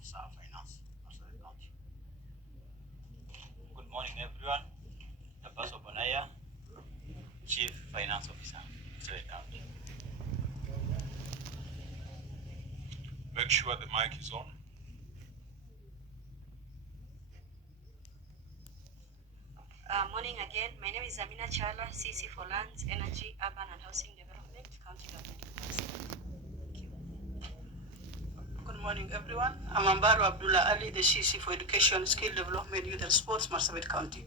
Officer of Finance, Marsabit County. Good morning, everyone. Tapaso Bonaya, Chief Finance Officer, Marsabit County. Make sure the mic is on. Morning again. My name is Amina Chala, CC for Lands, Energy, Urban and Housing Development, County Government. Thank you. Good morning, everyone. I'm Ambaro Abdullah Ali, the CC for Education, Skill Development, Youth and Sports, Marsabit County.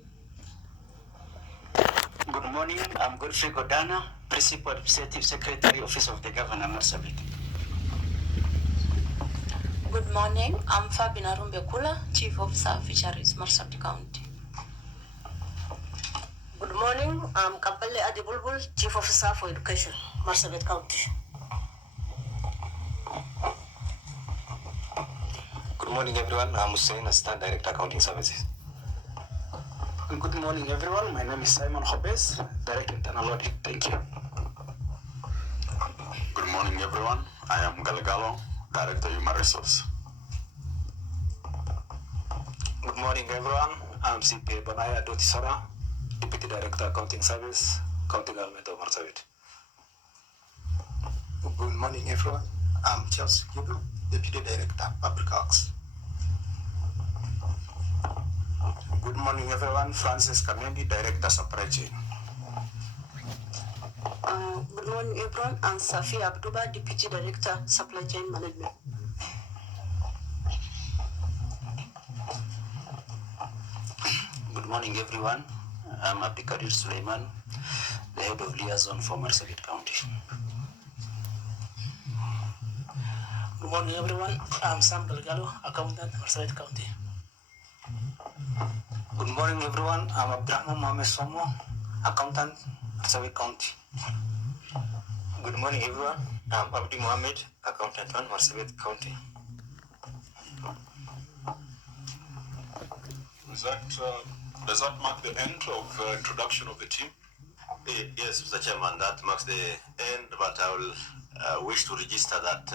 Good morning, I'm Godfrey Godana, Principal Administrative Secretary, Office of the Governor, Marsabit. Good morning, I'm Fabina Rumbekula, Chief Officer of Fisheries, Marsabit County. Good morning, I'm Kampale Adibulbul, Chief Officer for Education, Marsabit County. Good morning, everyone. I'm Hussein, Assistant Director, Accounting Services. Good morning, everyone. My name is Simon Hobes, Director Internal Audit. Thank you. Good morning, everyone. I am Galagalo, Director Human Resource. Good morning, everyone. I'm CPA Bonaya Dotisora, Deputy Director, Accounting Service, County Government of Marsabit. Good morning, everyone. I'm Charles Gibu, Deputy Director, Public Works. Good morning, everyone. Francis Kamendi, Director, Supply Chain. Good morning, everyone. I'm Safi Abduba, Deputy Director, Supply Chain Management. Good morning, everyone. I'm Abdikadir Suleiman, the Head of Liaison for Marsabit County. Good morning, everyone. I'm Sam Galgalo, Accountant, Marsabit County. Good morning, everyone. I'm Abdurrahman Mohamed Somo, Accountant, Marsabit County. Good morning, everyone. I'm Abdi Mohamed, Accountant on Marsabit County. Does that mark the end of introduction of the team? Yes, Mr. Chairman, that marks the end, but I will wish to register that.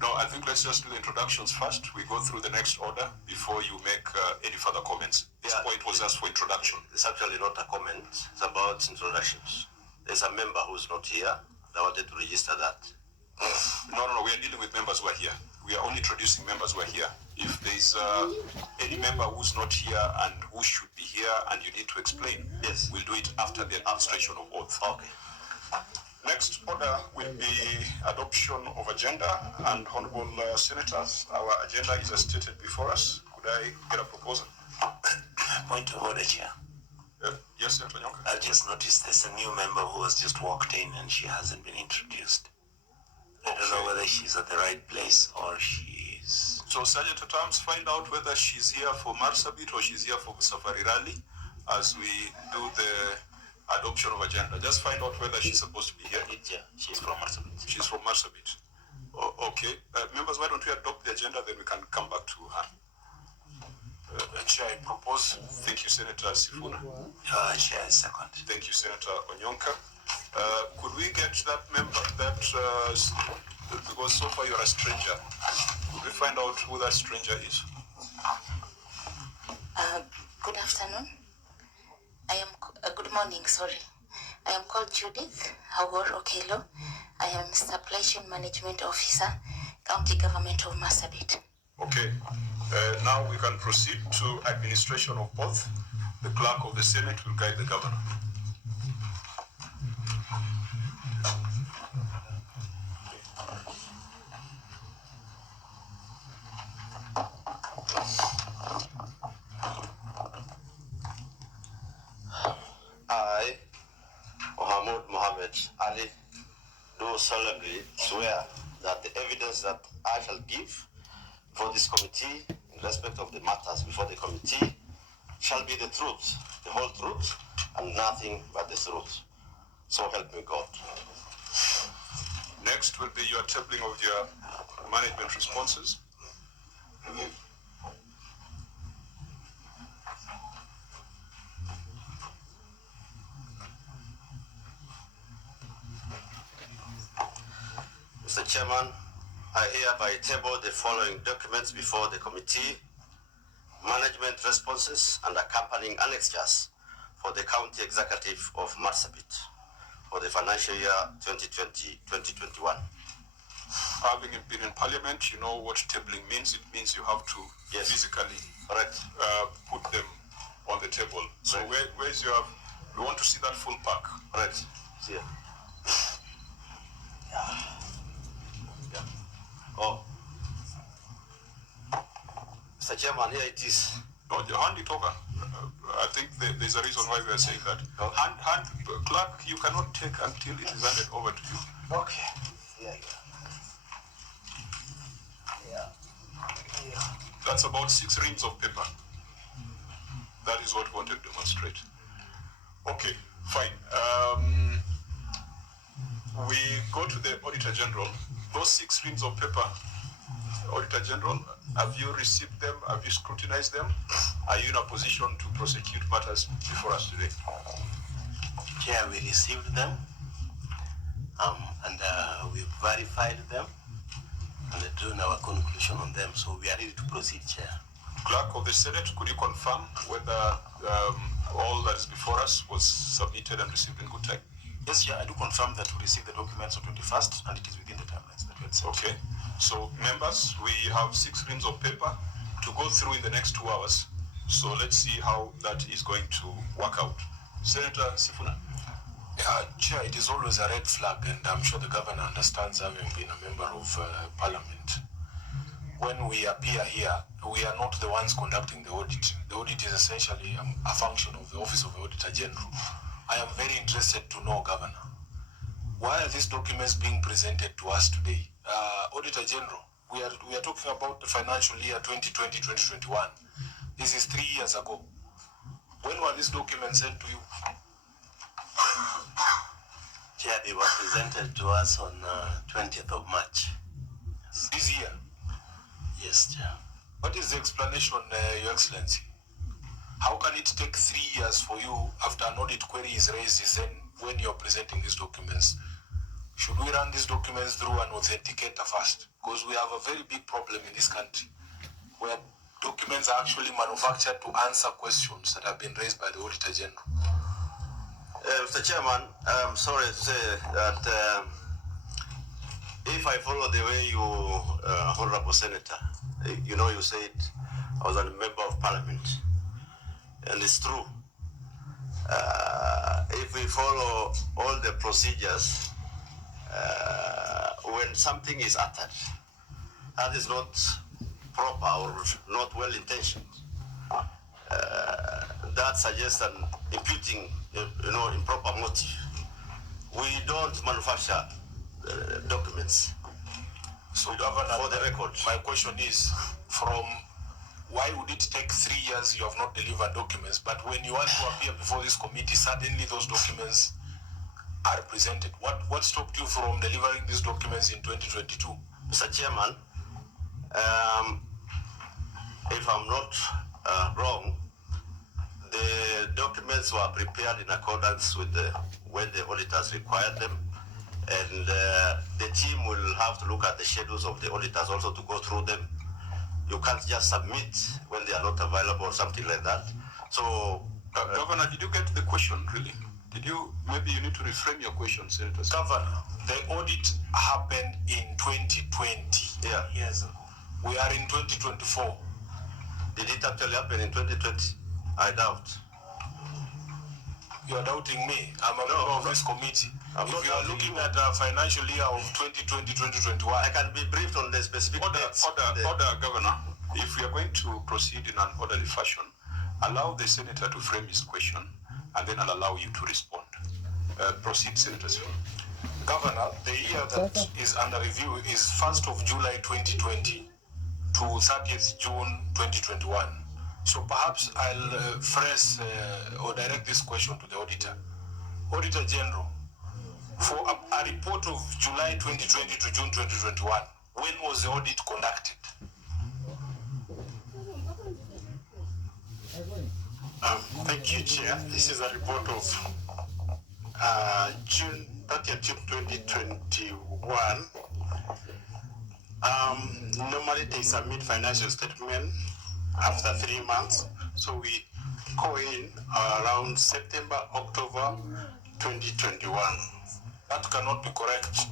No, I think let's just do the introductions first. We go through the next order before you make any further comments. This point was just for introduction. It's actually not a comment, it's about introductions. There's a member who's not here. I wanted to register that. No, we are dealing with members who are here. We are only introducing members who are here. If there's any member who's not here and who should be here and you need to explain, yes, we'll do it after the administration of oath. Okay. Next order will be adoption of agenda, and honorable senators, our agenda is as stated before us. Could I get a proposal? Point of order, Chair. Yes, Senator Nyonka. I just noticed there's a new member who has just walked in and she hasn't been introduced. I don't know whether she's at the right place or she's... So, Sergeant at Arms, find out whether she's here for Marsabit or she's here for Safari Rally as we do the adoption of agenda. Just find out whether she's supposed to be here. Yeah, she's from Marsabit. She's from Marsabit. Okay. Members, why don't we adopt the agenda, then we can come back to her. Chair, I propose. Thank you, Senator Sifuna. Chair, second. Thank you, Senator Onyonka. Could we get that member that, because so far you're a stranger, could we find out who that stranger is? Good afternoon. Good morning, sorry. I am called Judith Hawor Okelo. I am Supply Chain Management Officer, County Government of Marsabit. Okay. Now we can proceed to administration of oath. The clerk of the Senate will guide the governor. I, Mohammed Ali, do solemnly swear that the evidence that I shall give for this committee in respect of the matters before the committee shall be the truth, the whole truth, and nothing but the truth. So help me God. Next will be your tabling of your management responses. Mr. Chairman, I hereby table the following documents before the committee: management responses and accompanying annexures for the County Executive of Marsabit for the financial year 2020-2021. Having been in Parliament, you know what tabling means. It means you have to physically put them on the table. So where's your? We want to see that full pack. Right. Here. Oh. Mr. Chairman, here it is. No, hand it over. I think there's a reason why we are saying that. Clerk, you cannot take until it is handed over to you. Okay. Yeah. That's about 6 reams of paper. That is what we want to demonstrate. Okay, fine. We go to the Auditor General. Those 6 reams of paper, Auditor General, have you received them? Have you scrutinized them? Are you in a position to prosecute matters before us today? Chair, we received them and we verified them and drawn our conclusion on them, so we are ready to proceed, Chair. Clerk of the Senate, could you confirm whether all that is before us was submitted and received in good time? Yes, Chair, I do confirm that we received the documents on 21st and it is within the timelines that we had set. Okay, so members, we have 6 reams of paper to go through in the next 2 hours. So let's see how that is going to work out. Senator Sifuna. Chair, it is always a red flag, and I'm sure the governor understands, having been a member of Parliament. When we appear here, we are not the ones conducting the audit. The audit is essentially a function of the Office of the Auditor General. I am very interested to know, Governor, why are these documents being presented to us today? Auditor General, we are talking about the financial year 2020-2021. This is 3 years ago. When were these documents sent to you? Chair, they were presented to us on 20th of March. Yes. This year? Yes, Chair. What is the explanation, Your Excellency? How can it take 3 years for you after an audit query is raised is then when you're presenting these documents? Should we run these documents through an authenticator first? Because we have a very big problem in this country where documents are actually manufactured to answer questions that have been raised by the Auditor General. Mr. Chairman, I'm sorry to say that if I follow the way you, Honorable Senator, you know, you said I was a member of Parliament, and it's true. If we follow all the procedures, when something is uttered, that is not proper or not well-intentioned, that suggests an imputing, improper motive. We don't manufacture documents. So, Governor, for the record, my question is, from why would it take 3 years you have not delivered documents, but when you want to appear before this committee, suddenly those documents are presented? What stopped you from delivering these documents in 2022? Mr. Chairman, if I'm not wrong, the documents were prepared in accordance with when the auditors required them, and the team will have to look at the schedules of the auditors also to go through them. You can't just submit when they are not available or something like that. So, Governor, did you get the question really? Maybe you need to reframe your question, Senator. Governor, the audit happened in 2020. Yeah. Yes. We are in 2024. Did it actually happen in 2020? I doubt. You are doubting me. I'm a member of this committee. If you are looking at a financial year of 2020-2021, I can be briefed on the specific dates. Order, Governor. If we are going to proceed in an orderly fashion, allow the Senator to frame his question, and then I'll allow you to respond. Proceed, Senator. Governor, the year that is under review is 1st of July 2020 to 30th June 2021. So perhaps I'll phrase or direct this question to the Auditor. Auditor General, for a report of July 2020 to June 2021, when was the audit conducted? Thank you, Chair. This is a report of June 30th, June 2021. Normally they submit financial statement after 3 months. So we go in around September, October 2021. That cannot be correct.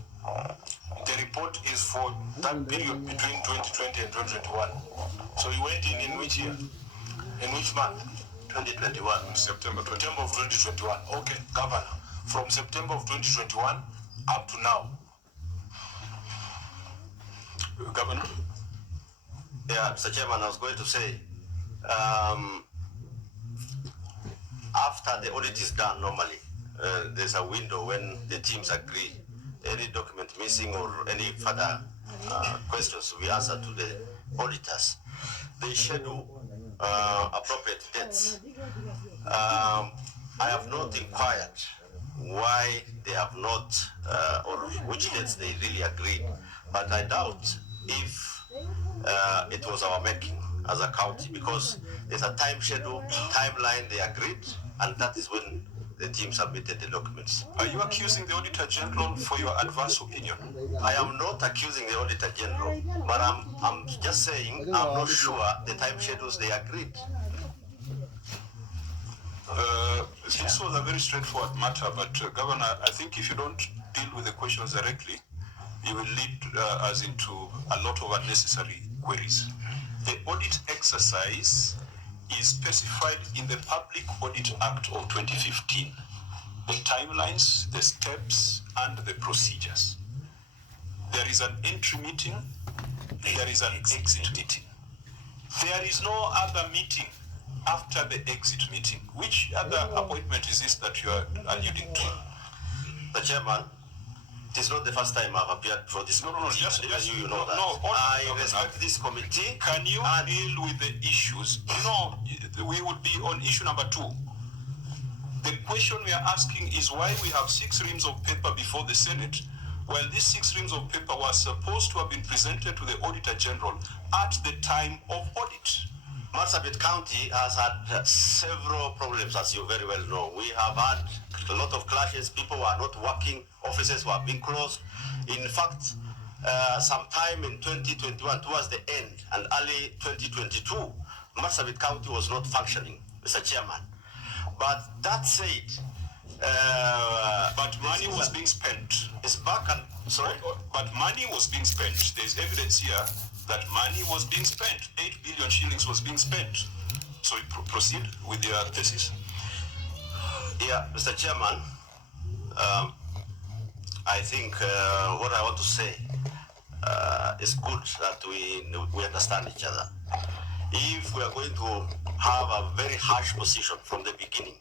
The report is for that period between 2020 and 2021. So you went in which year? In which month? 2021. September of 2021. Okay, Governor. From September of 2021 up to now. Governor? Yeah, Mr. Chairman, I was going to say, after the audit is done, normally, there's a window when the teams agree any document missing or any further questions to be answered to the auditors. They schedule appropriate dates. I have not inquired why they have not, or which dates they really agreed, but I doubt if it was our making as a county, because there's a time schedule, timeline they agreed, and that is when the team submitted the documents. Are you accusing the Auditor General for your adverse opinion? I am not accusing the Auditor General, but I'm just saying I'm not sure the time schedules they agreed. This was a very straightforward matter, but Governor, I think if you don't deal with the questions directly, you will lead us into a lot of unnecessary queries. The audit exercise is specified in the Public Audit Act of 2015. The timelines, the steps, and the procedures. There is an entry meeting, there is an exit meeting. There is no other meeting after the exit meeting. Which other appointment is this that you are alluding to? The Chairman, it is not the first time I've appeared for this committee. No, just you know that. No, I respect this committee. Can you deal with the issues? We would be on issue number 2. The question we are asking is why we have 6 reams of paper before the Senate, while these 6 reams of paper were supposed to have been presented to the Auditor General at the time of audit. Marsabit County has had several problems, as you very well know. We have had a lot of clashes. People were not working. Offices were being closed. In fact, sometime in 2021, towards the end and early 2022, Marsabit County was not functioning, Mr. Chairman. But that said, but money was being spent. It's back and sorry. But money was being spent. There's evidence here that money was being spent. 8 billion shillings was being spent. So you proceed with your thesis. Yeah, Mr. Chairman, I think what I want to say is good that we understand each other. If we are going to have a very harsh position from the beginning,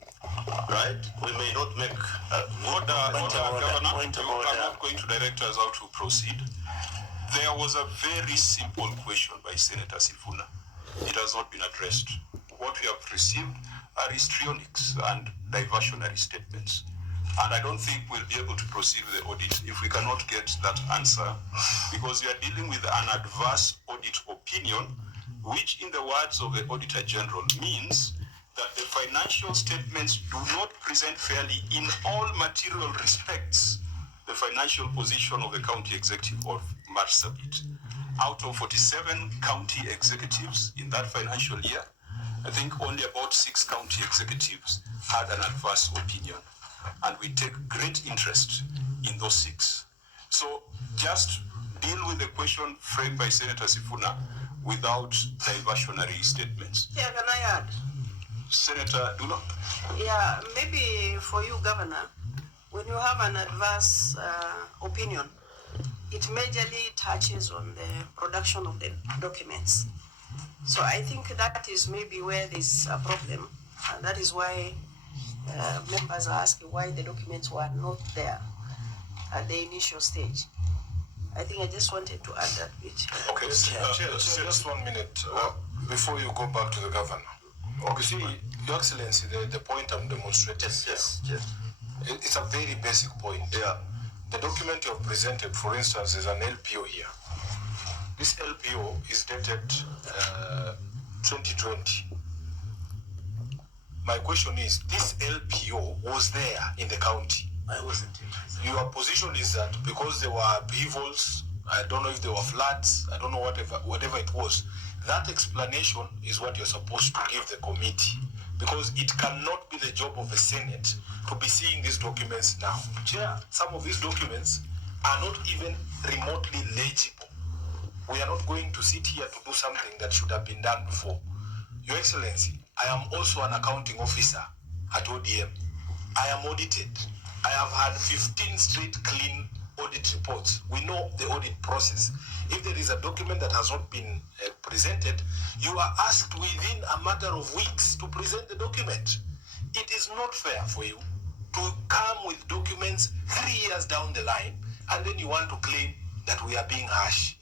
right, we may not make Governor, you are not going to direct us how to proceed. There was a very simple question by Senator Sifuna. It has not been addressed. What we have received are histrionics and diversionary statements. And I don't think we'll be able to proceed with the audit if we cannot get that answer, because we are dealing with an adverse audit opinion, which in the words of the Auditor General means that the financial statements do not present fairly in all material respects the financial position of the county executive of Marsabit. Out of 47 county executives in that financial year, I think only about 6 county executives had an adverse opinion. And we take great interest in those 6. So just deal with the question framed by Senator Sifuna without diversionary statements. Yeah, can I add? Senator Dulo? Yeah, maybe for you, Governor, when you have an adverse opinion, it majorly touches on the production of the documents. So I think that is maybe where there's a problem, and that is why members are asking why the documents were not there at the initial stage. I think I just wanted to add that bit. Okay, just 1 minute before you go back to the governor. Okay, see, Your Excellency, the point I'm demonstrating. Yes. It's a very basic point. Yeah. The document you have presented, for instance, is an LPO here. This LPO is dated 2020. My question is, this LPO was there in the county. I wasn't. Your position is that because there were upheavals I don't know if they were floods, I don't know whatever it was. That explanation is what you're supposed to give the committee, because it cannot be the job of the Senate to be seeing these documents now. Chair, some of these documents are not even remotely legible. We are not going to sit here to do something that should have been done before. Your Excellency, I am also an accounting officer at ODM. I am audited. I have had 15 straight clean audit reports. We know the audit process. If there is a document that has not been presented, you are asked within a matter of weeks to present the document. It is not fair for you to come with documents 3 years down the line and then you want to claim that we are being harsh.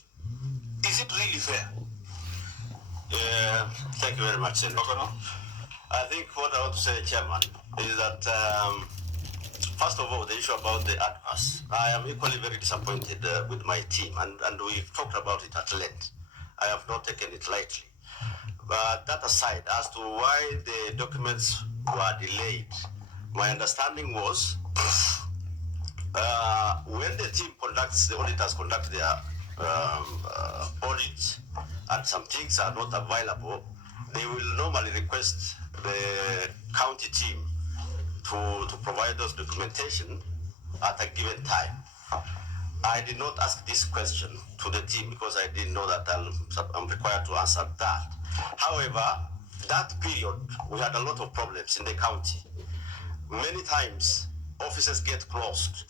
Is it really fair? Thank you very much, Senator. I think what I want to say, Chairman, is that first of all, the issue about the adverse. I am equally very disappointed with my team, and we've talked about it at length. I have not taken it lightly. But that aside, as to why the documents were delayed, my understanding was when the team conducts, the auditors conduct their audit, and some things are not available, they will normally request the county team to provide those documentation at a given time. I did not ask this question to the team because I didn't know that I'm required to answer that. However, that period, we had a lot of problems in the county. Many times, offices get closed.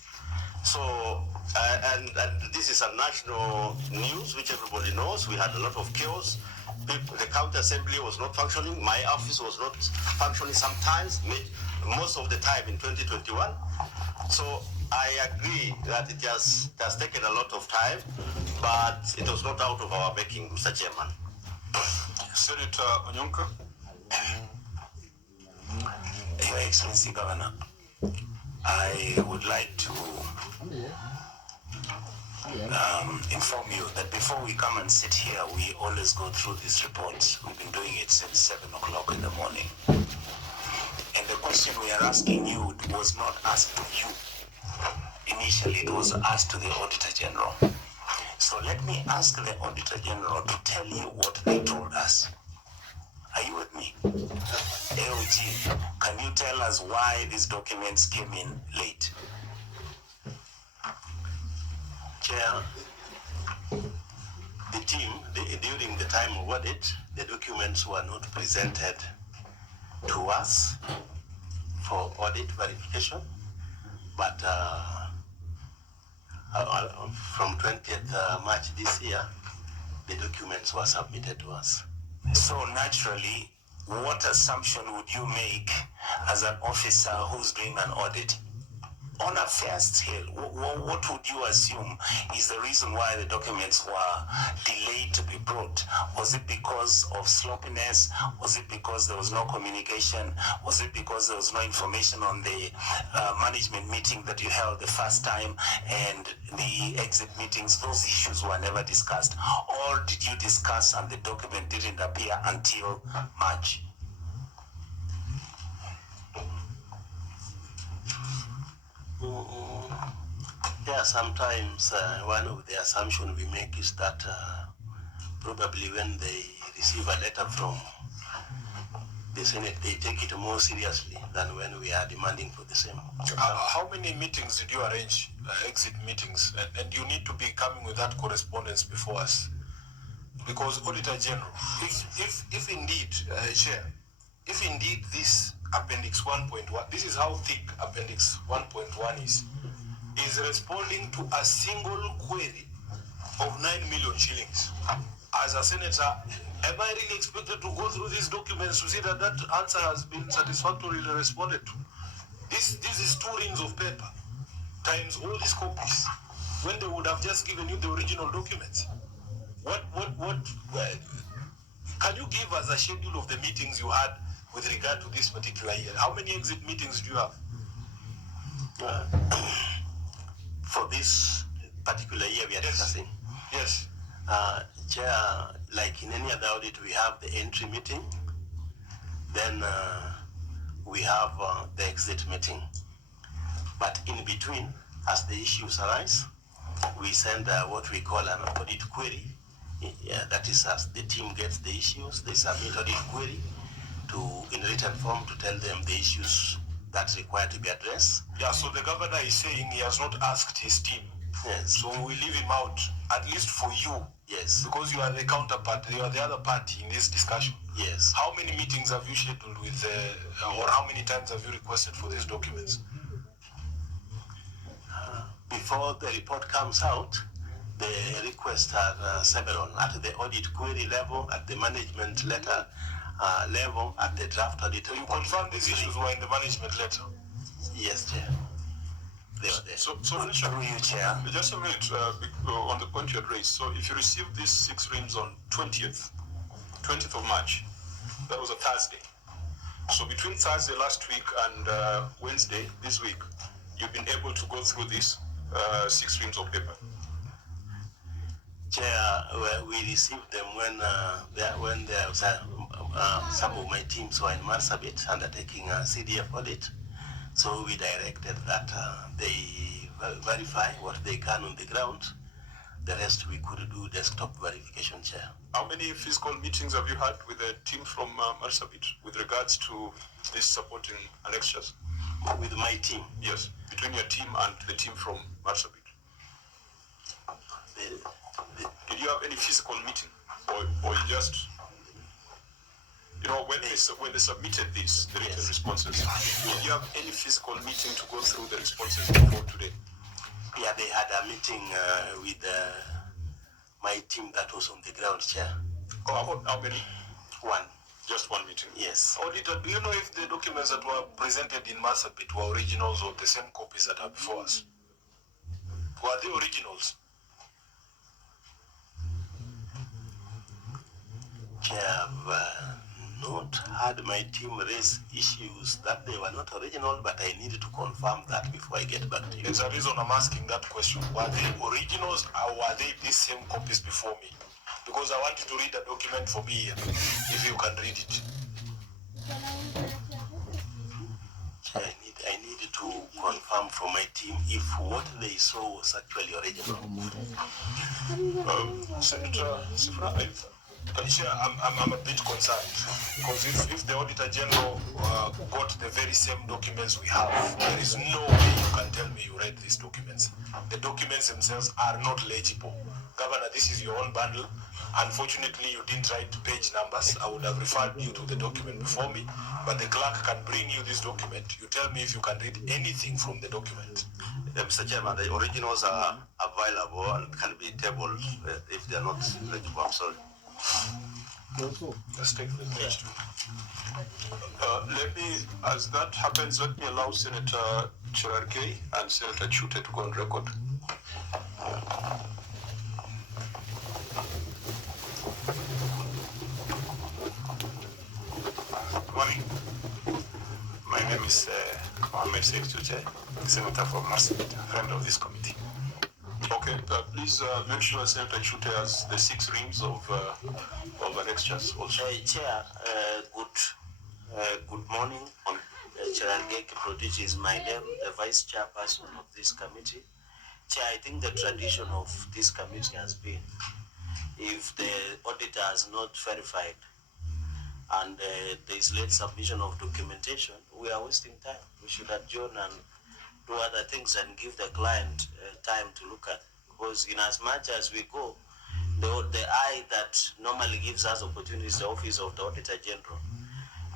So, and this is a national news, which everybody knows. We had a lot of chaos. The county assembly was not functioning. My office was not functioning sometimes, most of the time in 2021. So I agree that it has taken a lot of time, but it was not out of our making, Mr. Chairman. Senator Onyonka. Your Excellency Governor, I would like to inform you that before we come and sit here, we always go through these reports. We've been doing it since 7 o'clock in the morning. And the question we are asking you was not asked to you. Initially, it was asked to the Auditor General. So let me ask the Auditor General to tell you what they told us. Are you with me? AOG, can you tell us why these documents came in late? Chair, the team, during the time of audit, the documents were not presented to us for audit verification, but from 20th March this year, the documents were submitted to us. So naturally, what assumption would you make as an officer who's doing an audit? On a fair scale, what would you assume is the reason why the documents were delayed to be brought? Was it because of sloppiness? Was it because there was no communication? Was it because there was no information on the management meeting that you held the first time and the exit meetings? Those issues were never discussed. Or did you discuss and the document didn't appear until March? Yeah, sometimes one of the assumptions we make is that probably when they receive a letter from the Senate, they take it more seriously than when we are demanding for the same. How many meetings did you arrange, exit meetings? And you need to be coming with that correspondence before us. Because Auditor General, if indeed, Chair, if indeed this Appendix 1.1, this is how thick Appendix 1.1 is responding to a single query of 9 million shillings. As a senator, am I really expected to go through these documents to see that that answer has been satisfactorily responded to? This is 2 reams of paper times all these copies, when they would have just given you the original documents. Can you give us a schedule of the meetings you had with regard to this particular year? How many exit meetings do you have? For this particular year we are discussing? Yes. Chair, like in any other audit, we have the entry meeting, then we have the exit meeting. But in between, as the issues arise, we send what we call an audit query. Yeah, that is as the team gets the issues, they submit audit query in written form to tell them the issues that require to be addressed. Yeah, so the governor is saying he has not asked his team. Yes. So we leave him out, at least for you. Yes. Because you are the counterpart, you are the other party in this discussion. Yes. How many meetings have you scheduled with, or how many times have you requested for these documents? Before the report comes out, the requests are several at the audit query level, at the management letter level, at the draft audit. So you confirm these issues were in the management letter? Yes, Chair. They were there. So through you, Chair. Just a minute on the point you had raised. So if you received these 6 reams on 20th of March, that was a Thursday. So between Thursday last week and Wednesday this week, you've been able to go through these 6 reams of paper. Chair, we received them when there was some of my teams were in Marsabit undertaking a CDF audit. So we directed that they verify what they can on the ground. The rest we could do desktop verification, Chair. How many physical meetings have you had with the team from Marsabit with regards to this supporting annexures? With my team? Yes, between your team and the team from Marsabit. Did you have any physical meeting, or you just, when they submitted this, the written responses, did you have any physical meeting to go through the responses before today? Yeah, they had a meeting with my team that was on the ground, Chair. How many? One. Just one meeting? Yes. Auditor, do you know if the documents that were presented in Marsabit were originals or the same copies that are before us? Were they originals? Chair, I've not had my team raise issues that they were not original, but I needed to confirm that before I get back to you. There's a reason I'm asking that question. Were they originals or were they these same copies before me? Because I want you to read the document for me here, if you can read it. I needed to confirm from my team if what they saw was actually original. Senator Sifra, I'm a bit concerned because if the Auditor General got the very same documents we have, there is no way you can tell me you read these documents. The documents themselves are not legible. Governor, this is your own bundle. Unfortunately, you didn't write page numbers. I would have referred you to the document before me, but the clerk can bring you this document. You tell me if you can read anything from the document. Mr. Chairman, the originals are available and can be tabled if they are not legible. I'm sorry. Let's take the next let me, as that happens, let me allow Senator Cherargei and Senator Chute to go on record. Good morning. My name is Mohamed Sheikh Chute, Senator from Marsabit, friend of this committee. Okay, please make sure Senator Chute has the 6 reams of annexures also. Chair, good morning. Cherargei Kiprotich is my name, the vice chairperson of this committee. Chair, I think the tradition of this committee has been, if the auditor has not verified and there is late submission of documentation, we are wasting time. We should adjourn and do other things and give the client time to look at. Because in as much as we go, the eye that normally gives us opportunities is the Office of the Auditor General.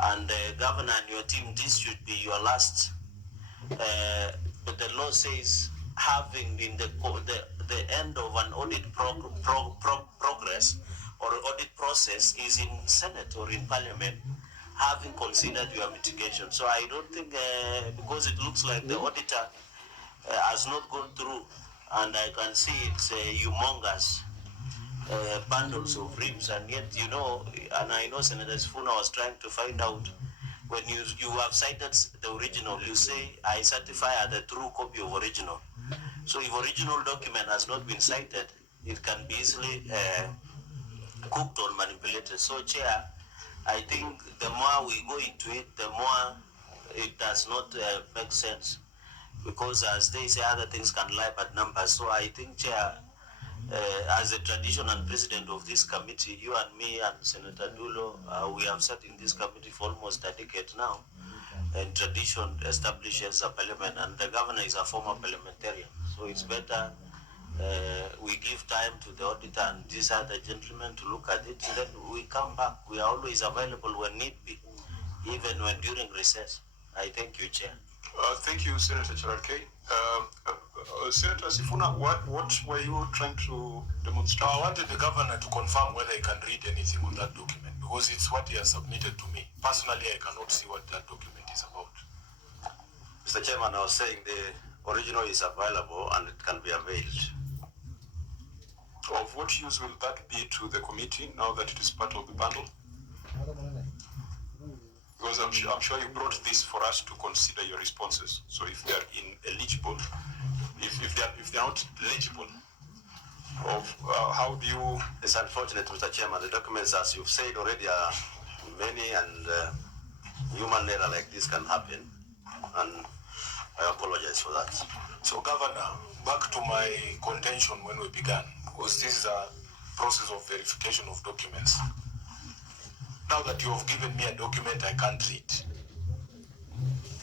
And Governor and your team, this should be your last. But the law says having in the end of an audit progress or audit process is in Senate or in Parliament, having considered your mitigation. So I don't think, because it looks like the auditor has not gone through, and I can see it's humongous bundles of reams, and yet, and I know Senator Sifuna was trying to find out, when you have cited the original, you say, I certify the true copy of original. So if original document has not been cited, it can be easily cooked or manipulated. So, Chair, I think the more we go into it, the more it does not make sense. because as they say, other things can lie but numbers. So I think, Chair, as a traditional president of this committee, you and me and Senator Dulo, we have sat in this committee for almost a decade now, and tradition establishes a parliament, and the governor is a former parliamentarian. So it's better we give time to the auditor and these other gentlemen to look at it, and then we come back. We are always available when need be, even when during recess. I thank you, Chair. Thank you, Senator Charake. Senator Sifuna, what were you trying to demonstrate? I wanted the governor to confirm whether he can read anything on that document, because it's what he has submitted to me. Personally, I cannot see what that document is about. Mr. Chairman, I was saying the original is available and it can be availed. Of what use will that be to the committee now that it is part of the bundle? Because I'm sure you brought this for us to consider your responses. So if they are ineligible, if they are not legible, how do you? It's unfortunate, Mr. Chairman. The documents, as you've said already, are many, and human error like this can happen, and I apologize for that. So, Governor, back to my contention when we began, because this is a process of verification of documents. Now that you have given me a document I can't read,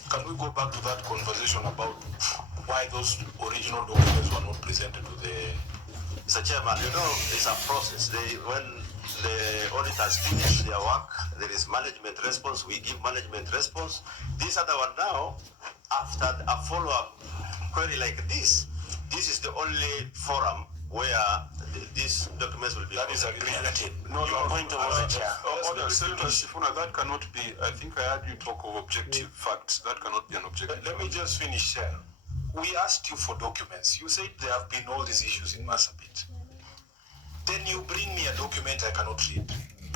can we go back to that conversation about why those original documents were not presented to the... Mr. Chairman, you know, it's a process. When the auditors finish their work, there is management response, we give management response. This other one now, after a follow-up query like this is the only forum where these documents will be. That is a reality. No, point of order, Chair. Senator Sifuna, that cannot be. I think I heard you talk of objective facts. That cannot be an objective. Let me just finish here. We asked you for documents. You said there have been all these issues in Marsabit. Then you bring me a document I cannot read.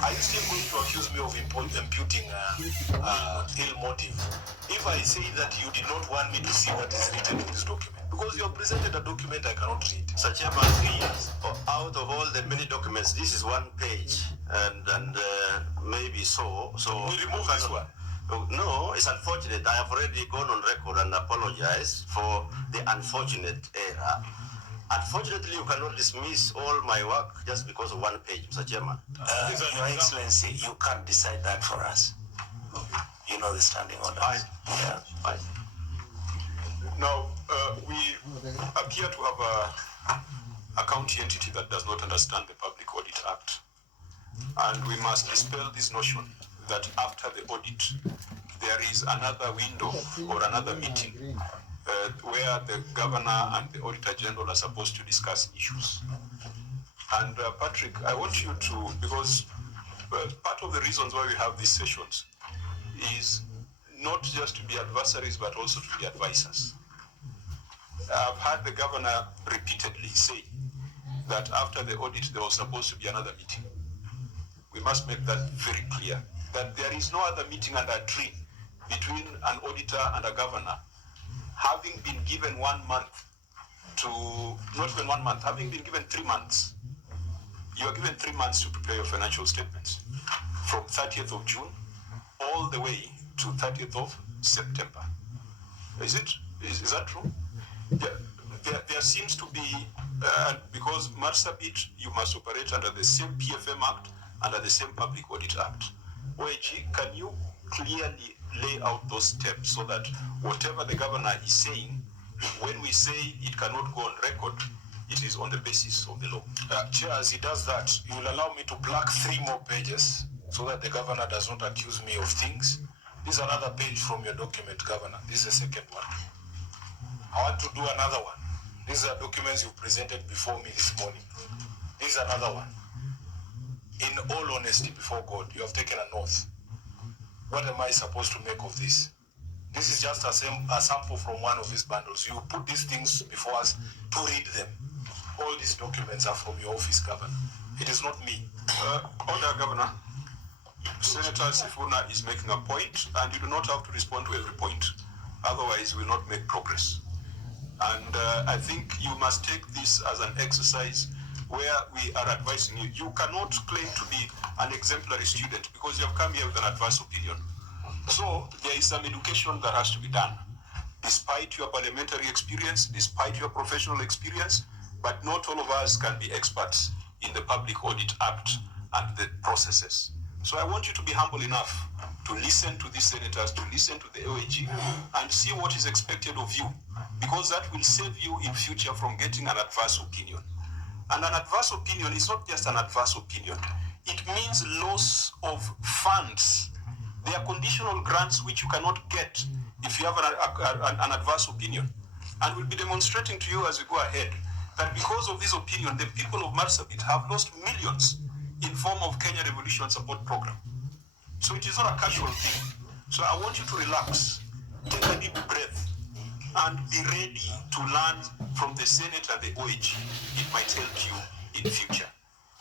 Are you still going to accuse me of imputing ill motive if I say that you did not want me to see what is written in this document? Because you have presented a document I cannot read. Mr. Chairman, out of all the many documents, this is one page, and maybe so. We remove this one. No, it's unfortunate. I have already gone on record and apologized for the unfortunate error. Unfortunately, you cannot dismiss all my work just because of one page, Mr. Chairman. Your Excellency, you can't decide that for us. You know the standing order. Yeah. Fine. Now, we appear to have a county entity that does not understand the Public Audit Act. And we must dispel this notion that after the audit, there is another window or another meeting where the governor and the auditor general are supposed to discuss issues. And Patrick, I want you to, because part of the reasons why we have these sessions is not just to be adversaries, but also to be advisors. I've heard the governor repeatedly say that after the audit, there was supposed to be another meeting. We must make that very clear, that there is no other meeting under a tree between an auditor and a governor. Having been given 1 month to, not even 1 month, having been given 3 months, you are given 3 months to prepare your financial statements from 30th of June all the way to 30th of September. Is that true? There seems to be, because Marsabit, you must operate under the same PFM Act, under the same Public Audit Act. OAG, can you clearly lay out those steps so that whatever the governor is saying, when we say it cannot go on record, it is on the basis of the law? Chair, as he does that, you will allow me to plug 3 more pages so that the governor does not accuse me of things. This is another page from your document, Governor. This is the second one. I want to do another one. These are documents you presented before me this morning. This is another one. In all honesty before God, you have taken an oath. What am I supposed to make of this? This is just a sample from one of these bundles. You put these things before us to read them. All these documents are from your office, Governor. It is not me. Order, Governor. Senator Sifuna is making a point, and you do not have to respond to every point. Otherwise, we will not make progress. And I think you must take this as an exercise where we are advising you. You cannot claim to be an exemplary student because you have come here with an adverse opinion. So there is some education that has to be done. despite your parliamentary experience, despite your professional experience, but not all of us can be experts in the Public Audit Act and the processes. So I want you to be humble enough to listen to these senators, to listen to the OAG, and see what is expected of you, because that will save you in future from getting an adverse opinion. And an adverse opinion is not just an adverse opinion. It means loss of funds. There are conditional grants which you cannot get if you have an adverse opinion. And we'll be demonstrating to you as we go ahead that because of this opinion, the people of Marsabit have lost millions in form of Kenya Revolution Support Program. So it is not a casual thing. So I want you to relax, take a deep breath, and be ready to learn from the Senate and the OAG. It might help you in future.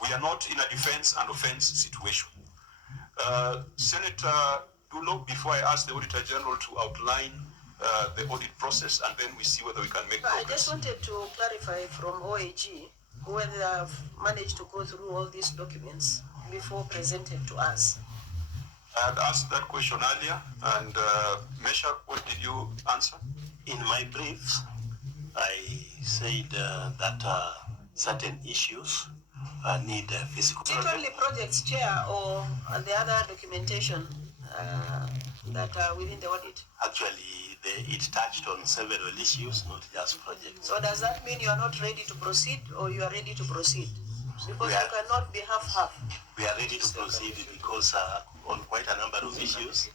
We are not in a defense and offense situation. Senator Dulo, before I ask the Auditor General to outline the audit process, and then we see whether we can make progress. I just wanted to clarify from OAG whether they have managed to go through all these documents before presented to us. I had asked that question earlier, and Meshach, what did you answer? In my brief, I said that certain issues need physical. Is it only projects, Chair, or the other documentation that are within the audit? Actually, it touched on several issues, not just projects. So does that mean you are not ready to proceed, or you are ready to proceed? Because you cannot be half-half. We are ready to proceed because on quite a number of issues,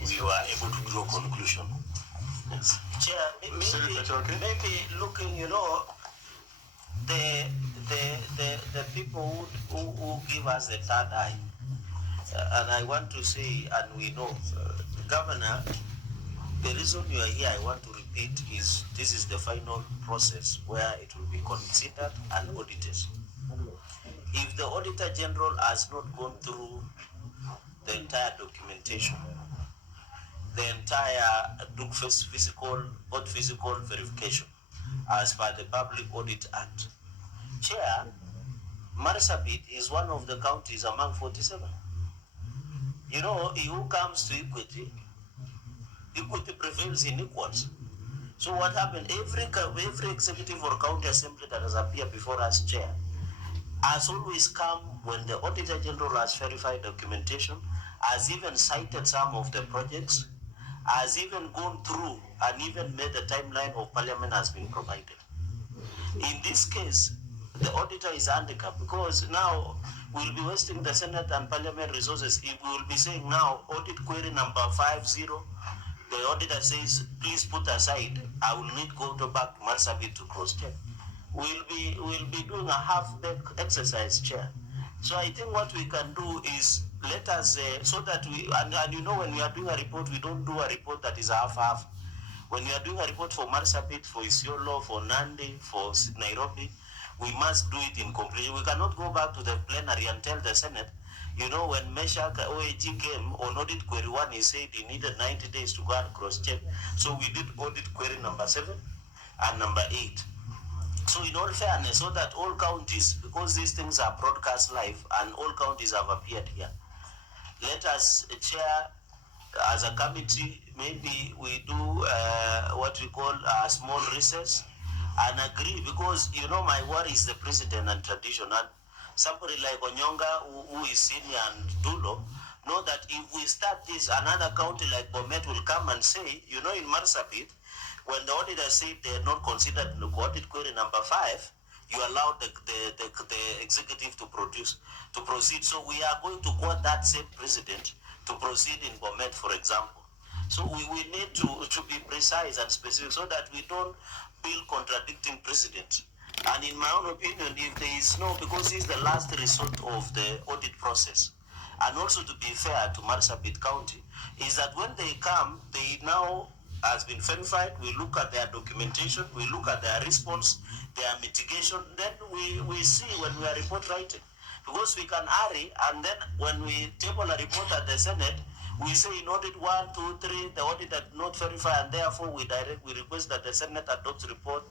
we were able to draw conclusion. Yes. Chair, maybe looking, the people who give us the third eye, and I want to say, and we know, Governor, the reason you are here, I want to repeat, is this is the final process where it will be considered and audited. If the Auditor General has not gone through the entire documentation, the entire physical verification as per the Public Audit Act. Chair, Marsabit is one of the counties among 47. He who comes to equity prevails in equals. So what happened? Every executive or county assembly that has appeared before us, Chair, has always come when the Auditor General has verified documentation, has even cited some of the projects, has even gone through and even made the timeline of Parliament has been provided. In this case, the auditor is handicapped because now we'll be wasting the Senate and Parliament resources if we will be saying now audit query number 50, the auditor says, please put aside, I will need to go back to Marsabit to cross-check. We'll be doing a half-baked exercise, Chair. So I think what we can do is let us, so that we, and when we are doing a report, we don't do a report that is half-half. When we are doing a report for Marsabit, for Isiolo, for Nandi, for Nairobi, we must do it in completion. We cannot go back to the plenary and tell the Senate, when Meshach OAG came on audit query 1, he said he needed 90 days to go and cross-check. So we did audit query number 7 and number 8. So in all fairness, so that all counties, because these things are broadcast live and all counties have appeared here, let us, Chair, as a committee, maybe we do what we call a small recess and agree, because my worry is the precedent and tradition, and somebody like Onyonga who is senior and Dulo know that if we start this, another county like Bomet will come and say, in Marsabit, when the auditor said they had not considered the audit query number 5, you allowed the executive to proceed. So we are going to quote that same precedent to proceed in Bomet, for example. So we need to be precise and specific so that we don't build contradicting precedent. And in my own opinion, if there is because this is the last resort of the audit process, and also to be fair to Marsabit County, is that when they come, they now has been verified, we look at their documentation, we look at their response, their mitigation, then we see when we are report writing. Because we can hurry, and then when we table a report at the Senate, we say in audit 1, 2, 3, the audit did not verify, and therefore we request that the Senate adopts report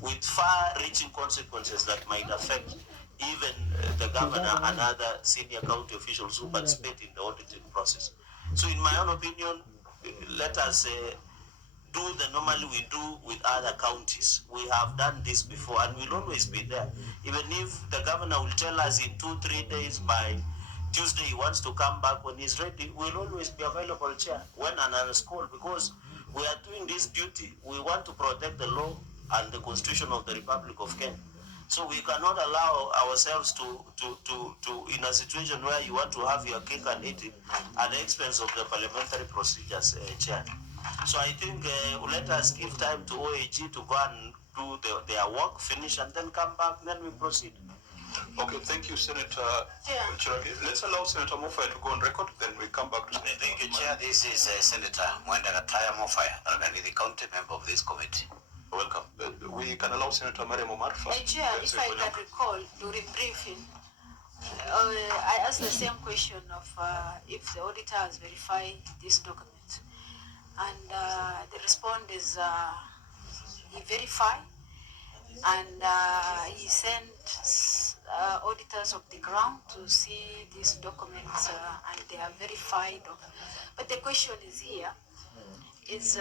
with far-reaching consequences that might affect even the governor and other senior county officials who participate in the auditing process. So in my own opinion, let us do the normally we do with other counties. We have done this before and we'll always be there. Even if the governor will tell us in 2-3 days by Tuesday he wants to come back when he's ready, we'll always be available, Chair, when an call, because we are doing this duty. We want to protect the law and the Constitution of the Republic of Kenya. So we cannot allow ourselves to in a situation where you want to have your cake and eat it at the expense of the parliamentary procedures, Chair. So I think let us give time to OAG to go and do their work, finish, and then come back, then we proceed. Okay, thank you, Senator Chiragi. Let's allow Senator Mofai to go on record, then we come back to Thank you, Chair. This is Senator Mwendagataya Mofai, the county member of this committee. Welcome. We can allow Senator Mariam Omar first. Chair, if I can recall during briefing, I asked the same question of if the auditor has verified this document. And the response is he verified and he sent auditors of the ground to see these documents and they are verified. But the question is here, is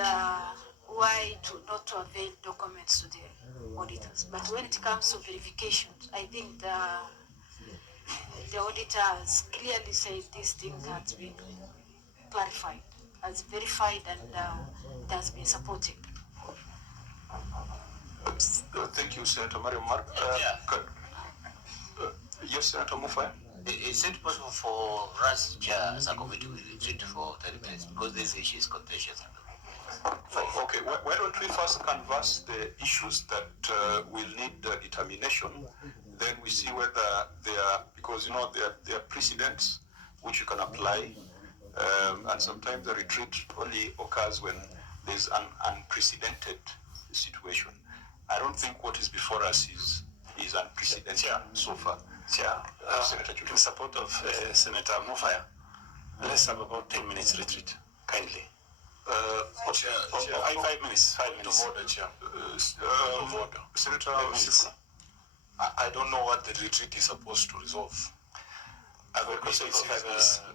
why not to avail documents to the auditors. But when it comes to verifications, I think the auditor has clearly said this thing has been clarified, has verified, and it has been supported. Thank you, Senator Mariam Omar. Yes, Senator Mofai. Is it possible for us, Chair, as a committee, to retreat for 30 minutes because this issue is contentious? Okay, why don't we first canvass the issues that will need determination, then we see whether they are, because you know there are precedents which you can apply, and sometimes the retreat only occurs when there's an unprecedented situation. I don't think what is before us is unprecedented so far. Chair, in support of Senator Mofaya, let's have about 10 minutes retreat, kindly. 5 minutes. 5 minutes. Order, Chair. Order. Senator I don't know what the retreat is supposed to resolve.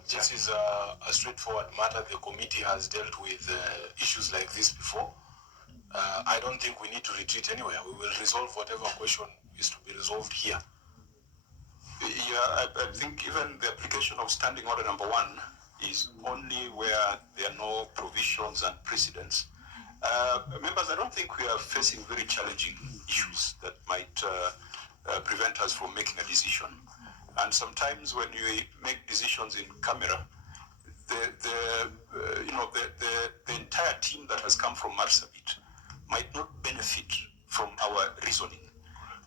This is a straightforward matter. The committee has dealt with issues like this before. I don't think we need to retreat anywhere. We will resolve whatever question is to be resolved here. Yeah, I think even the application of standing order number 1 is only where there are no provisions and precedents. Members, I don't think we are facing very challenging issues that might prevent us from making a decision. And sometimes when you make decisions in camera, the entire team that has come from Marsabit might not benefit from our reasoning.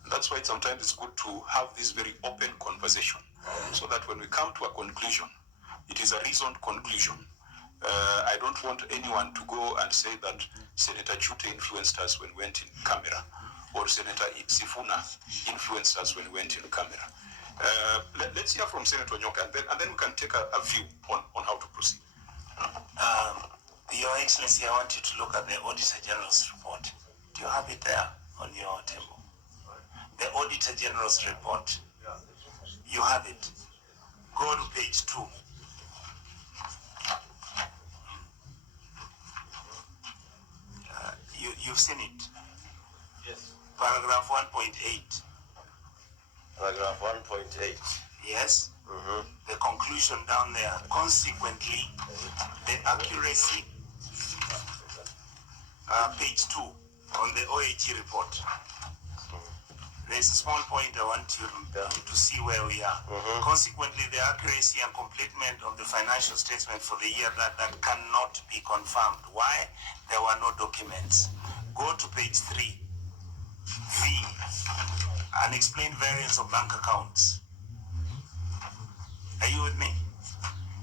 That's why sometimes it's good to have this very open conversation, so that when we come to a conclusion, it is a reasoned conclusion. I don't want anyone to go and say that Senator Chute influenced us when we went in camera, or Senator Sifuna influenced us when we went in camera. Let's hear from Senator Nyoka, and then we can take a view on how to proceed. Your Excellency, I want you to look at the Auditor General's report. Do you have it there on your table? The Auditor General's report. You have it. Go to page 2. You've seen it? Yes. Paragraph 1.8. Paragraph 1.8. Yes? The conclusion down there. Consequently, the accuracy, page 2 on the OAG report. There's a small point I want you to see where we are. Consequently, the accuracy and completement of the financial statement for the year that cannot be confirmed. Why? There were no documents. Go to page 3. V, unexplained variance of bank accounts. Are you with me?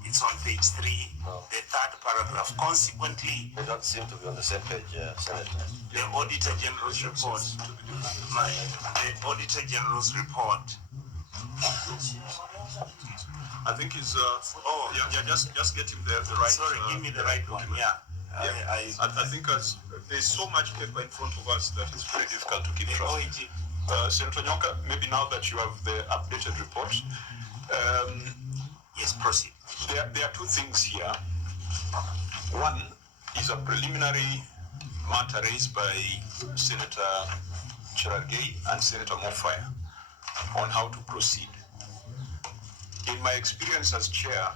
It's on page 3, the third paragraph. Consequently, they don't seem to be on the same page, Senator. The Auditor General's report. The Auditor General's report. I think he's. Just get him the right. Sorry, give me the right one. Yeah. I think there's so much paper in front of us that it's very difficult to keep track. Senator Nyoka, maybe now that you have the updated report. Yes, proceed. There are two things here. One is a preliminary matter raised by Senator Cherargei and Senator Mofaya on how to proceed. In my experience as chair,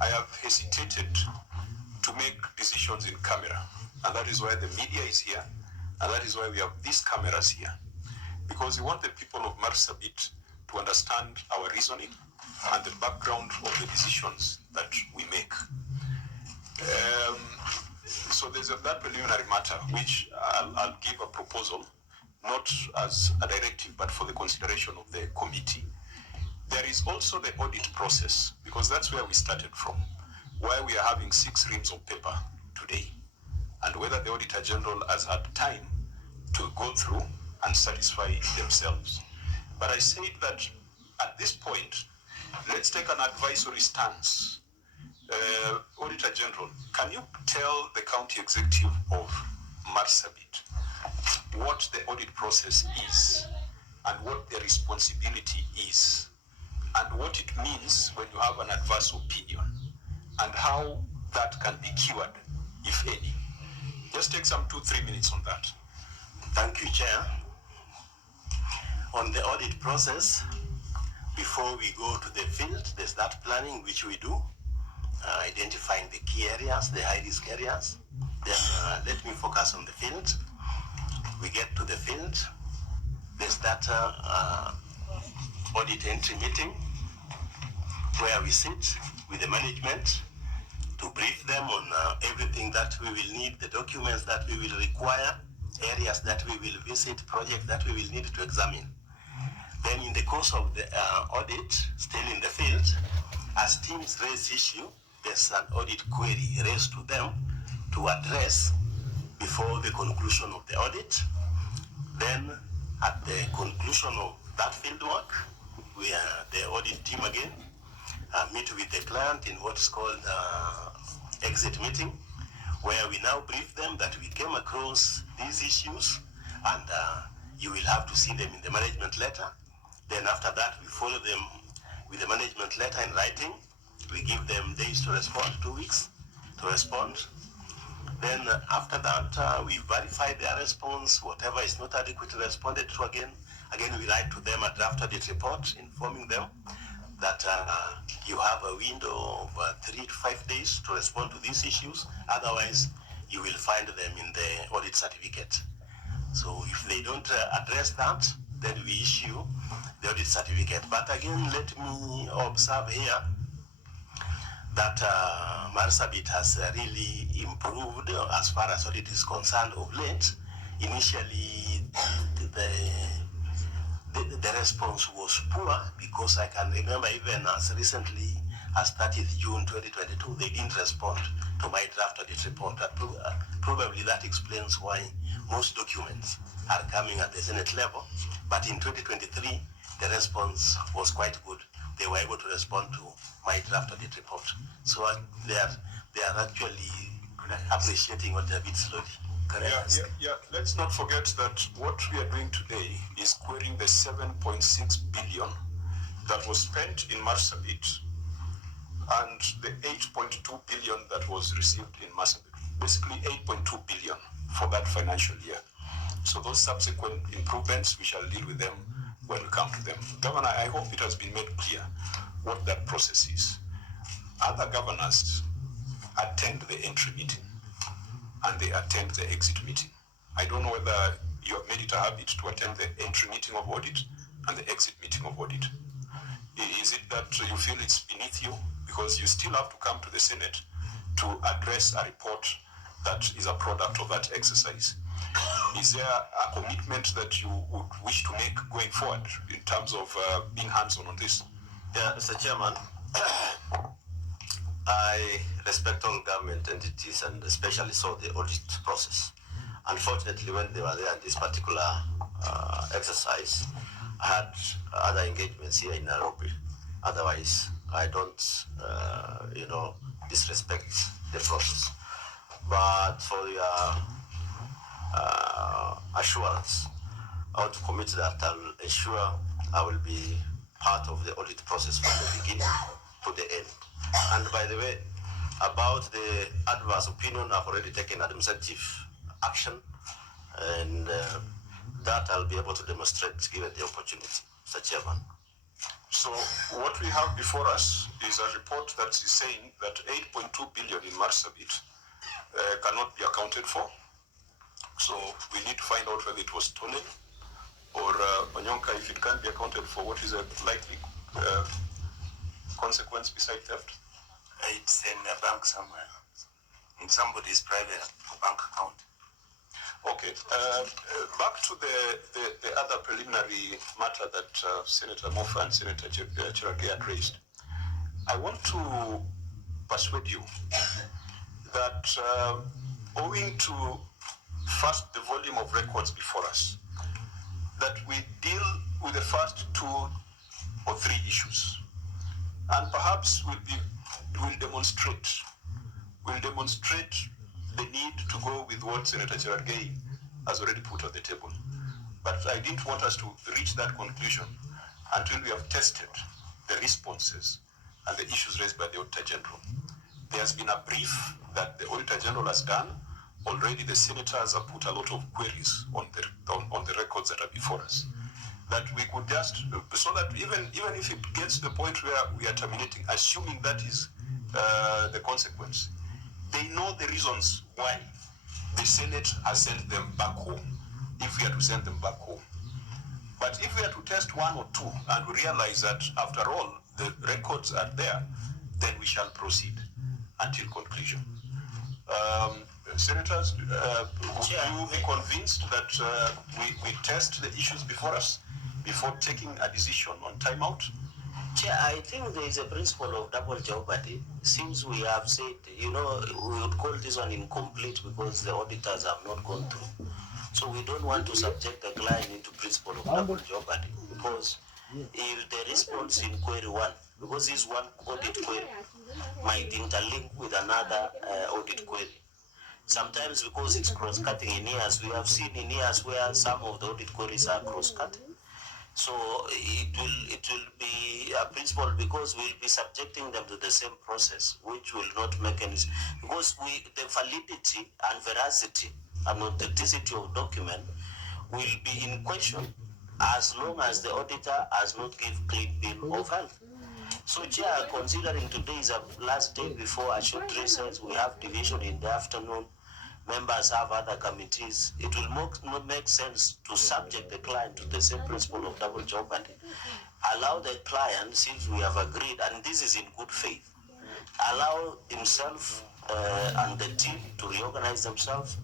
I have hesitated to make decisions in camera, and that is why the media is here, and that is why we have these cameras here, because we want the people of Marsabit to understand our reasoning and the background of the decisions that we make. So there's that preliminary matter, which I'll give a proposal, not as a directive, but for the consideration of the committee. There is also the audit process, because that's where we started from, why we are having 6 reams of paper today, and whether the Auditor General has had time to go through and satisfy themselves. But I said that at this point, let's take an advisory stance. Auditor General, can you tell the county executive of Marsabit what the audit process is and what the responsibility is and what it means when you have an adverse opinion and how that can be cured, if any? Just take some 2-3 minutes on that. Thank you, Chair. On the audit process, before we go to the field, there's that planning which we do, identifying the key areas, the high-risk areas. Then let me focus on the field. We get to the field, there's that audit entry meeting where we sit with the management to brief them on everything that we will need, the documents that we will require, areas that we will visit, projects that we will need to examine. Then in the course of the audit, still in the field, as teams raise issue, there's an audit query raised to them to address before the conclusion of the audit. Then at the conclusion of that field work, the audit team again meet with the client in what is called exit meeting, where we now brief them that we came across these issues and you will have to see them in the management letter. Then after that, we follow them with the management letter in writing. We give them days to respond, 2 weeks to respond. Then after that, we verify their response. Whatever is not adequately responded to again, we write to them a draft audit report informing them that you have a window of 3 to 5 days to respond to these issues. Otherwise, you will find them in the audit certificate. So if they don't address that, then we issue the audit certificate. But again, let me observe here that Marsabit has really improved as far as audit is concerned of late. Initially, the response was poor, because I can remember even as recently as 30th June 2022, they didn't respond to my draft audit report. Probably that explains why most documents are coming at the Senate level. But in 2023, the response was quite good. They were able to respond to my draft audit report. So they are actually appreciating what a bit slowly. Yeah. Let's not forget that what we are doing today is querying the 7.6 billion that was spent in Marsabit and the 8.2 billion that was received in Marsabit. Basically 8.2 billion for that financial year. So those subsequent improvements, we shall deal with them when we come to them. Governor, I hope it has been made clear what that process is. Other governors attend the entry meeting and they attend the exit meeting. I don't know whether you have made it a habit to attend the entry meeting of audit and the exit meeting of audit. Is it that you feel it's beneath you because you still have to come to the Senate to address a report that is a product of that exercise? Is there a commitment that you would wish to make going forward in terms of being hands-on on this? Yeah, Mr. Chairman, I respect all government entities and especially so the audit process. Unfortunately, when they were there in this particular exercise, I had other engagements here in Nairobi. Otherwise, I don't, disrespect the process. But for your assurance, I want to commit that I'll ensure I will be part of the audit process from the beginning to the end. And by the way, about the adverse opinion, I've already taken administrative action, and that I'll be able to demonstrate given the opportunity, Mr. Chairman. So what we have before us is a report that is saying that 8.2 billion in Marsabit cannot be accounted for. So we need to find out whether it was stolen or Onyonka, if it can't be accounted for, what is a likely consequence beside theft? It's in a bank somewhere, in somebody's private bank account. Okay. Back to the other preliminary matter that Senator Mofa and Senator Cherargei had raised. I want to persuade you that owing to first the volume of records before us, that we deal with the first 2 or 3 issues, and perhaps we'll demonstrate the need to go with what Senator Cherargei has already put on the table. But I didn't want us to reach that conclusion until we have tested the responses and the issues raised by the Auditor General. There has been a brief that the Auditor General has done. Already the senators have put a lot of queries on the records that are before us. That we could just, so that even if it gets to the point where we are terminating, assuming that is the consequence, they know the reasons why the Senate has sent them back home, if we are to send them back home. But if we are to test 1 or 2 and we realize that after all the records are there, then we shall proceed until conclusion. Senators, would you be convinced that we test the issues before us before taking a decision on timeout? Chair, I think there is a principle of double jeopardy. Since we have said, we would call this one incomplete because the auditors have not gone through. So we don't want to subject the client into principle of double jeopardy, because if the response in query 1, because this one audit query might interlink with another audit query. Sometimes because it's cross-cutting in years, we have seen in years where some of the audit queries are cross-cutting. So it will be a principle, because we'll be subjecting them to the same process, which will not make any sense. Because the validity and veracity and authenticity of document will be in question as long as the auditor has not given clean bill of health. So, Chair, considering today is a last day before a short recess, we have division in the afternoon, members have other committees, it will not make sense to subject the client to the same principle of double jeopardy. Allow the client, since we have agreed, and this is in good faith, allow himself and the team to reorganize themselves,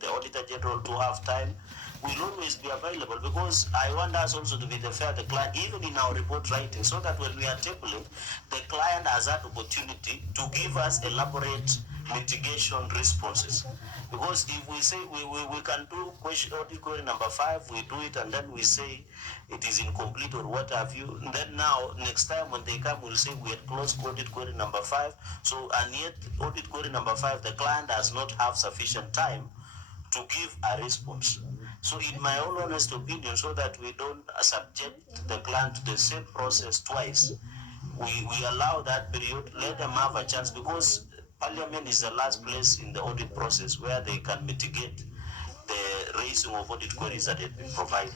the Auditor General to have time. We'll always be available, because I want us also to be the fair the client, even in our report writing, so that when we are tabling, the client has that opportunity to give us elaborate mitigation responses. Because if we say we can do audit query number 5, we do it, and then we say it is incomplete or what have you, and then now next time when they come, we'll say we had closed audit query number 5. So, and yet audit query number 5, the client does not have sufficient time to give a response. So in my own honest opinion, so that we don't subject the client to the same process twice, we allow that period, let them have a chance, because Parliament is the last place in the audit process where they can mitigate the raising of audit queries that have been provided.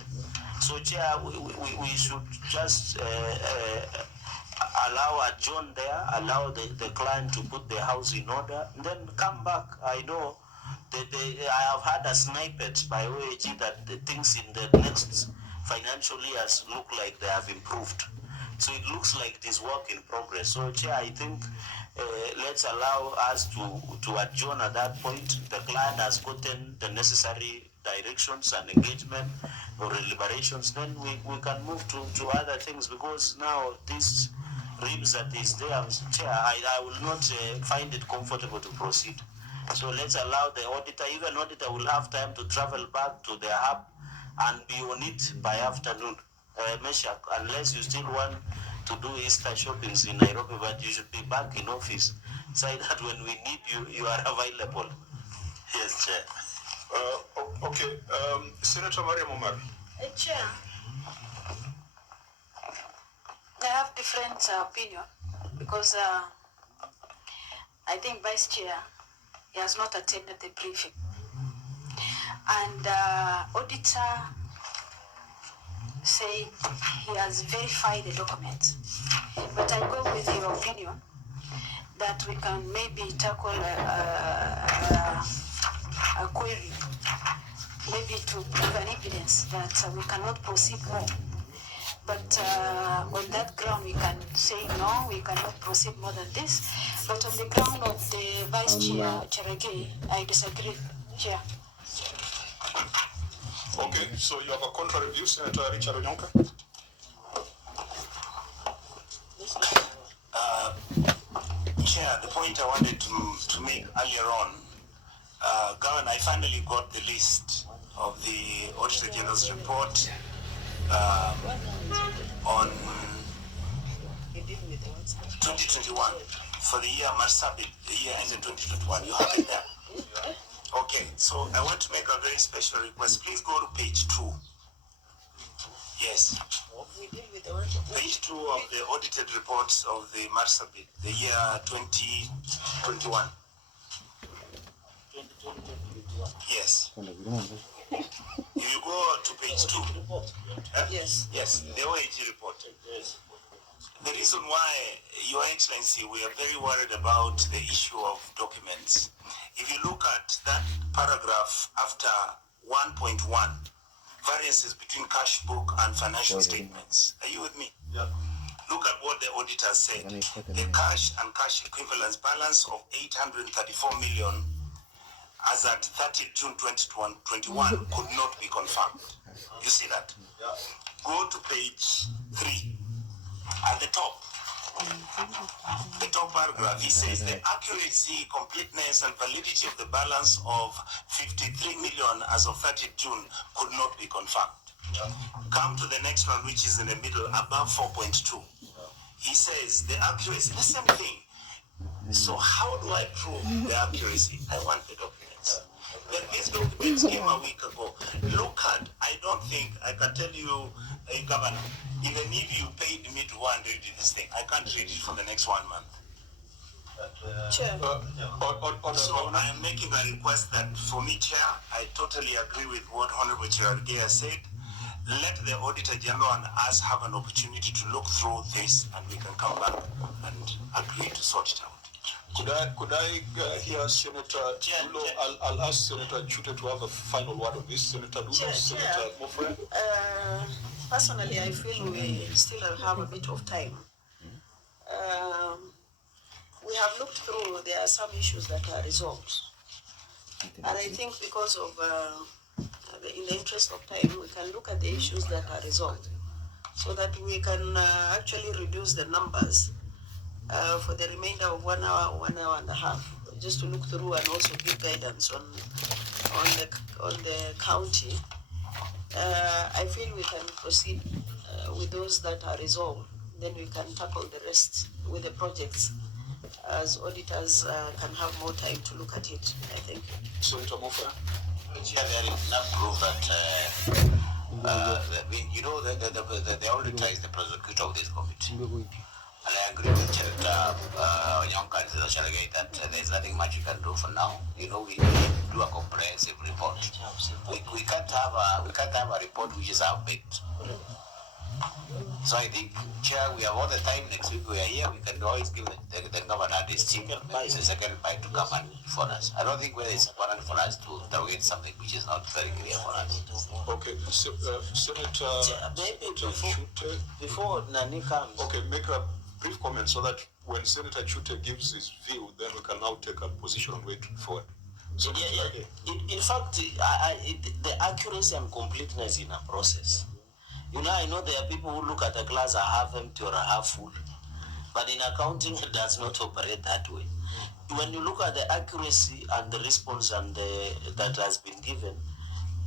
So, Chair, we should just allow a John there, allow the client to put the house in order, and then come back. I know I have had a snippet by OAG that the things in the next financial years look like they have improved. So it looks like it is work in progress. So, Chair, I think let's allow us to adjourn at that point. The client has gotten the necessary directions and engagement or deliberations, then we can move to other things, because now this ribs that is there, Chair, I will not find it comfortable to proceed. So let's allow the auditor, even auditor will have time to travel back to their hub and be on it by afternoon. Meshach, unless you still want to do Easter shoppings in Nairobi, but you should be back in office, so that when we need you, you are available. Yes, Chair. Okay, Senator Mariam Omar. Chair, I have different opinion, because I think Vice Chair, he has not attended the briefing. and auditor say he has verified the document. But I go with your opinion that we can maybe tackle a query, maybe to give an evidence that we cannot proceed more. But on that ground, we can say no, we cannot proceed more than this. But on the ground of the Vice Chair, Cherege, I disagree, Chair. Okay, so you have a contrary view, Senator Richard Onyonka? Chair, the point I wanted to make earlier on, Governor, I finally got the list of the Auditor General's report on 2021 for the year Marsabit, the year ended 2021. You have it there? Okay, so I want to make a very special request. Please go to page 2. Yes. Page 2 of the audited reports of the Marsabit, the year 2021. Yes. If you go to page 2. Yes. Yes, the OAG report. The reason why, Your Excellency, we are very worried about the issue of documents. If you look at that paragraph after 1.1, variances between cash book and financial statements. Are you with me? Yeah. Look at what the auditor said. The cash and cash equivalence balance of 834 million as at 30 June 2021 could not be confirmed. You see that? Yeah. Go to page 3. At the top paragraph, he says the accuracy, completeness, and validity of the balance of 53 million as of 30 June could not be confirmed. Yeah. Come to the next one, which is in the middle, above 4.2. Yeah. He says the accuracy, the same thing. So how do I prove the accuracy? I want the documents. Then these documents came a week ago. Look at, I don't think, I can tell you, Governor, even if you paid me to go and read this thing, I can't read it for the next 1 month. Chair. So I am making a request that for me, Chair, I totally agree with what Honorable Chair Gea said. Let the Auditor General and us have an opportunity to look through this and we can come back and agree to sort it out. Could I hear Senator Dulo? I'll ask Senator Chute to have a final word on this. Senator Dulo, Senator Mofre? Personally, I feel we still have a bit of time. We have looked through, there are some issues that are resolved. And I think because of, in the interest of time, we can look at the issues that are resolved so that we can actually reduce the numbers for the remainder of 1 hour, 1 hour and a half, just to look through and also give guidance on the county. I feel we can proceed with those that are resolved. Then we can tackle the rest with the projects as auditors can have more time to look at it, I think. Senator Mofre? Chair, there is enough proof that, you know, the auditor is the prosecutor of this committee. And I agree with Senator Onyonka and Senator Cherege that there's nothing much you can do for now. You know, we do a comprehensive report. We can't have a report which is half-baked. So I think, Chair, we have all the time. Next week we are here. We can always give the governor this second bite to come and for us. I don't think whether it's important for us to interrogate something which is not very clear for us. Okay, Senator before Nani comes. Okay, make a brief comment so that when Senator Chute gives his view, then we can now take a position on way forward. So in fact, the accuracy and completeness in a process. You know, I know there are people who look at a glass a half empty or a half full, but in accounting it does not operate that way. When you look at the accuracy and the response and that has been given,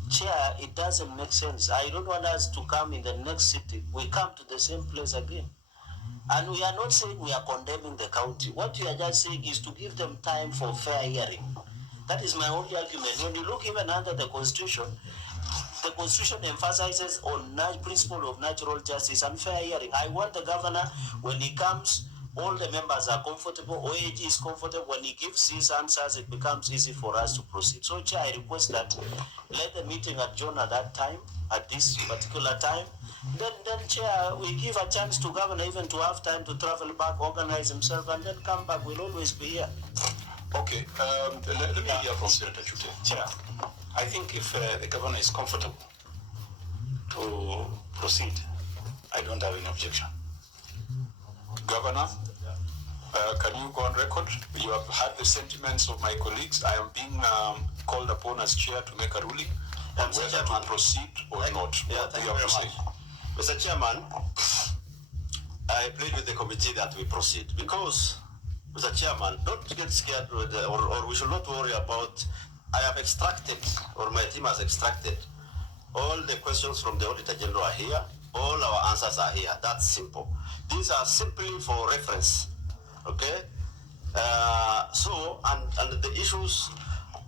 Chair, it doesn't make sense. I don't want us to come in the next sitting. We come to the same place again. And we are not saying we are condemning the county. What we are just saying is to give them time for fair hearing. That is my only argument. When you look even under the Constitution emphasizes on principle of natural justice and fair hearing. I want the governor, when he comes, all the members are comfortable, OAG is comfortable. When he gives his answers, it becomes easy for us to proceed. So, Chair, I request that let the meeting adjourn at that time, at this particular time. Then, Chair, we give a chance to Governor even to have time to travel back, organize himself, and then come back. We'll always be here. Okay, let me hear from Senator Chute. Chair, I think if the governor is comfortable to proceed, I don't have any objection. Governor, can you go on record? You have heard the sentiments of my colleagues. I am being called upon as chair to make a ruling on whether to proceed or not. What do you have to say? Mr. Chairman, I plead with the committee that we proceed because, Mr. Chairman, don't get scared or we should not worry about. I have extracted, or my team has extracted, all the questions from the Auditor General are here. All our answers are here. That's simple. These are simply for reference. Okay? And the issues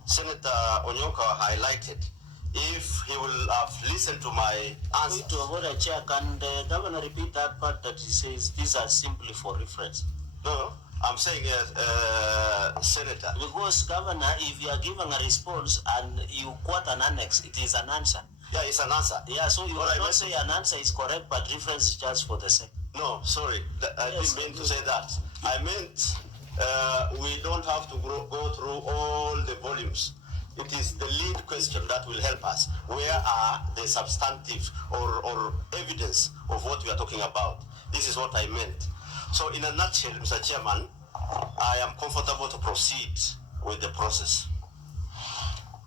Senator Onyonka highlighted, if he will have listened to my answer. To avoid a chair, can the governor repeat that part that he says these are simply for reference? No, I'm saying, Senator. Because, Governor, if you are giving a response and you quote an annex, it is an answer. Yeah, it's an answer. Yeah, so you cannot say an answer is correct, but reference is just for the sake. No, sorry. I didn't mean to say that. I meant we don't have to go through all the volumes. It is the lead question that will help us. Where are the substantive or evidence of what we are talking about? This is what I meant. So in a nutshell, Mr. Chairman, I am comfortable to proceed with the process.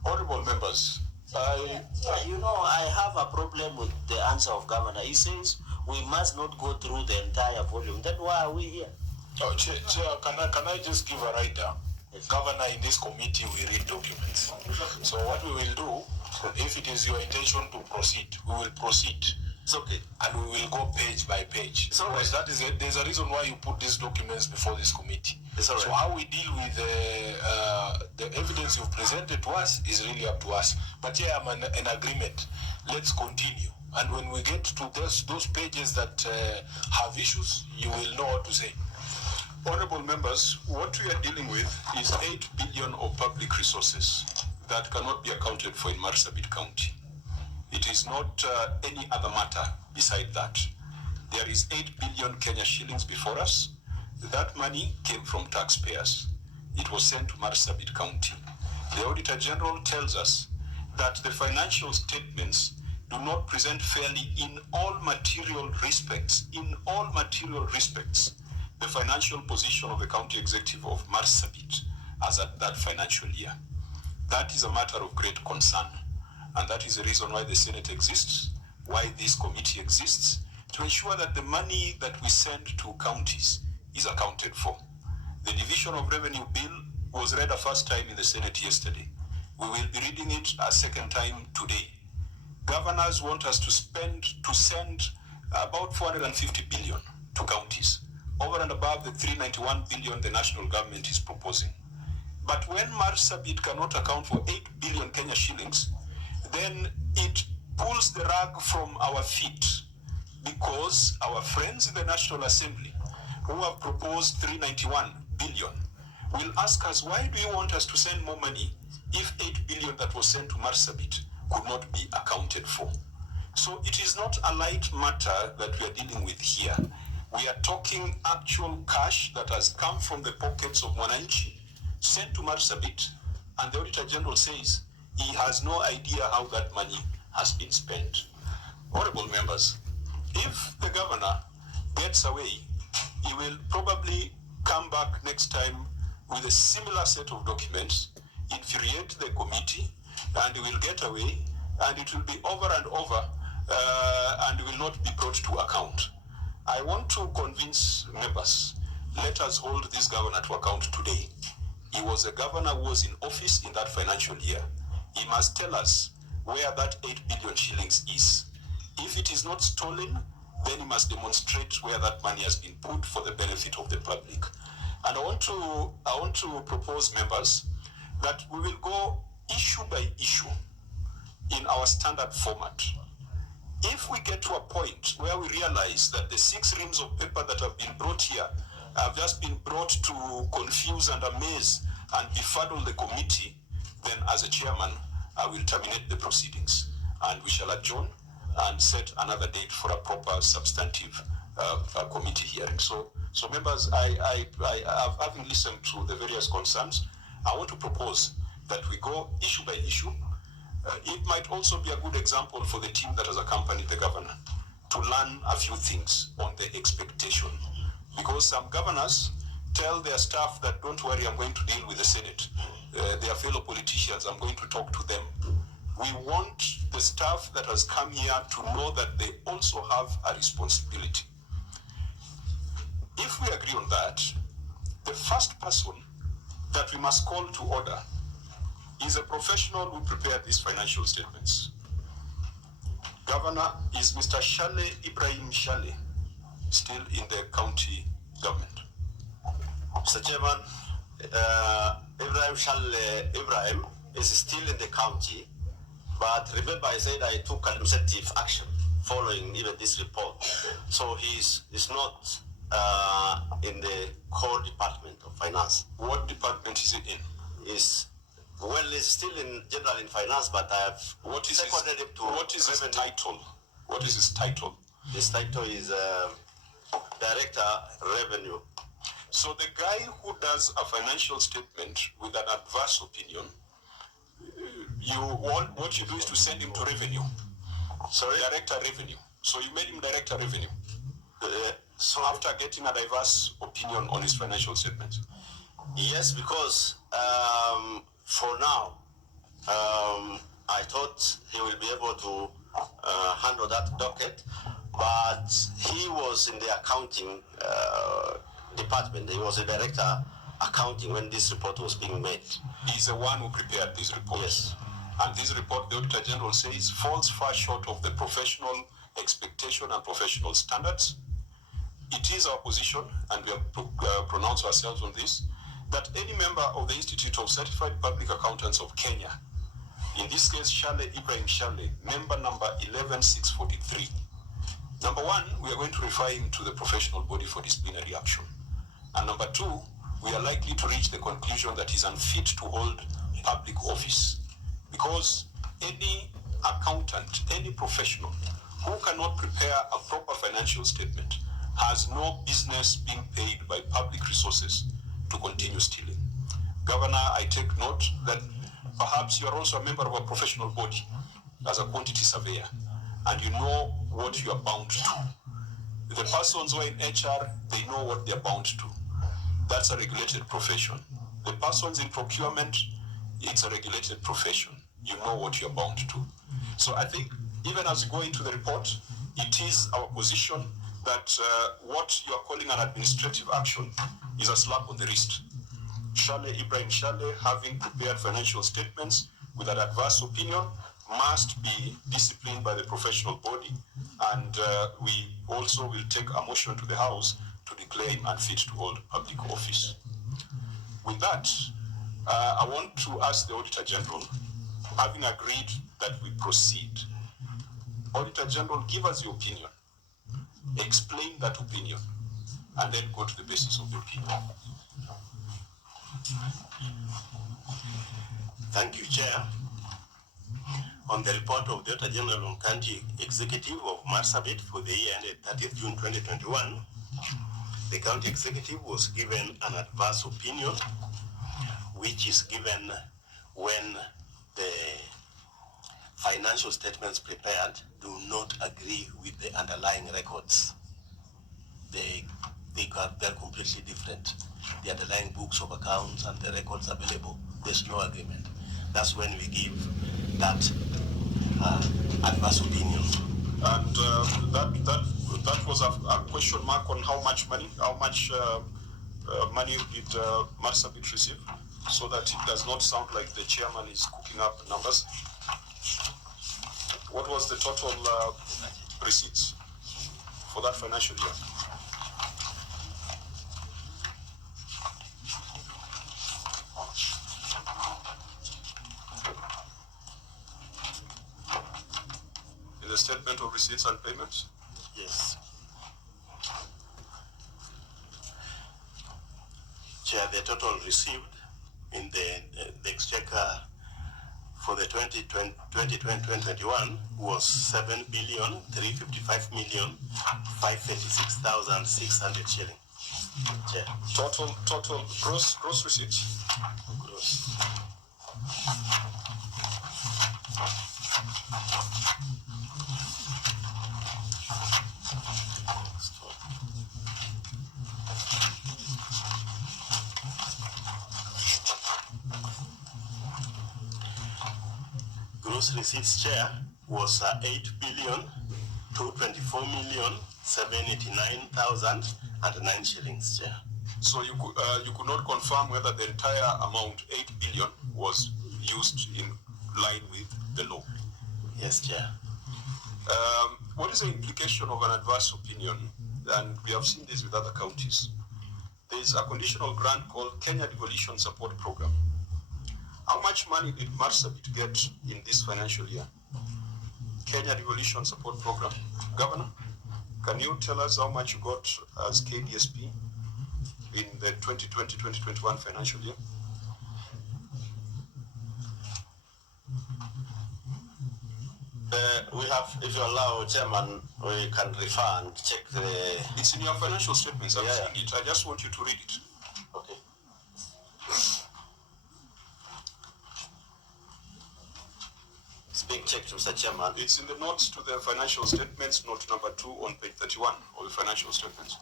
Honorable members, I have a problem with the answer of Governor. He says we must not go through the entire volume. Then why are we here? Oh, Chair, can I just give a rider? Governor, in this committee, we read documents. So what we will do, if it is your intention to proceed, we will proceed. It's okay. And we will go page by page. So there's a reason why you put these documents before this committee. It's all right. So how we deal with the evidence you've presented to us is really up to us. But yeah, I'm in agreement. Let's continue. And when we get to those pages that have issues, you will know what to say. Honorable members, what we are dealing with is 8 billion of public resources that cannot be accounted for in Marsabit County. It is not any other matter beside that. There is 8 billion Kenya shillings before us. That money came from taxpayers. It was sent to Marsabit County. The Auditor General tells us that the financial statements do not present fairly in all material respects. In all material respects, the financial position of the county executive of Marsabit as at that financial year. That is a matter of great concern. And that is the reason why the Senate exists, why this committee exists, to ensure that the money that we send to counties is accounted for. The Division of Revenue Bill was read a first time in the Senate yesterday. We will be reading it a second time today. Governors want us to send about 450 billion to counties, over and above the 391 billion the national government is proposing. But when Marsabit cannot account for 8 billion Kenya shillings, then it pulls the rug from our feet, because our friends in the National Assembly who have proposed 391 billion will ask us, why do you want us to send more money if 8 billion that was sent to Marsabit could not be accounted for? So it is not a light matter that we are dealing with here. We are talking actual cash that has come from the pockets of Mwananchi, sent to Marsabit, and the Auditor General says he has no idea how that money has been spent. Honorable members, if the governor gets away, he will probably come back next time with a similar set of documents, infuriate the committee, and he will get away, and it will be over and over, and will not be brought to account. I want to convince members, let us hold this governor to account today. He was a governor who was in office in that financial year. He must tell us where that 8 billion shillings is. If it is not stolen, then he must demonstrate where that money has been put for the benefit of the public. And I want to propose, members, that we will go issue by issue in our standard format. If we get to a point where we realize that the 6 reams of paper that have been brought here have just been brought to confuse and amaze and befuddle the committee, then as a chairman, I will terminate the proceedings and we shall adjourn and set another date for a proper substantive committee hearing. So members, having listened to the various concerns, I want to propose that we go issue by issue. It might also be a good example for the team that has accompanied the governor to learn a few things on the expectation. Because some governors tell their staff that, don't worry, I'm going to deal with the Senate. Their fellow politicians, I'm going to talk to them. We want the staff that has come here to know that they also have a responsibility. If we agree on that, the first person that we must call to order is a professional who prepared these financial statements. Governor is Mr. Shale Ibrahim Shale, still in the county government. Mr. Chairman, Ibrahim Shale Ibrahim is still in the county, but remember I said I took administrative action following even this report. So he's not in the core department of finance. What department is he in? He's still in general in finance, but I have seconded him to. What is his title? What is his title? His title is Director Revenue. So the guy who does a financial statement with an adverse opinion, what you do is to send him to revenue. Sorry? Director Revenue. So you made him Director Revenue. So after getting a diverse opinion on his financial statements. Yes, because for now, I thought he will be able to handle that docket, but he was in the accounting department. He was a director accounting when this report was being made. He's the one who prepared this report. Yes. And this report, the Auditor General says, falls far short of the professional expectation and professional standards. It is our position, and we have pronounced ourselves on this, that any member of the Institute of Certified Public Accountants of Kenya, in this case, Shale Ibrahim Shale, member number 11643. Number one, we are going to refer him to the professional body for disciplinary action. And number two, we are likely to reach the conclusion that he's unfit to hold public office. Because any accountant, any professional who cannot prepare a proper financial statement has no business being paid by public resources to continue stealing. Governor, I take note that perhaps you are also a member of a professional body as a quantity surveyor, and you know what you are bound to. The persons who are in HR, they know what they are bound to. That's a regulated profession. The persons in procurement, it's a regulated profession. You know what you're bound to. So I think even as we go into the report, it is our position that what you are calling an administrative action is a slap on the wrist. Shale Ibrahim Shale, having prepared financial statements with an adverse opinion, must be disciplined by the professional body, and we also will take a motion to the House to declare him unfit to hold public office. With that, I want to ask the Auditor General, having agreed that we proceed, Auditor General, give us your opinion, explain that opinion, and then go to the basis of the opinion. Thank you, Chair. On the report of the Auditor General on County Executive of Marsabit for the year ended 30th June 2021, the County Executive was given an adverse opinion, which is given when the financial statements prepared do not agree with the underlying records. They're completely different. The underlying books of accounts and the records available, there's no agreement. That's when we give that adverse opinion. And that was a question mark on how much money did Marsabit receive, so that it does not sound like the chairman is cooking up numbers. What was the total receipts for that financial year? In the statement of receipts and payments? Yes. Chair, the total received in the exchequer for the 2020-2021 was 7,355,536,600 shillings. Chair. Total gross receipts. Gross. Gross receipts, Chair, was 8,224,789,009 shillings, Chair. So you could not confirm whether the entire amount, 8 billion, was used in line with the law? Yes, Chair. What is the implication of an adverse opinion? And we have seen this with other counties. There is a conditional grant called Kenya Devolution Support Program. How much money did Marsabit get in this financial year? Kenya Devolution Support Program. Governor, can you tell us how much you got as KDSP in the 2020-2021 financial year? We have, if you allow, Chairman, we can refer and check the... It's in your financial statements, I've seen it. I just want you to read it. Okay. It's being checked, Mr. Chairman. It's in the notes to the financial statements, note number 2 on page 31 of the financial statements.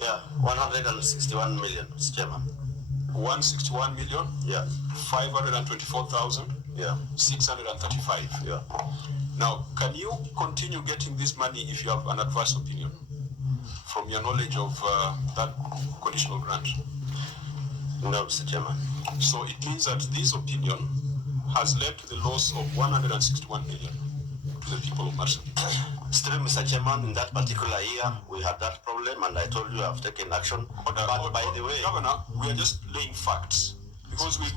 Yeah, 161 million, Mr. Chairman. 161 million? Yeah. 524,000? Yeah. 635? Yeah. Now, can you continue getting this money if you have an adverse opinion from your knowledge of that conditional grant? No, Mr. Chairman. So it means that this opinion has led to the loss of 161 million to the people of Marsabit. Still, Mr. Chairman, in that particular year, we had that problem, and I told you I've taken action. But by the way, Governor, we are just laying facts because we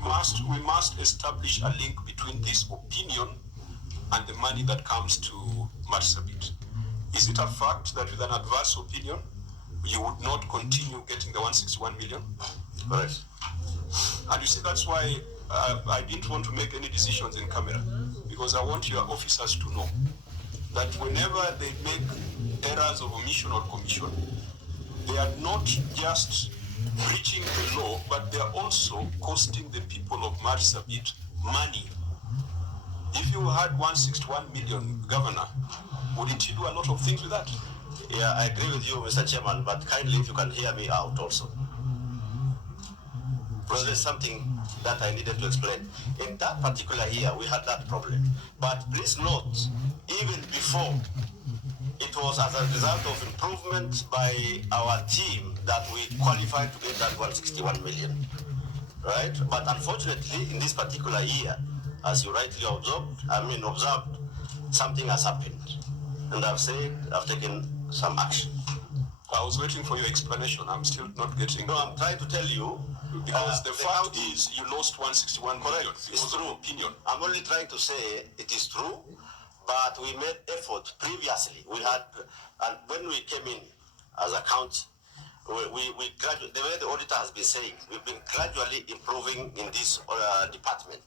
must establish a link between this opinion and the money that comes to Marsabit. Is it a fact that with an adverse opinion, you would not continue getting the 161 million? Correct. And you see, that's why I didn't want to make any decisions in camera, because I want your officers to know that whenever they make errors of omission or commission, they are not just breaching the law, but they are also costing the people of Marsabit money. If you had 161 million, Governor, wouldn't you do a lot of things with that? Yeah, I agree with you, Mr. Chairman, but kindly if you can hear me out also. Because there's something that I needed to explain. In that particular year, we had that problem. But please note, even before, it was as a result of improvement by our team that we qualified to get that 161 million, right? But unfortunately, in this particular year, as you rightly observed, something has happened. And I've said, I've taken some action. I was waiting for your explanation. I'm still not getting... No, I'm trying to tell you... Because the fact is, you lost 161 million. It's true. Opinion. I'm only trying to say it is true, but we made effort previously. We had, and when we came in as a county, we gradually, the way the auditor has been saying, we've been gradually improving in this department.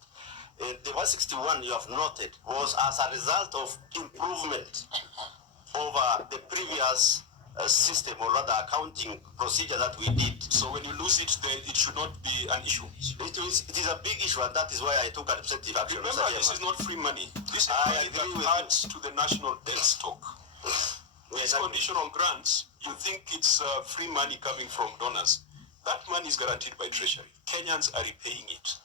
The 161 you have noted was as a result of improvement over the previous system, or rather accounting procedure that we did. So when you lose it, then it should not be an issue. It is a big issue, and that is why I took administrative action. Remember, this is not free money. This is money that adds to the national debt stock. These conditional grants, you think it's free money coming from donors. That money is guaranteed by Treasury. Kenyans are repaying it.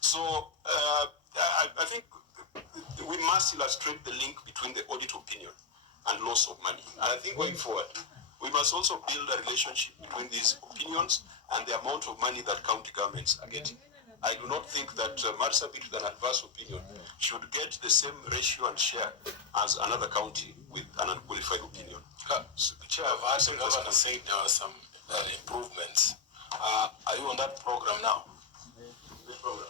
So I think we must illustrate the link between the audit opinion and loss of money. And I think going forward, we must also build a relationship between these opinions and the amount of money that county governments are getting. I do not think that Marsabit with an adverse opinion should get the same ratio and share as another county with an unqualified opinion. Chair, I've heard the governor say there were some improvements. Are you on that program now? Which program?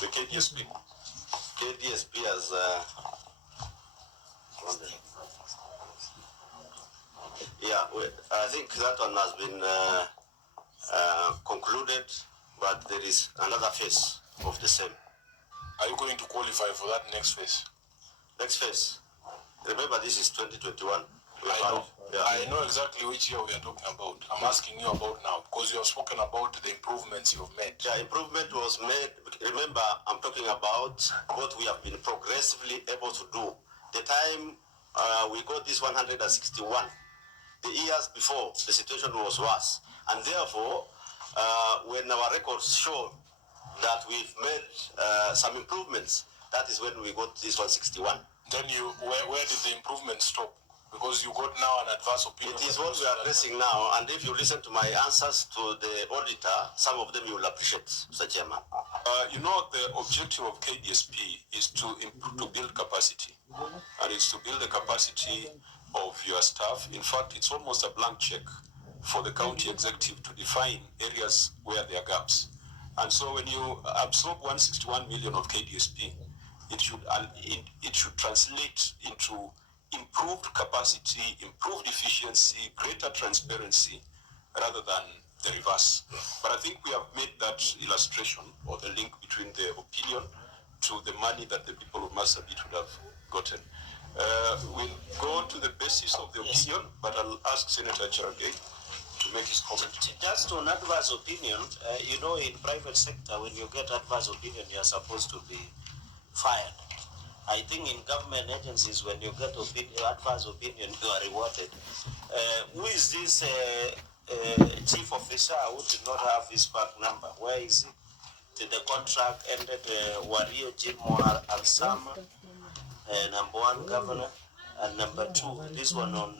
The KDSP. KDSP has I think that one has been concluded, but there is another phase of the same. Are you going to qualify for that next phase? Next phase? Remember, this is 2021. I know exactly which year we are talking about. I'm asking you about now, because you have spoken about the improvements you've made. Yeah, improvement was made. Remember, I'm talking about what we have been progressively able to do. The time we got this 161, the years before, the situation was worse. And therefore, when our records show that we've made some improvements, that is when we got this 161. Then where did the improvement stop? Because you got now an adverse opinion. It is what we are addressing now, and if you listen to my answers to the auditor, some of them you will appreciate, Mr. Chairman. You know, the objective of KDSP is to build capacity, and it's to build the capacity of your staff. In fact, it's almost a blank check for the county executive to define areas where there are gaps. And so when you absorb 161 million of KDSP, it should translate into improved capacity, improved efficiency, greater transparency, rather than the reverse. But I think we have made that illustration or the link between the opinion to the money that the people of Marsabit would have gotten. We'll go to the basis of the opinion, but I'll ask Senator Cheragay to make his comment. Just on adverse opinion, you know, in private sector, when you get adverse opinion, you're supposed to be fired. I think in government agencies, when you get adverse opinion, you are rewarded. Who is this chief officer who did not have his pack number? Where is it? Did the contract ended Wario Jimmo Al-Sama, number one governor, and number two, this one on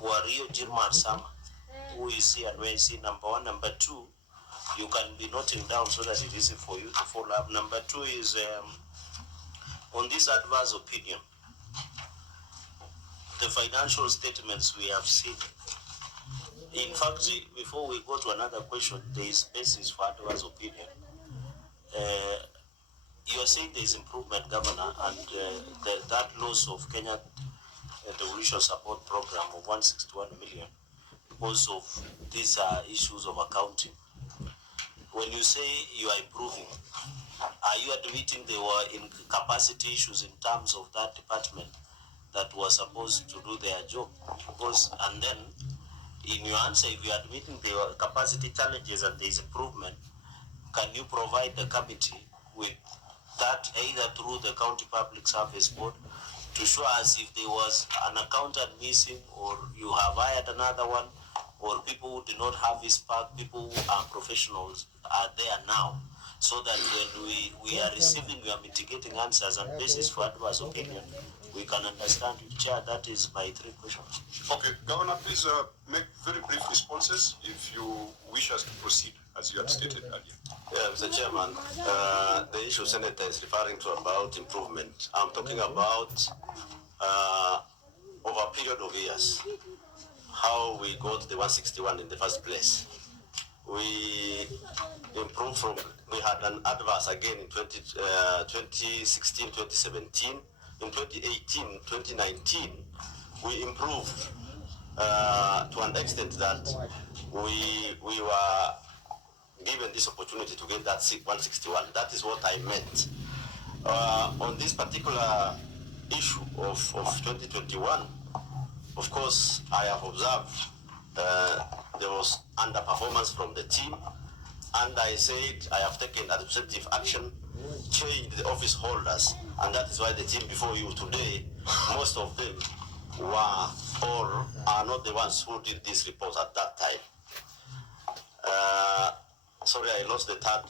Wario Jimmo Al-Sama. Who is he and where is he? Number one. Number two, you can be noting down so that it is easy for you to follow up. Number two is on this adverse opinion, the financial statements we have seen. In fact, before we go to another question, there is basis for adverse opinion. You are saying there is improvement, Governor, and that loss of Kenya Devolution Support Program of 161 million because of these issues of accounting. When you say you are improving, are you admitting there were capacity issues in terms of that department that was supposed to do their job? Because, and then in your answer, if you are admitting there were capacity challenges and there is improvement, can you provide the committee with that either through the County Public Service Board to show us if there was an accountant missing or you have hired another one, or people who do not have his pack, people who are professionals are there now, so that when we are receiving your mitigating answers and basis for adverse opinion, we can understand you. Chair, that is my three questions. Okay, Governor, please make very brief responses if you wish us to proceed, as you had stated earlier. Yeah, Mr. Chairman, the issue Senator is referring to about improvement. I'm talking about over a period of years, how we got the 161 in the first place. We improved from, we had an adverse again in 2016, 2017. In 2018, 2019, we improved to an extent that we were given this opportunity to get that 161. That is what I meant. On this particular issue of 2021, of course, I have observed there was underperformance from the team, and I said I have taken administrative action, changed the office holders, and that is why the team before you today, most of them were or are not the ones who did this report at that time. Sorry, I lost the third.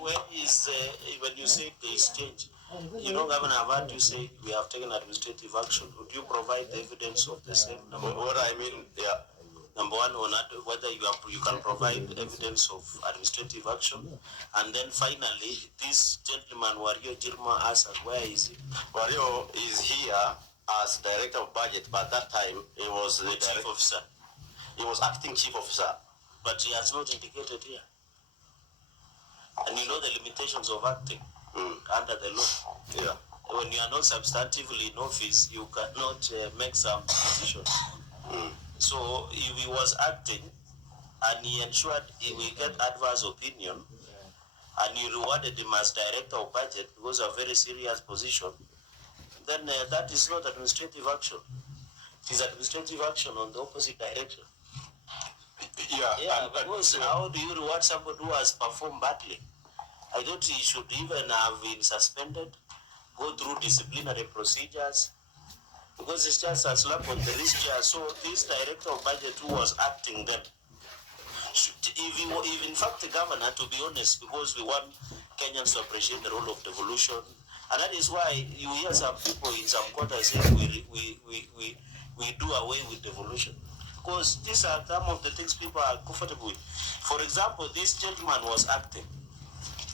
Where is, when you say there is change, you know, Governor, I've heard you say we have taken administrative action. Would you provide the evidence of the same number? What I mean, yeah, Number one, on whether you can provide evidence of administrative action. And then finally, this gentleman, Wario Jirma, asked us, where is he? Wario is here as Director of Budget, but that time he was the Chief Officer. He was acting Chief Officer. But he has not indicated here. And you know the limitations of acting under the law. Yeah. When you are not substantively in office, you cannot make some decisions. So if he was acting and he ensured he will get adverse opinion and you rewarded him as Director of Budget because of a very serious position, then that is not administrative action. It is administrative action on the opposite direction. Yeah, because how do you reward somebody who has performed badly? I thought he should even have been suspended, go through disciplinary procedures, because it's just a slap on the wrist here. So this Director of Budget who was acting then, if in fact the governor, to be honest, because we want Kenyans to appreciate the role of devolution, and that is why you hear some people in some quarters saying we do away with devolution. Because these are some of the things people are comfortable with. For example, this gentleman was acting.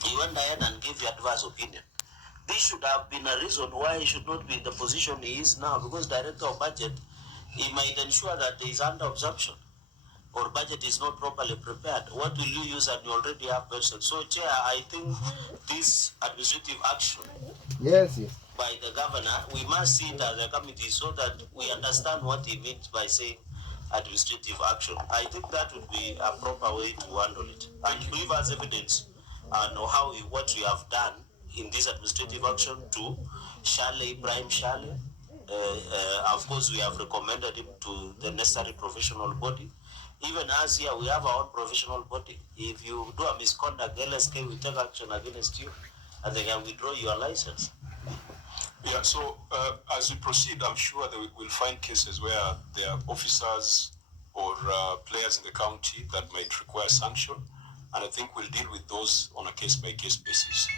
He went ahead and gave the adverse opinion. This should have been a reason why he should not be in the position he is now, because Director of Budget, he might ensure that there is under absorption or budget is not properly prepared. What will you use and you already have mentioned? So, Chair, I think this administrative action by the governor, we must see it as a committee so that we understand what he means by saying administrative action. I think that would be a proper way to handle it. And give us evidence and how what we have done in this administrative action to Ibrahim Shale. Of course, we have recommended him to the necessary professional body. Even as here, we have our own professional body. If you do a misconduct, LSK will take action against you and they can withdraw your license. Yeah, so as we proceed, I'm sure that we'll find cases where there are officers or players in the county that might require sanction, and I think we'll deal with those on a case-by-case basis.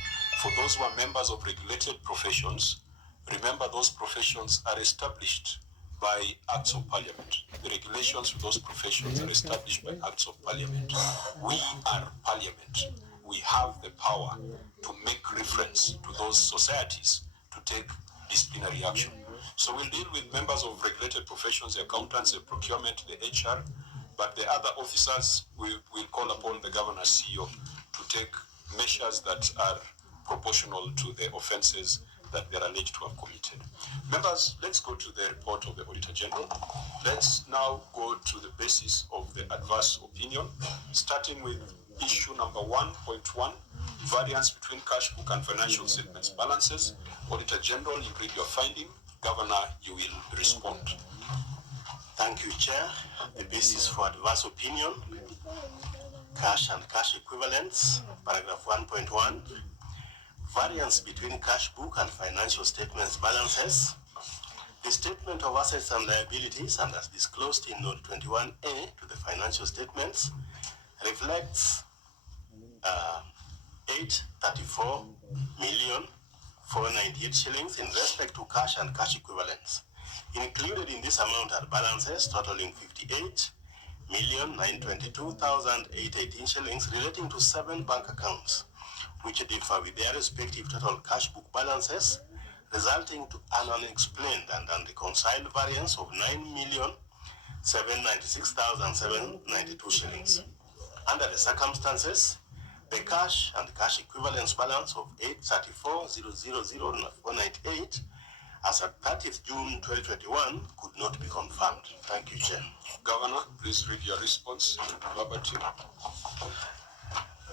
For those who are members of regulated professions, remember those professions are established by acts of parliament. The regulations for those professions are established by acts of parliament. We are parliament. We have the power to make reference to those societies to take disciplinary action. So we'll deal with members of regulated professions, the accountants, the procurement, the HR, but the other officers, we'll call upon the governor CEO to take measures that are proportional to the offenses that they are alleged to have committed. Members, let's go to the report of the Auditor General. Let's now go to the basis of the adverse opinion, starting with issue number 1.1, variance between cash book and financial statements balances. Auditor General, you read your finding. Governor, you will respond. Thank you, Chair. The basis for adverse opinion, cash and cash equivalents, paragraph 1.1, variance between cash book and financial statements balances. The statement of assets and liabilities, and as disclosed in Note 21A to the financial statements, reflects 834,498 shillings in respect to cash and cash equivalents. Included in this amount are balances totaling 58,922,818 shillings relating to 7 bank accounts, which differ with their respective total cash book balances, resulting to an unexplained and unreconciled variance of 9,796,792 shillings. Under the circumstances, the cash and cash equivalents balance of 834,000,498 as at 30th June 2021 could not be confirmed. Thank you, Chair. Governor, please read your response.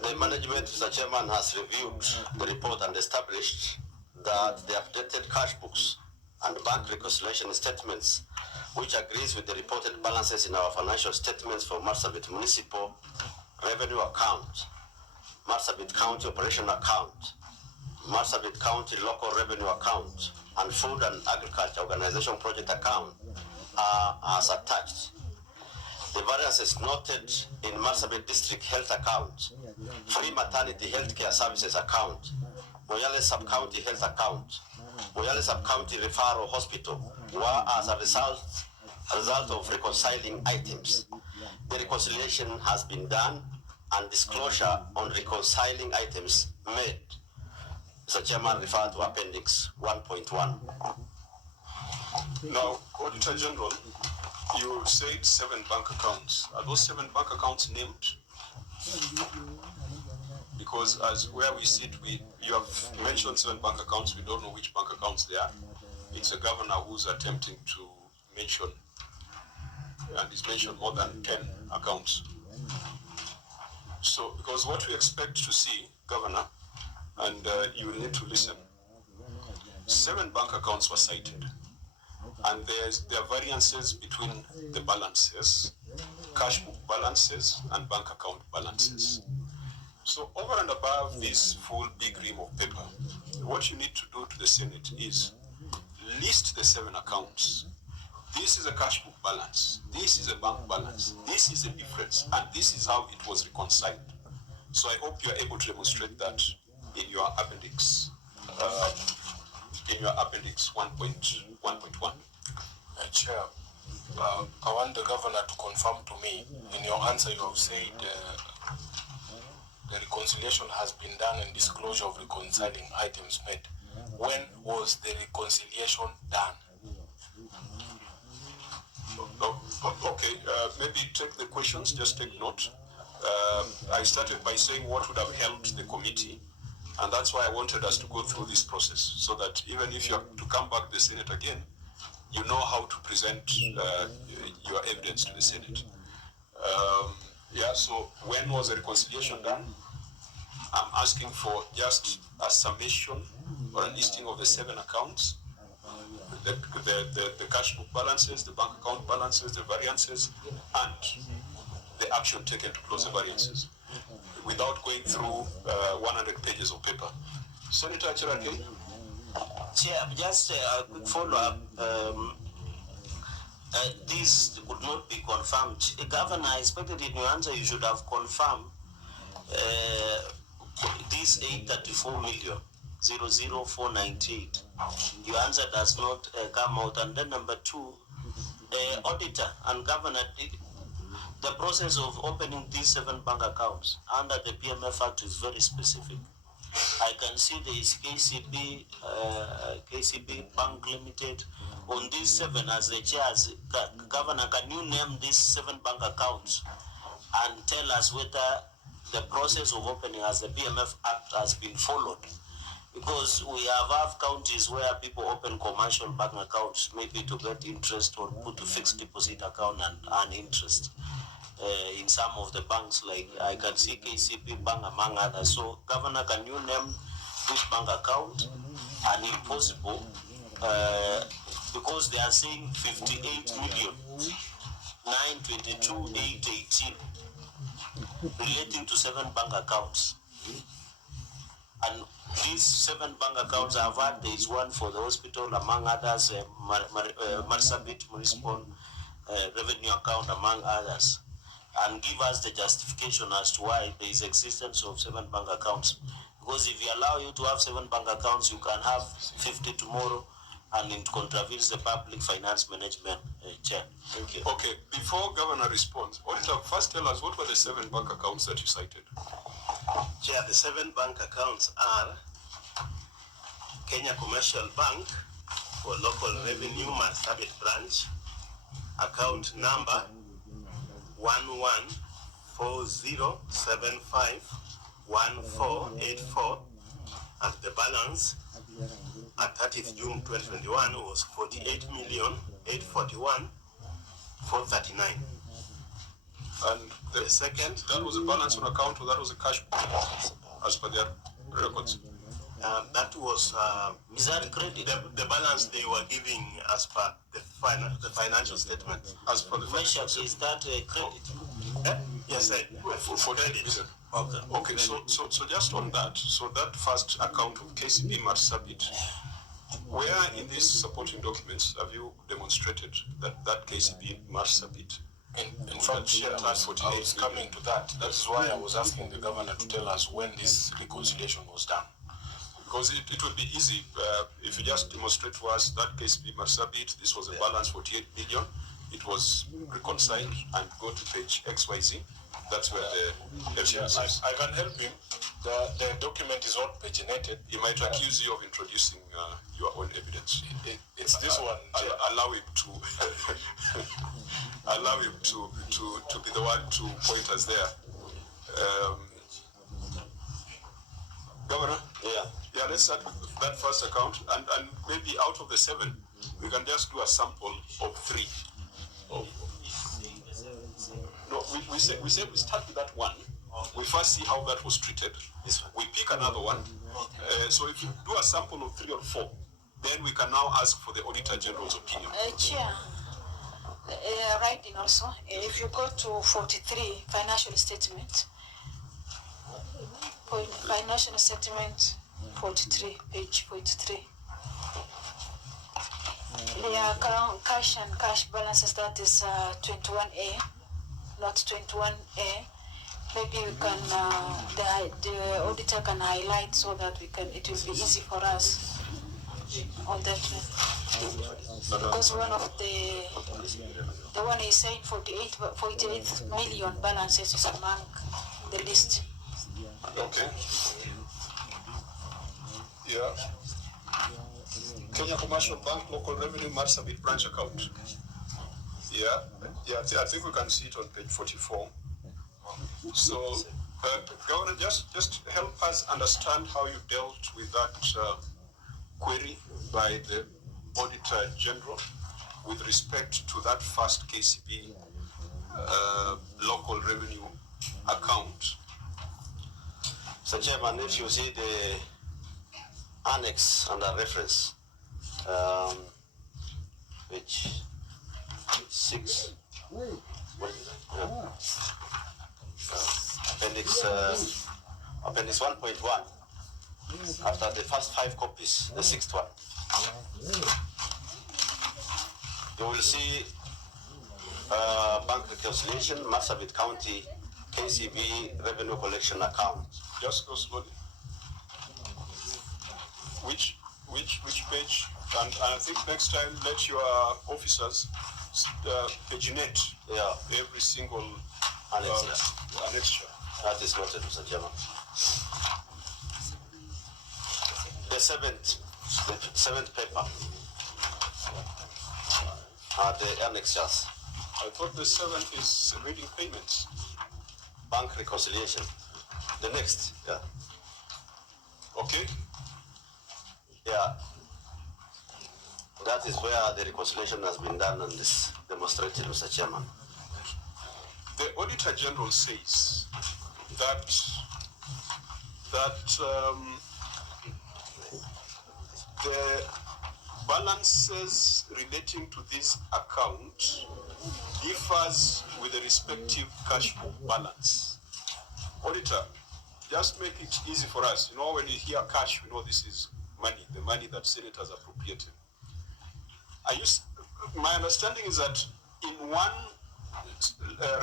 The management, Mr. Chairman, has reviewed the report and established that the updated cash books and bank reconciliation statements, which agrees with the reported balances in our financial statements for Marsabit Municipal Revenue Account, Marsabit County Operation Account, Marsabit County Local Revenue Account, and Food and Agriculture Organization Project Account are as attached. The variances noted in Marsabit District Health Account, Free Maternity Healthcare Services Account, Moyale Sub-County Health Account, Moyale Sub-County Referral Hospital were as a result of reconciling items. the reconciliation has been done and disclosure on reconciling items made. Mr. Chairman, refer to Appendix 1.1. Now, Auditor General, you said 7 bank accounts. Are those 7 bank accounts named? Because as where we sit, you have mentioned 7 bank accounts. We don't know which bank accounts they are. It's a governor who's attempting to mention, and he's mentioned more than 10 accounts. So, because what we expect to see, Governor, and you will need to listen, 7 bank accounts were cited. And there are variances between the balances, cash book balances and bank account balances. So over and above this full big ream of paper, what you need to do to the Senate is list the 7 accounts. This is a cash book balance. This is a bank balance. This is the difference. And this is how it was reconciled. So I hope you are able to demonstrate that in your appendix. Appendix 1.1. Chair, I want the governor to confirm to me, in your answer you have said the reconciliation has been done and disclosure of reconciling items made. When was the reconciliation done? Okay, maybe take the questions, just take note. I started by saying what would have helped the committee, and that's why I wanted us to go through this process, so that even if you have to come back to the Senate again, you know how to present your evidence to the Senate. So when was the reconciliation done? I'm asking for just a summation or a listing of the 7 accounts, the cash book balances, the bank account balances, the variances, and the action taken to close the variances, without going through 100 pages of paper. Senator Chirake? Chair, just a quick follow-up. This could not be confirmed. Governor, I expected in your answer you should have confirmed this 834,00498. Your answer does not come out. And then number 2, Auditor and Governor, the process of opening these 7 bank accounts under the PMF Act is very specific. I can see there is KCB Bank Limited. On these 7, as the chairs, Governor, can you name these 7 bank accounts and tell us whether the process of opening as the PMF Act has been followed? Because we have counties where people open commercial bank accounts, maybe to get interest or put a fixed deposit account and earn interest. In some of the banks, like I can see KCB Bank among others. So, Governor, can you name this bank account? And if possible, because they are saying 58,922,818 relating to 7 bank accounts. And these 7 bank accounts I've had, there is one for the hospital, among others, Marsabit Municipal Revenue Account, among others. And give us the justification as to why there is existence of 7 bank accounts. Because if we allow you to have 7 bank accounts, you can have 50 tomorrow, and it contravenes the public finance management, Chair. Thank you. Okay, before Governor responds, Auditor, first tell us what were the 7 bank accounts that you cited? Chair, the 7 bank accounts are Kenya Commercial Bank for Local Revenue Marsabit Branch, account number 1140751484, and the balance at 30th June 2021 was 48,841,439. And the second, that was a balance on account, or that was a cash balance, as per their records? That was is that credit? The balance they were giving as per the financial statement. As per the financial statement. Is that a credit? Yes, for credit. Okay, so just on that, so that first account of KCB Marsabit, where in these supporting documents have you demonstrated that KCB Marsabit? In fact, Chair, I was coming to that. That's why I was asking the governor to tell us when this reconciliation was done. Because it would be easy if you just demonstrate to us that KCB Marsabit, this was a balance 48 million, it was reconciled and go to page XYZ. That's where the evidence is. I can help him. The document is not paginated. He might accuse you of introducing your own evidence. It's this one. Allow him to allow him to be the one to point us there. Governor? Yeah, let's start with that first account, and maybe out of the 7, we can just do a sample of 3. No, we say we start with that one. We first see how that was treated. We pick another one. So if you do a sample of 3 or 4, then we can now ask for the Auditor General's opinion. Chair, writing also, if you go to 43, financial statement, financial statement 43, page 43. The account cash and cash balances, that is 21A, not 21A. Maybe we can, the auditor can highlight so that we can, it will be easy for us on that one. Because one of the one is saying 48 million balances is among the list. Okay. Yeah. Kenya Commercial Bank Local Revenue Marsabit branch account. Yeah. I think we can see it on page 44. So, Governor, just help us understand how you dealt with that query by the Auditor General with respect to that first KCB local revenue account. So, Chairman, if you see the annex under reference, page 6, appendix 1.1, after the first 5 copies, the 6th one, you will see bank reconciliation, Marsabit County KCB revenue collection account. Just go slowly. Which page? And I think next time let your officers paginate every single annexure. That is noted, Mr. Chairman. The seventh paper are the annexures. I thought the 7th is reading payments. Bank reconciliation. The next, yeah. Okay. Yeah. That is where the reconciliation has been done and is demonstrated, Mr. Chairman. The Auditor General says that the balances relating to this account differs with the respective cash book balance. Auditor, just make it easy for us. You know, when you hear cash, we know this is money, the money that senators appropriated. My understanding is that in one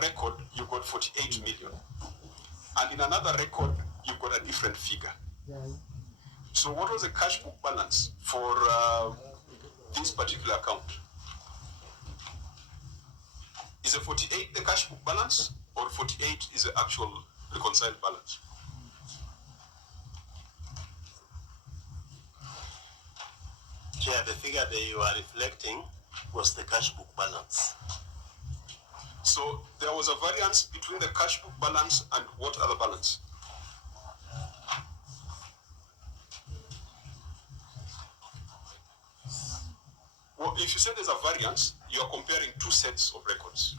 record, you got 48 million. And in another record, you've got a different figure. So what was the cash book balance for this particular account? Is it 48 the cash book balance, or 48 is the actual reconciled balance? Chair, the figure that you are reflecting was the cash book balance. So there was a variance between the cash book balance and what other balance? Well, if you say there's a variance, you are comparing 2 sets of records.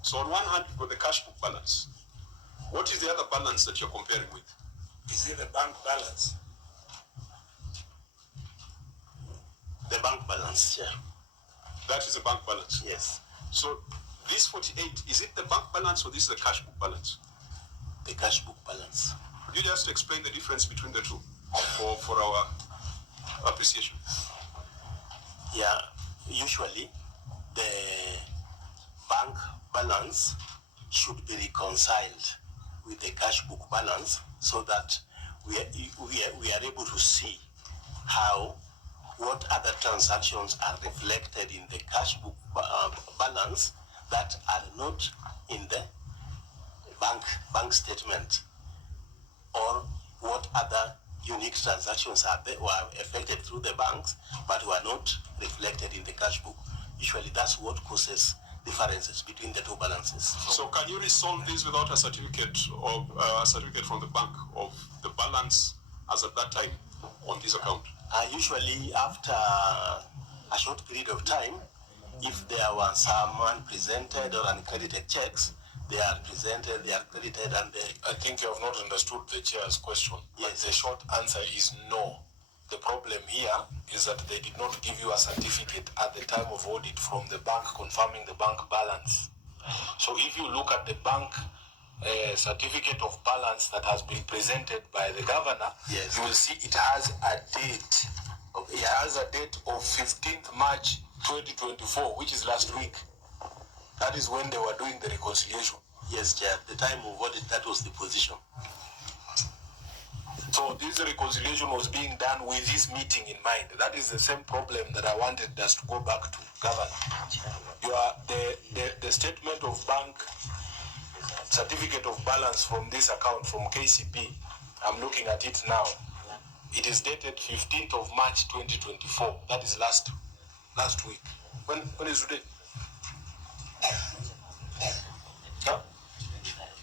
So on one hand, you've got the cash book balance. What is the other balance that you're comparing with? Is it the bank balance? The bank balance, yeah. That is the bank balance? Yes. So this 48, is it the bank balance or this is the cash book balance? The cash book balance. Could you just explain the difference between the two for our appreciation? Yeah, usually the bank balance should be reconciled with the cash book balance so that we are able to see how what other transactions are reflected in the cash book balance that are not in the bank statement, or what other unique transactions were effected through the banks but were not reflected in the cash book. Usually that's what causes differences between the two balances. So can you resolve this without a certificate from the bank of the balance as at that time on this account? Usually after a short period of time, if there were some unpresented or uncredited checks, they are presented, they are credited, and they... I think you have not understood the chair's question. Yes. The short answer is no. The problem here is that they did not give you a certificate at the time of audit from the bank confirming the bank balance. So if you look at the bank certificate of balance that has been presented by the governor, yes, you will see it has a date. It has a date of 15th March 2024, which is last week. That is when they were doing the reconciliation. Yes, Chair. At the time of audit, that was the position. So this reconciliation was being done with this meeting in mind. That is the same problem that I wanted us to go back to, Governor. The statement of bank certificate of balance from this account from KCB, I'm looking at it now. It is dated 15th of March 2024. That is last week. When is today? Huh?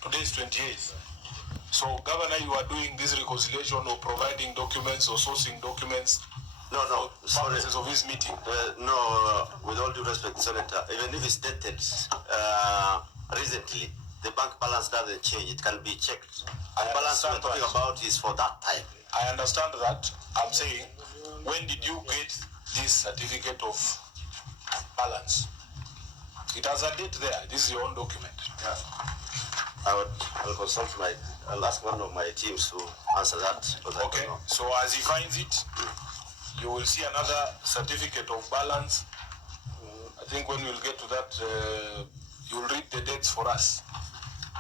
Today is 28th. So, Governor, you are doing this reconciliation or providing documents or sourcing documents? No, sorry. Purposes of this meeting? With all due respect, Senator, even if it's dated recently, the bank balance doesn't change. It can be checked. The balance we're talking about is for that time. I understand that. I'm saying, when did you get this certificate of balance? It has a date there. This is your own document. Yeah. I'll consult I'll ask one of my teams to answer that. Okay, so as he finds it, you will see another certificate of balance. I think when we'll get to that, you'll read the dates for us.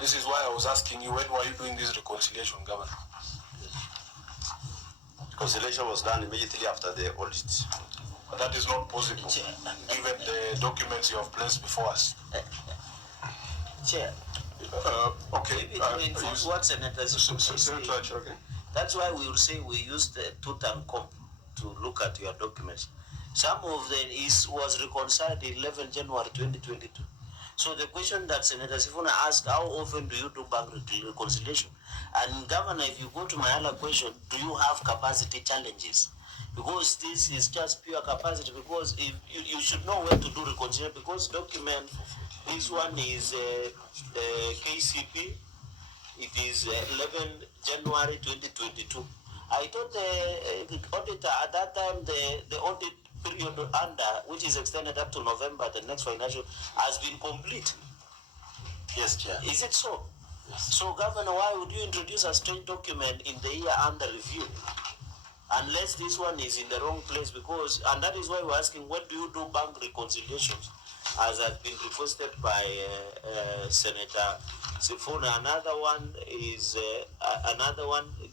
This is why I was asking you, when were you doing this reconciliation, Governor? Reconciliation was done immediately after the audit. But that is not possible, given the documents you have placed before us. Chair. Okay. What senators okay. That's why we will say we use the tooth and comb to look at your documents. Some of them was reconciled 11 January 2022. So the question that Senator Sifuna asked, how often do you do bank reconciliation? And Governor, if you go to my other question, do you have capacity challenges? Because this is just pure capacity, because if you should know when to do reconciliation, because document, this one is KCP, it is 11 January 2022. I thought the auditor at that time, the audit period under, which is extended up to November, the next financial, has been complete. Yes, Chair. Is it so? Yes. So, Governor, why would you introduce a strange document in the year under review? Unless this one is in the wrong place, because, and that is why we're asking, when do you do bank reconciliations? As has been requested by Senator Sifuna. Another one is,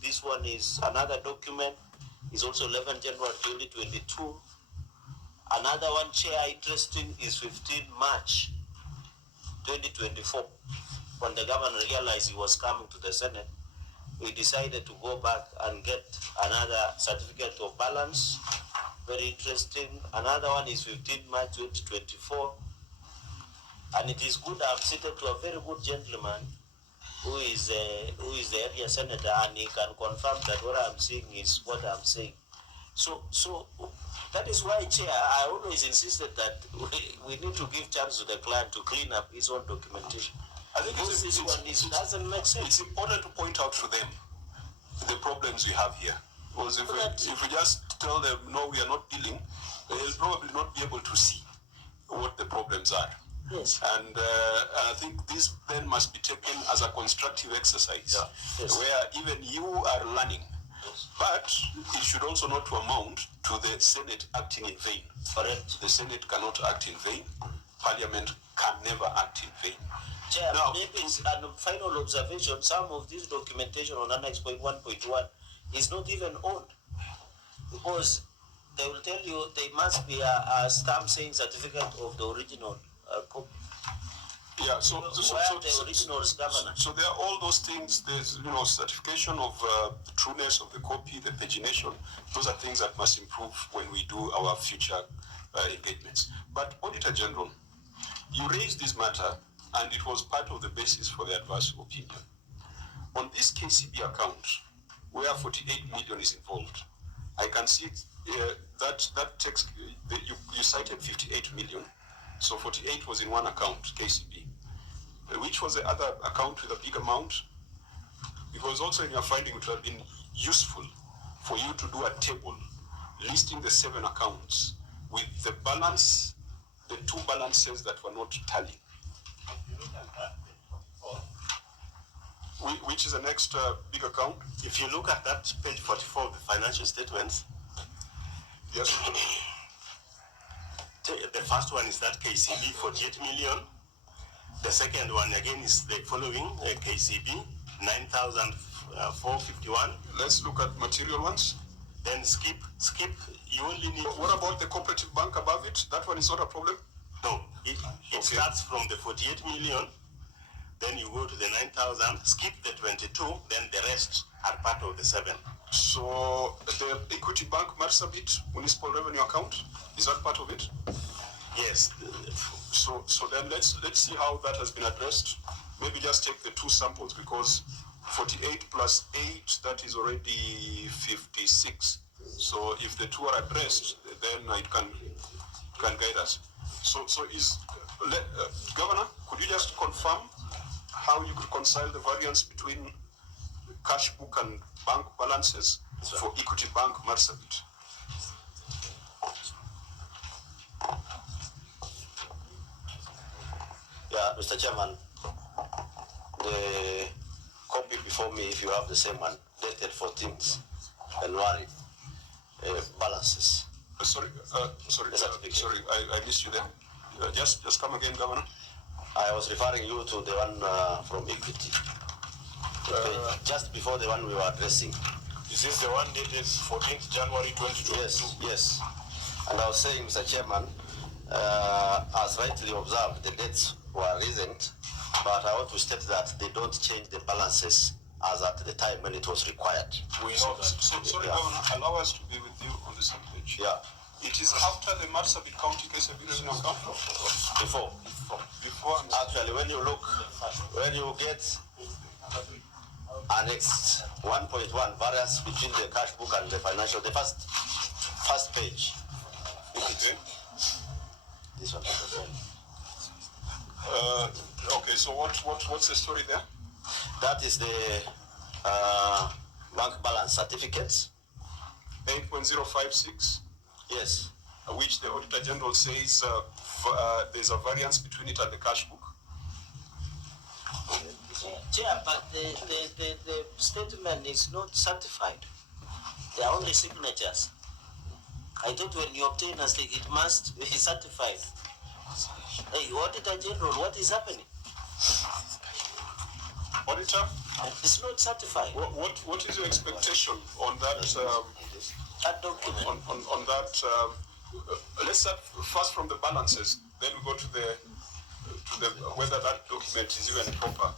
this one is another document, is also 11 January 2022. Another one, Chair, interesting, is 15 March 2024. When the governor realized he was coming to the Senate, we decided to go back and get another certificate of balance. Very interesting. Another one is 15 March 2024. And it is good, I'm seated to a very good gentleman who is the area senator, and he can confirm that what I'm saying is what I'm saying. So that is why, Chair, I always insisted that we need to give chance to the client to clean up his own documentation. I think doesn't make sense. It's important to point out to them the problems we have here. Because if we just tell them, no, we are not dealing, they'll probably not be able to see what the problems are. Yes. And I think this then must be taken as a constructive exercise, where even you are learning. But it should also not amount to the Senate acting in vain. Correct. The Senate cannot act in vain. Parliament can never act in vain. Chair, maybe a final observation, some of this documentation on Annex 1.1 is not even owned, because they will tell you there must be a stamp saying certificate of the original copy. Yeah, so the original is governor. So there are all those things. There's certification of the trueness of the copy, the pagination. Those are things that must improve when we do our future engagements. But Auditor General, you raised this matter, and it was part of the basis for the adverse opinion. On this KCB account, where 48 million is involved, I can see that takes you cited 58 million. So 48 was in one account, KCB. Which was the other account with a big amount? Because also in your finding, it would have been useful for you to do a table listing the 7 accounts with the balance, the 2 balances that were not tallying. Which is the next big account? If you look at that page 44 of the financial statements, yes. The first one is that KCB 48 million. The second one again is the following KCB 9,451. Let's look at material ones. Then skip. You only need. What about the cooperative bank above it? That one is not a problem. No, it starts from the 48 million. Then you go to the 9,000. Skip the 22. Then the rest are part of the 7. So the Equity Bank Marsabit municipal revenue account, is that part of it? Yes. So then let's see how that has been addressed. Maybe just take the 2 samples, because 48 plus 8, that is already 56. So if the 2 are addressed, then it can guide us. So Governor, could you just confirm how you reconcile the variance between cash book and bank balances for Equity Bank Marsabit? Yeah, Mr. Chairman, the copy before me, if you have the same one, dated 14th January, balances. Sorry, I missed you there. Just come again, Governor. I was referring you to the one from Equity. Just before the one we were addressing. Is this the one dated 14th January 2022? Yes. And I was saying, Mr. Chairman, as rightly observed, the dates were recent, but I want to state that they don't change the balances as at the time when it was required. We know that. Sorry, Governor, allow us to be with you on the same page. Yeah. It is after the Marsabit County case revenue account? Before. Actually, when you get annexed 1.1 variance between the cash book and the financial, the first page. Okay. This one. Okay, so what's the story there? That is the bank balance certificates. 8.056. Yes. Which the Auditor General says there's a variance between it and the cash book. Chair, but the statement is not certified. They are only signatures. I thought when you obtain a stake, it must be certified. Hey, Auditor General, what is happening? Auditor? It's not certified. What is your expectation on that? That document. On that, let's start first from the balances. Then we go to the whether that document is even proper.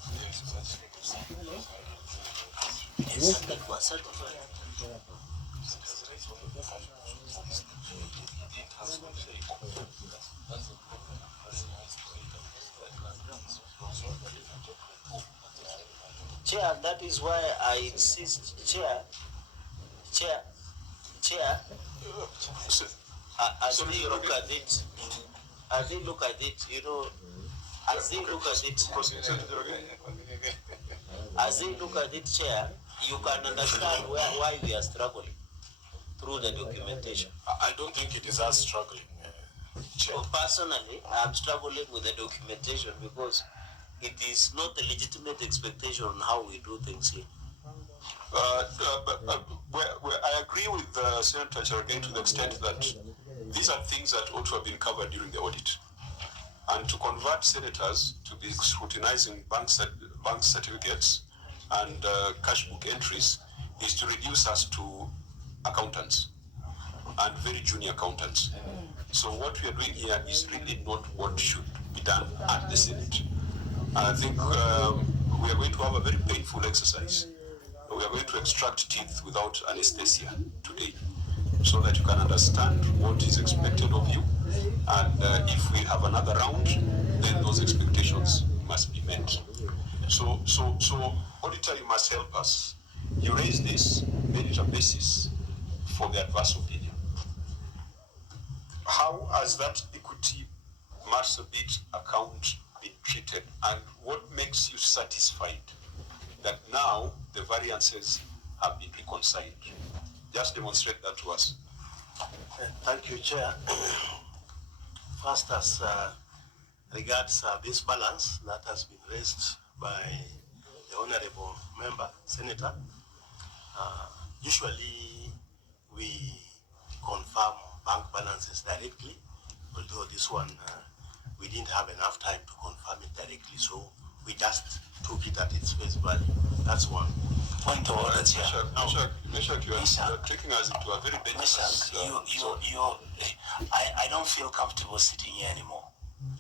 Yes, that was certified. Chair, that is why I insist, Chair, as they look at it, as they look at it, Chair, you can understand why we are struggling through the documentation. I don't think it is us struggling, Chair. Well, personally, I'm struggling with the documentation because it is not a legitimate expectation on how we do things here. I agree with Senator Cherargei to the extent that these are things that ought to have been covered during the audit. And to convert senators to be scrutinizing bank certificates and cash book entries is to reduce us to accountants. and very junior accountants. So what we are doing here is really not what should be done at the Senate. And I think we are going to have a very painful exercise. We are going to extract teeth without anesthesia today, so that you can understand what is expected of you. And if we have another round, then those expectations must be met. So auditor, you must help us. You raise this, made it a basis for the adverse opinion. How has that equity Marsabit account been treated, and what makes you satisfied that now the variances have been reconciled? Just demonstrate that to us. Thank you, Chair. First, as regards this balance that has been raised by the Honorable Member, Senator, usually we confirm bank balances directly, although this one we didn't have enough time to confirm it directly, so we just took it at its face value. That's one. Point of order, Chair. Meshach, you are taking us into a very dangerous I don't feel comfortable sitting here anymore.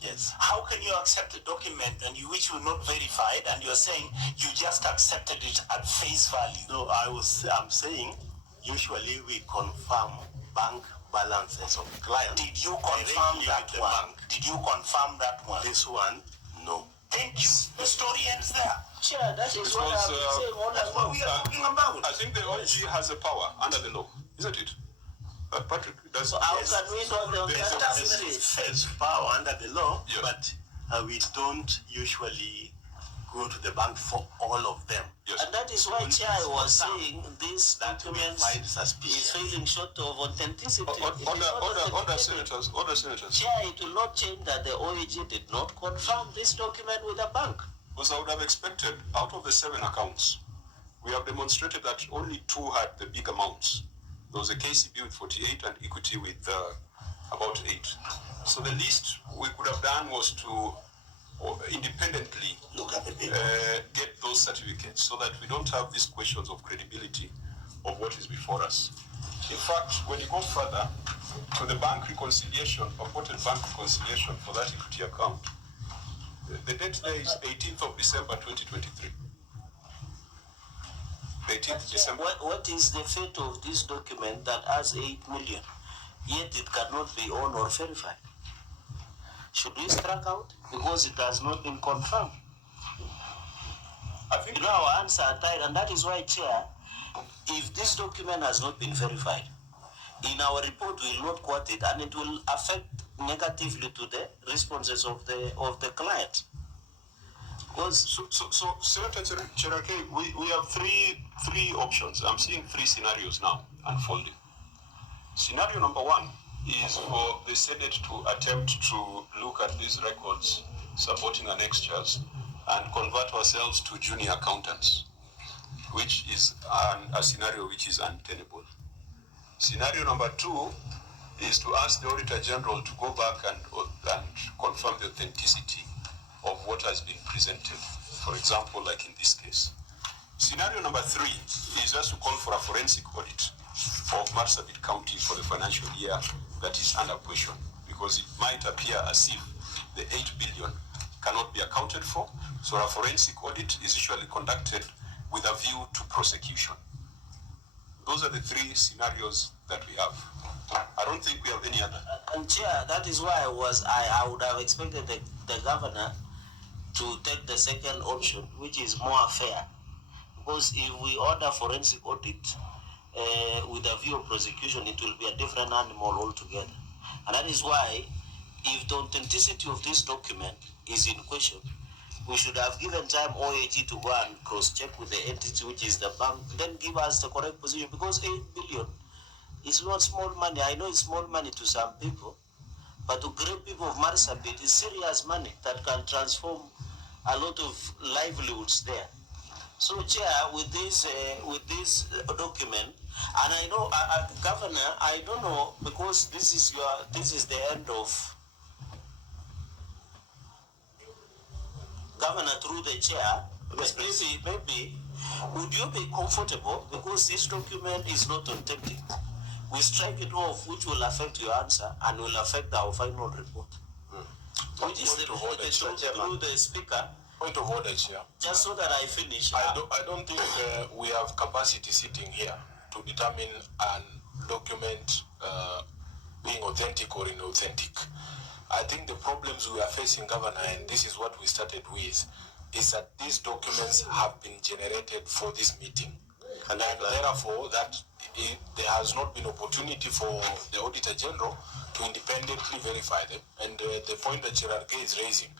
Yes. How can you accept a document and which will not verified, and you're saying you just accepted it at face value? No, I'm saying usually we confirm bank balances of clients. Did you confirm that one? Did you confirm that one? This one, no. Thank you. The story ends there. Chair, that is what I'm saying. That's what we are talking about. I think the OG has a power under the law, isn't it? Patrick, does so how can we know the has power under the law, yes. But we don't usually go to the bank for all of them. Yes. And that is why Chair was saying this document is failing short of authenticity. Order, senators. Chair, it will not change that the OAG did not confirm this document with the bank. Because I would have expected, out of the 7 accounts, we have demonstrated that only 2 had the big amounts. There was a KCB with 48 and equity with about 8. So the least we could have done was to independently look at the get those certificates, so that we don't have these questions of credibility of what is before us. In fact, when you go further to the bank reconciliation, purported bank reconciliation for that equity account, the date there is 18th of December 2023. 18th December. What is the fate of this document that has 8 million, yet it cannot be owned or verified? Should we strike out because it has not been confirmed? I think our hands are tied, and that is why, Chair, if this document has not been verified, in our report we will not quote it, and it will affect negatively to the responses of the client. So Senator Cherake, we have three options. I'm seeing 3 scenarios now unfolding. Scenario number 1 is for the Senate to attempt to look at these records supporting annexures and convert ourselves to junior accountants, which is a scenario which is untenable. Scenario number 2 is to ask the Auditor General to go back and confirm the authenticity of what has been presented, for example, like in this case. Scenario number 3 is just to call for a forensic audit of Marsabit County for the financial year that is under question, because it might appear as if the 8 billion cannot be accounted for. So a forensic audit is usually conducted with a view to prosecution. Those are the 3 scenarios that we have. I don't think we have any other. And Chair, that is why I would have expected the governor to take the second option, which is more fair. Because if we order forensic audit with a view of prosecution, it will be a different animal altogether. And that is why, if the authenticity of this document is in question, we should have given time OAG to go and cross-check with the entity, which is the bank, then give us the correct position, because 8 billion is not small money. I know it's small money to some people, but to great people of Marsabit, it's serious money that can transform a lot of livelihoods there. So, Chair, with this document, and I know, Governor, I don't know, because this is the end of Governor through the Chair. Maybe would you be comfortable, because this document is not authentic? we strike it off, which will affect your answer and will affect our final report. Which is through the speaker. Point of order, Chair. Just so that I finish. I don't think we have capacity sitting here to determine an document being authentic or inauthentic. I think the problems we are facing, Governor, and this is what we started with, is that these documents have been generated for this meeting. And therefore, there has not been opportunity for the Auditor General to independently verify them. And the point that Chirarke is raising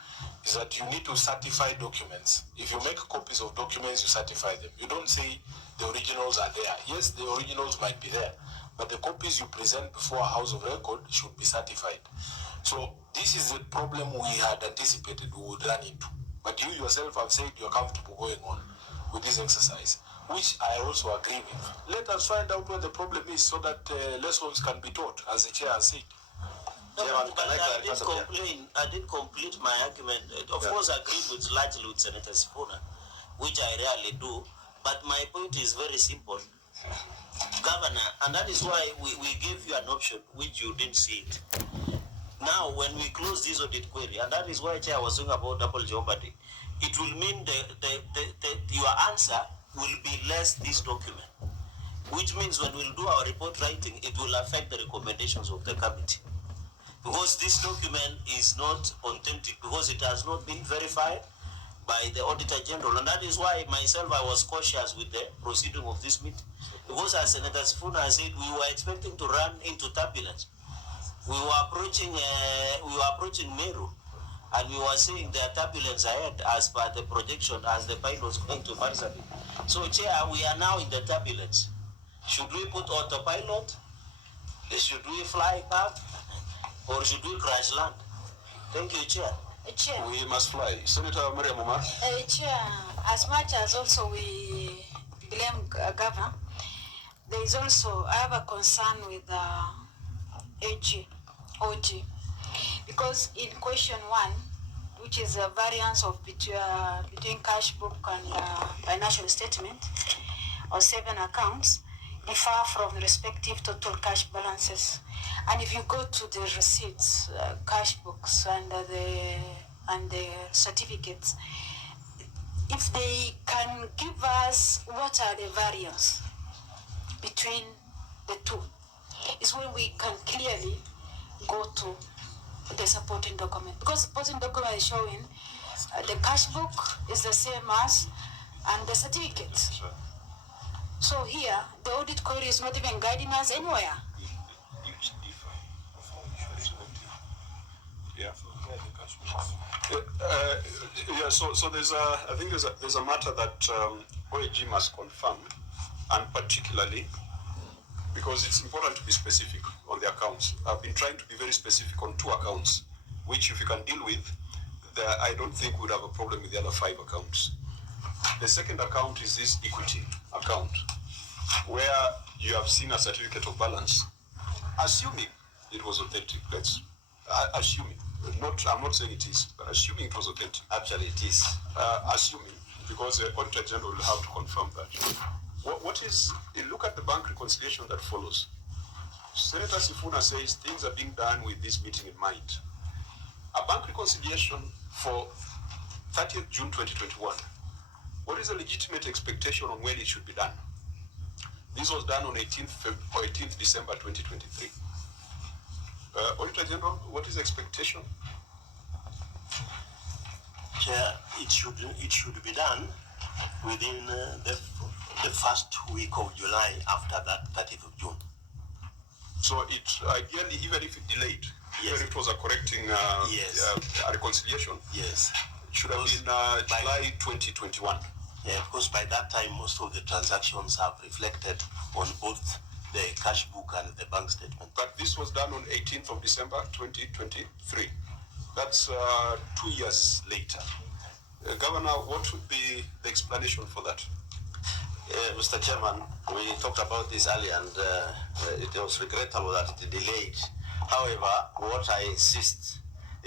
is that you need to certify documents. If you make copies of documents, you certify them. You don't say the originals are there. Yes, the originals might be there, but the copies you present before a House of Record should be certified. So this is the problem we had anticipated we would run into. But you yourself have said you're comfortable going on with this exercise, which I also agree with. Let us find out where the problem is so that lessons can be taught, as the chair has said. No, but I did complete my argument. Of course, I agreed with largely with Senator Sifuna, which I rarely do. But my point is very simple, Governor, and that is why we gave you an option which you didn't see it. Now, when we close this audit query, and that is why Chair was talking about double jeopardy, it will mean your answer will be less this document, which means when we'll do our report writing, it will affect the recommendations of the committee. Because this document is not authentic, because it has not been verified by the Auditor General. And that is why myself, I was cautious with the proceeding of this meeting. Because as Senator Sifuna said, we were expecting to run into turbulence. We were approaching Meru, and we were seeing the turbulence ahead as per the projection as the pilot was going to Marsabit. So, Chair, we are now in the turbulence. Should we put autopilot? Should we fly back? Or should we crash land? Thank you, Chair. Chair. We must fly. Senator Maria Mumar. Chair, as much as also we blame Governor, there is also, I have a concern with OG, because in question 1, which is a variance of between cash book and financial statement, or 7 accounts, differ from the respective total cash balances. And if you go to the receipts, cash books, and the certificates, if they can give us what are the variance between the two, is when we can clearly go to the supporting document. Because supporting document is showing the cash book is the same as and the certificates. So here, the audit query is not even guiding us anywhere. So there's I think there's a matter that OAG must confirm, and particularly because it's important to be specific on the accounts. I've been trying to be very specific on 2 accounts, which if you can deal with, I don't think we'd have a problem with the other 5 accounts. The second account is this equity account, where you have seen a certificate of balance, assuming it was authentic. Let's assuming. I'm not saying it is, but assuming it was authentic. Actually, it is. Assuming, because the Auditor General will have to confirm that. What is, look at the bank reconciliation that follows. Senator Sifuna says things are being done with this meeting in mind. A bank reconciliation for 30th June 2021. What is a legitimate expectation on when it should be done? This was done on 18th December 2023. Auditor General, what is the expectation? Chair, it should be done within the first week of July after that 30th of June. So it ideally, even if it delayed, yes, even if it was a correcting a reconciliation, yes, it should have been July 2021. Yeah, because by that time most of the transactions have reflected on both the cash book and the bank statement. But this was done on 18th of December 2023. That's 2 years later. Governor, what would be the explanation for that? Mr. Chairman, we talked about this earlier, and it was regrettable that it delayed. However, what I insist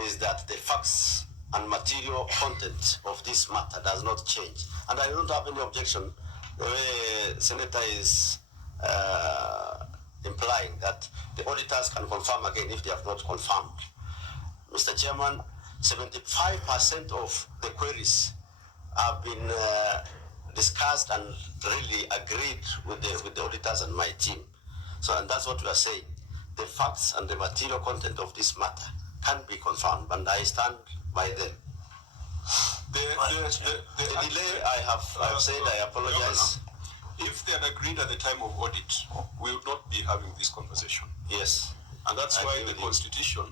is that the facts and material content of this matter does not change. And I don't have any objection the way Senator is implying that the auditors can confirm again if they have not confirmed. Mr. Chairman, 75% of the queries have been discussed and really agreed with the auditors and my team. So, and that's what we are saying. The facts and the material content of this matter can be confirmed, and I stand by them. The delay I have said, I apologize. If they had agreed at the time of audit, we would not be having this conversation. Yes. And that's why the Constitution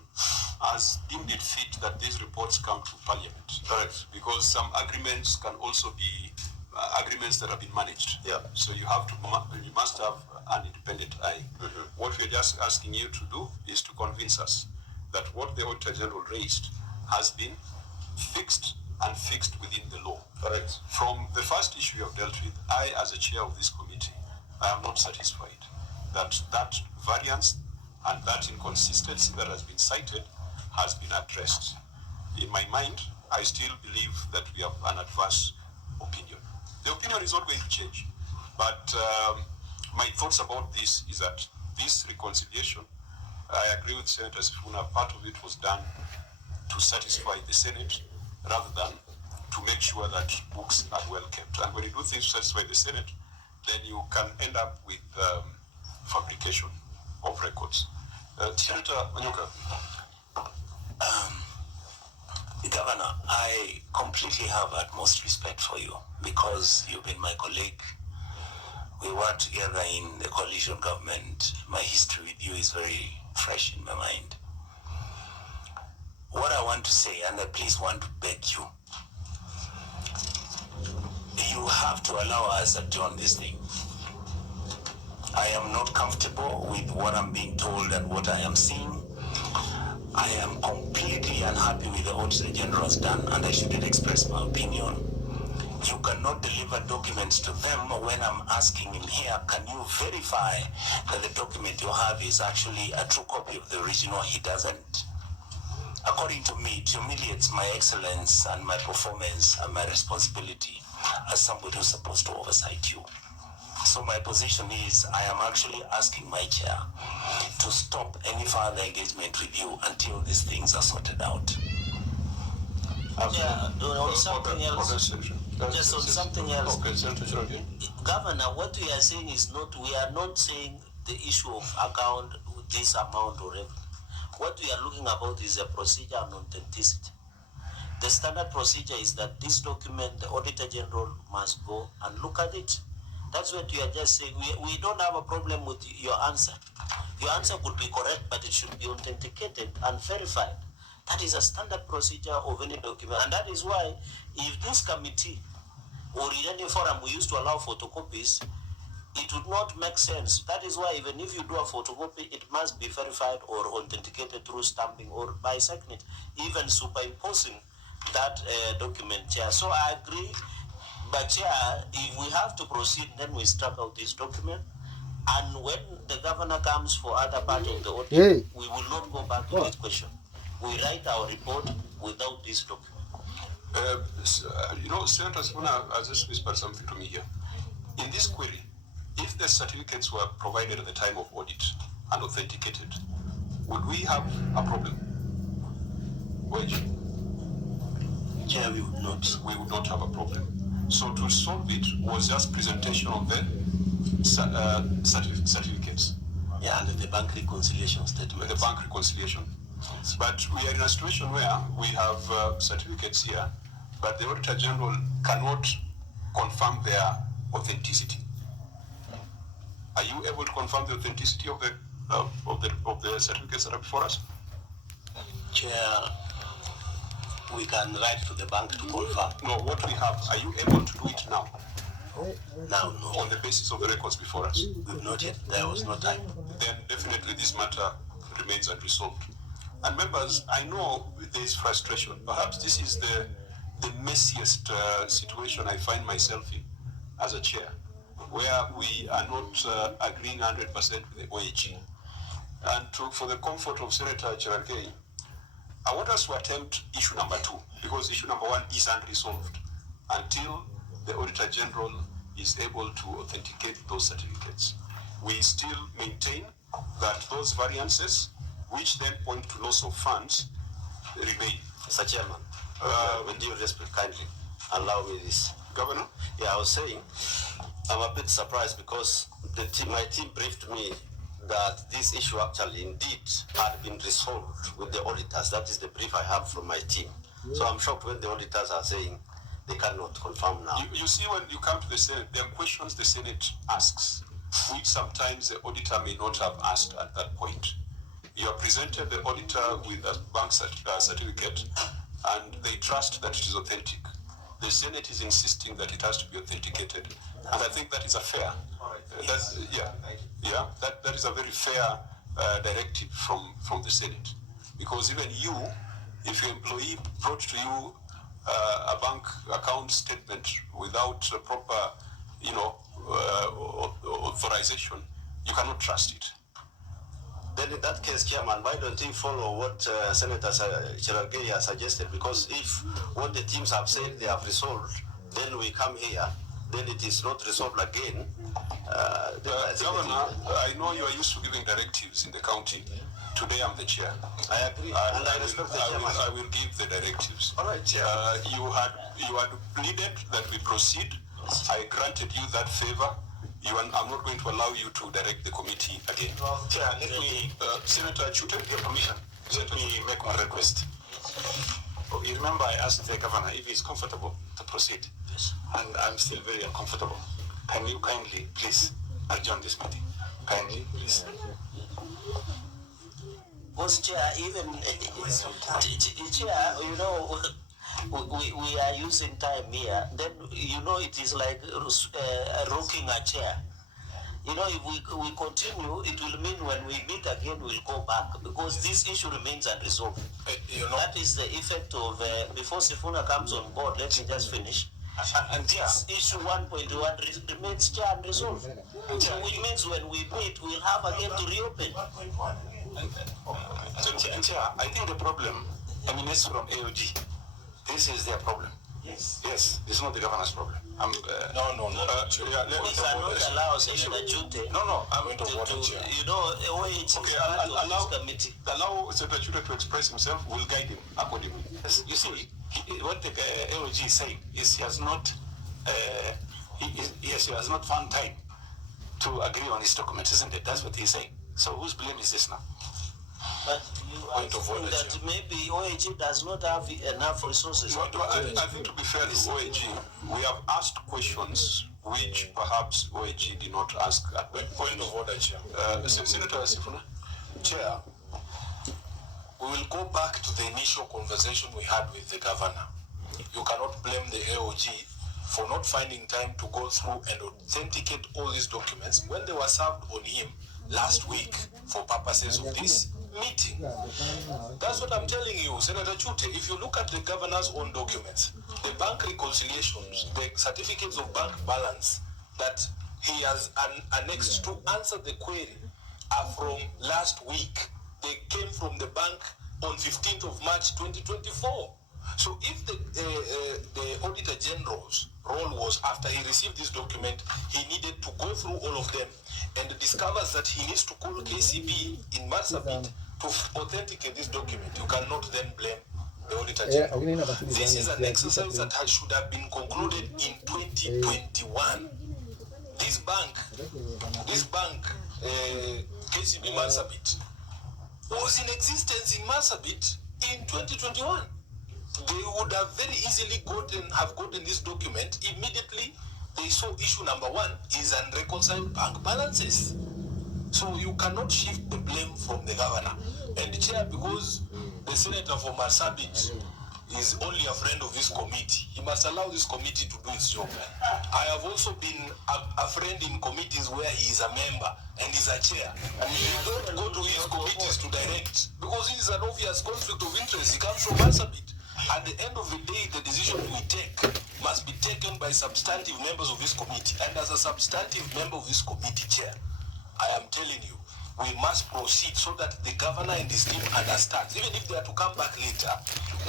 has deemed it fit that these reports come to Parliament. Correct. Because some agreements can also be agreements that have been managed. Yeah. So you must have an independent eye. What we're just asking you to do is to convince us that what the Auditor General raised has been fixed and fixed within the law. Correct. From the first issue you have dealt with, I, as a chair of this committee, I am not satisfied that that variance and that inconsistency that has been cited has been addressed. In my mind, I still believe that we have an adverse opinion. The opinion is not going to change, but my thoughts about this is that this reconciliation, I agree with Senator Sifuna, part of it was done to satisfy the Senate rather than to make sure that books are well kept. And when you do things to satisfy the Senate, then you can end up with fabrication of records. Senator Onyuka. Governor, I completely have utmost respect for you because you've been my colleague. We worked together in the coalition government. My history with you is very fresh in my mind. What I want to say, and I please want to beg you, you have to allow us to on this thing. I am not comfortable with what I'm being told and what I am seeing. I am completely unhappy with the Auditor General has done, and I shouldn't express my opinion. You cannot deliver documents to them when I'm asking him here, can you verify that the document you have is actually a true copy of the original? He doesn't. According to me, it humiliates my excellence and my performance and my responsibility as somebody who's supposed to oversight you. So my position is I am actually asking my chair to stop any further engagement with you until these things are sorted out. Yeah, on something else. Just on something else. Governor, what we are saying is we are not saying the issue of account with this amount or everything. What we are looking about is a procedure and authenticity. The standard procedure is that this document, the Auditor General must go and look at it. That's what you are just saying. We don't have a problem with your answer. Your answer could be correct, but it should be authenticated and verified. That is a standard procedure of any document. And that is why if this committee or in any forum we used to allow photocopies, it would not make sense. That is why even if you do a photocopy, it must be verified or authenticated through stamping or by signature, even superimposing that document, Chair. So I agree, but Chair, if we have to proceed, then we strike out this document. And when the governor comes for other part of the audit, we will not go back to this question. We write our report without this document. Senator Sifuna has just whispered something to me here. In this query, if the certificates were provided at the time of audit and authenticated, would we have a problem? Wage? Chair, we would not. We would not have a problem. So to solve it was just presentation of the certificates. Yeah, and the bank reconciliation statement. The bank reconciliation. But we are in a situation where we have certificates here, but the Auditor General cannot confirm their authenticity. Are you able to confirm the authenticity of the certificates that are before us? Chair, we can write to the bank to confirm. No, what we have, are you able to do it now? Now, no. On the basis of the records before us? We've not yet. There was no time. Then definitely this matter remains unresolved. And members, I know there is frustration. Perhaps this is the messiest situation I find myself in as a chair, where we are not agreeing 100% with the OAG. And for the comfort of Senator Cherargei, I want us to attempt issue number 2, because issue number 1 is unresolved until the Auditor General is able to authenticate those certificates. We still maintain that those variances, which then point to loss of funds, remain. Mr. Chairman, with due respect, kindly allow me this. Governor? Yeah, I was saying, I'm a bit surprised because my team briefed me that this issue actually indeed had been resolved with the auditors. That is the brief I have from my team. So I'm shocked when the auditors are saying they cannot confirm now. You see, when you come to the Senate, there are questions the Senate asks, which sometimes the auditor may not have asked at that point. You are presented the auditor with a bank certificate, and they trust that it is authentic. The Senate is insisting that it has to be authenticated, and I think that is a fair. That is a very fair directive from the Senate, because even you, if your employee brought to you a bank account statement without a proper, authorization, you cannot trust it. Then in that case, Chairman, why don't you follow what Senator Cherargei has suggested? Because if what the teams have said they have resolved, then we come here, then it is not resolved again. Governor, I know you are used to giving directives in the county. Today I'm the chair. I agree, and I respect the chairman. I will give the directives. All right, Chair. You had pleaded that we proceed. I granted you that favor. I'm not going to allow you to direct the committee again. Chair, let me, Senator Chute, with your permission, let me make one request. You remember I asked the governor if he's comfortable to proceed. Yes. And I'm still very uncomfortable. Can you kindly, please, adjourn this meeting? Kindly, please. Because Chair, even Chair, we are using time here. Then it is like rocking a chair. If we continue, it will mean when we meet again, we'll go back because this issue remains unresolved. That is the effect of before Sifuna comes on board. Let me just finish. And this issue 1.1 remains chair unresolved. So it means when we meet, we'll have again to reopen. Chair, I think the problem emanates from AOG. This is their problem. Yes, this is not the governor's problem. We cannot allow Senator Chute. I'm going to volunteer. Allow Senator Chute to express himself. We'll guide him accordingly. Yes, you see, what the AOG is saying is he has not found time to agree on his documents, isn't it? That's what he's saying. So whose blame is this now? But you are saying that maybe OAG does not have enough resources. I think to be fair to OAG, we have asked questions which perhaps OAG did not ask at the Point of order, Chair. Senator Sifuna. Chair, we will go back to the initial conversation we had with the governor. You cannot blame the AOG for not finding time to go through and authenticate all these documents when they were served on him last week for purposes of this meeting. That's what I'm telling you, Senator Chute. If you look at the governor's own documents, the bank reconciliations, the certificates of bank balance that he has annexed to answer the query are from last week. They came from the bank on 15th of March 2024. So if the Auditor General's role was, after he received this document, he needed to go through all of them and discovers that he needs to call KCB in Marsabit to authenticate this document, you cannot then blame the Auditor General. This is an exercise that should have been concluded in 2021. This bank, KCB Marsabit, was in existence in Marsabit in 2021. They would have very easily gotten this document immediately. They saw issue number 1 is unreconciled bank balances. So you cannot shift the blame from the governor. And Chair, because the senator for Marsabit is only a friend of this committee, he must allow this committee to do its job. I have also been a friend in committees where he is a member and is a chair. And he don't go to his committees to direct because it is an obvious conflict of interest. He comes from Marsabit. At the end of the day, the decision we take must be taken by substantive members of this committee. And as a substantive member of this committee, Chair, I am telling you, we must proceed so that the governor and his team understands, even if they are to come back later,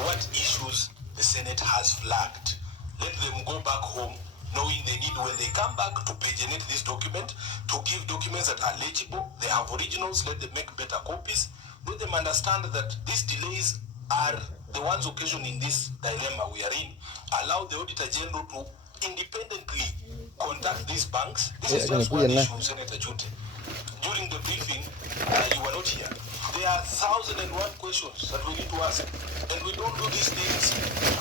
what issues the Senate has flagged. Let them go back home, knowing they need, when they come back, to paginate this document, to give documents that are legible. They have originals, let them make better copies. Let them understand that these delays are the ones occasioning this dilemma we are in. Allow the Auditor General to independently contact these banks. This is just one issue, Senator Jute. During the briefing, you were not here. There are 1,001 questions that we need to ask. And we don't do these things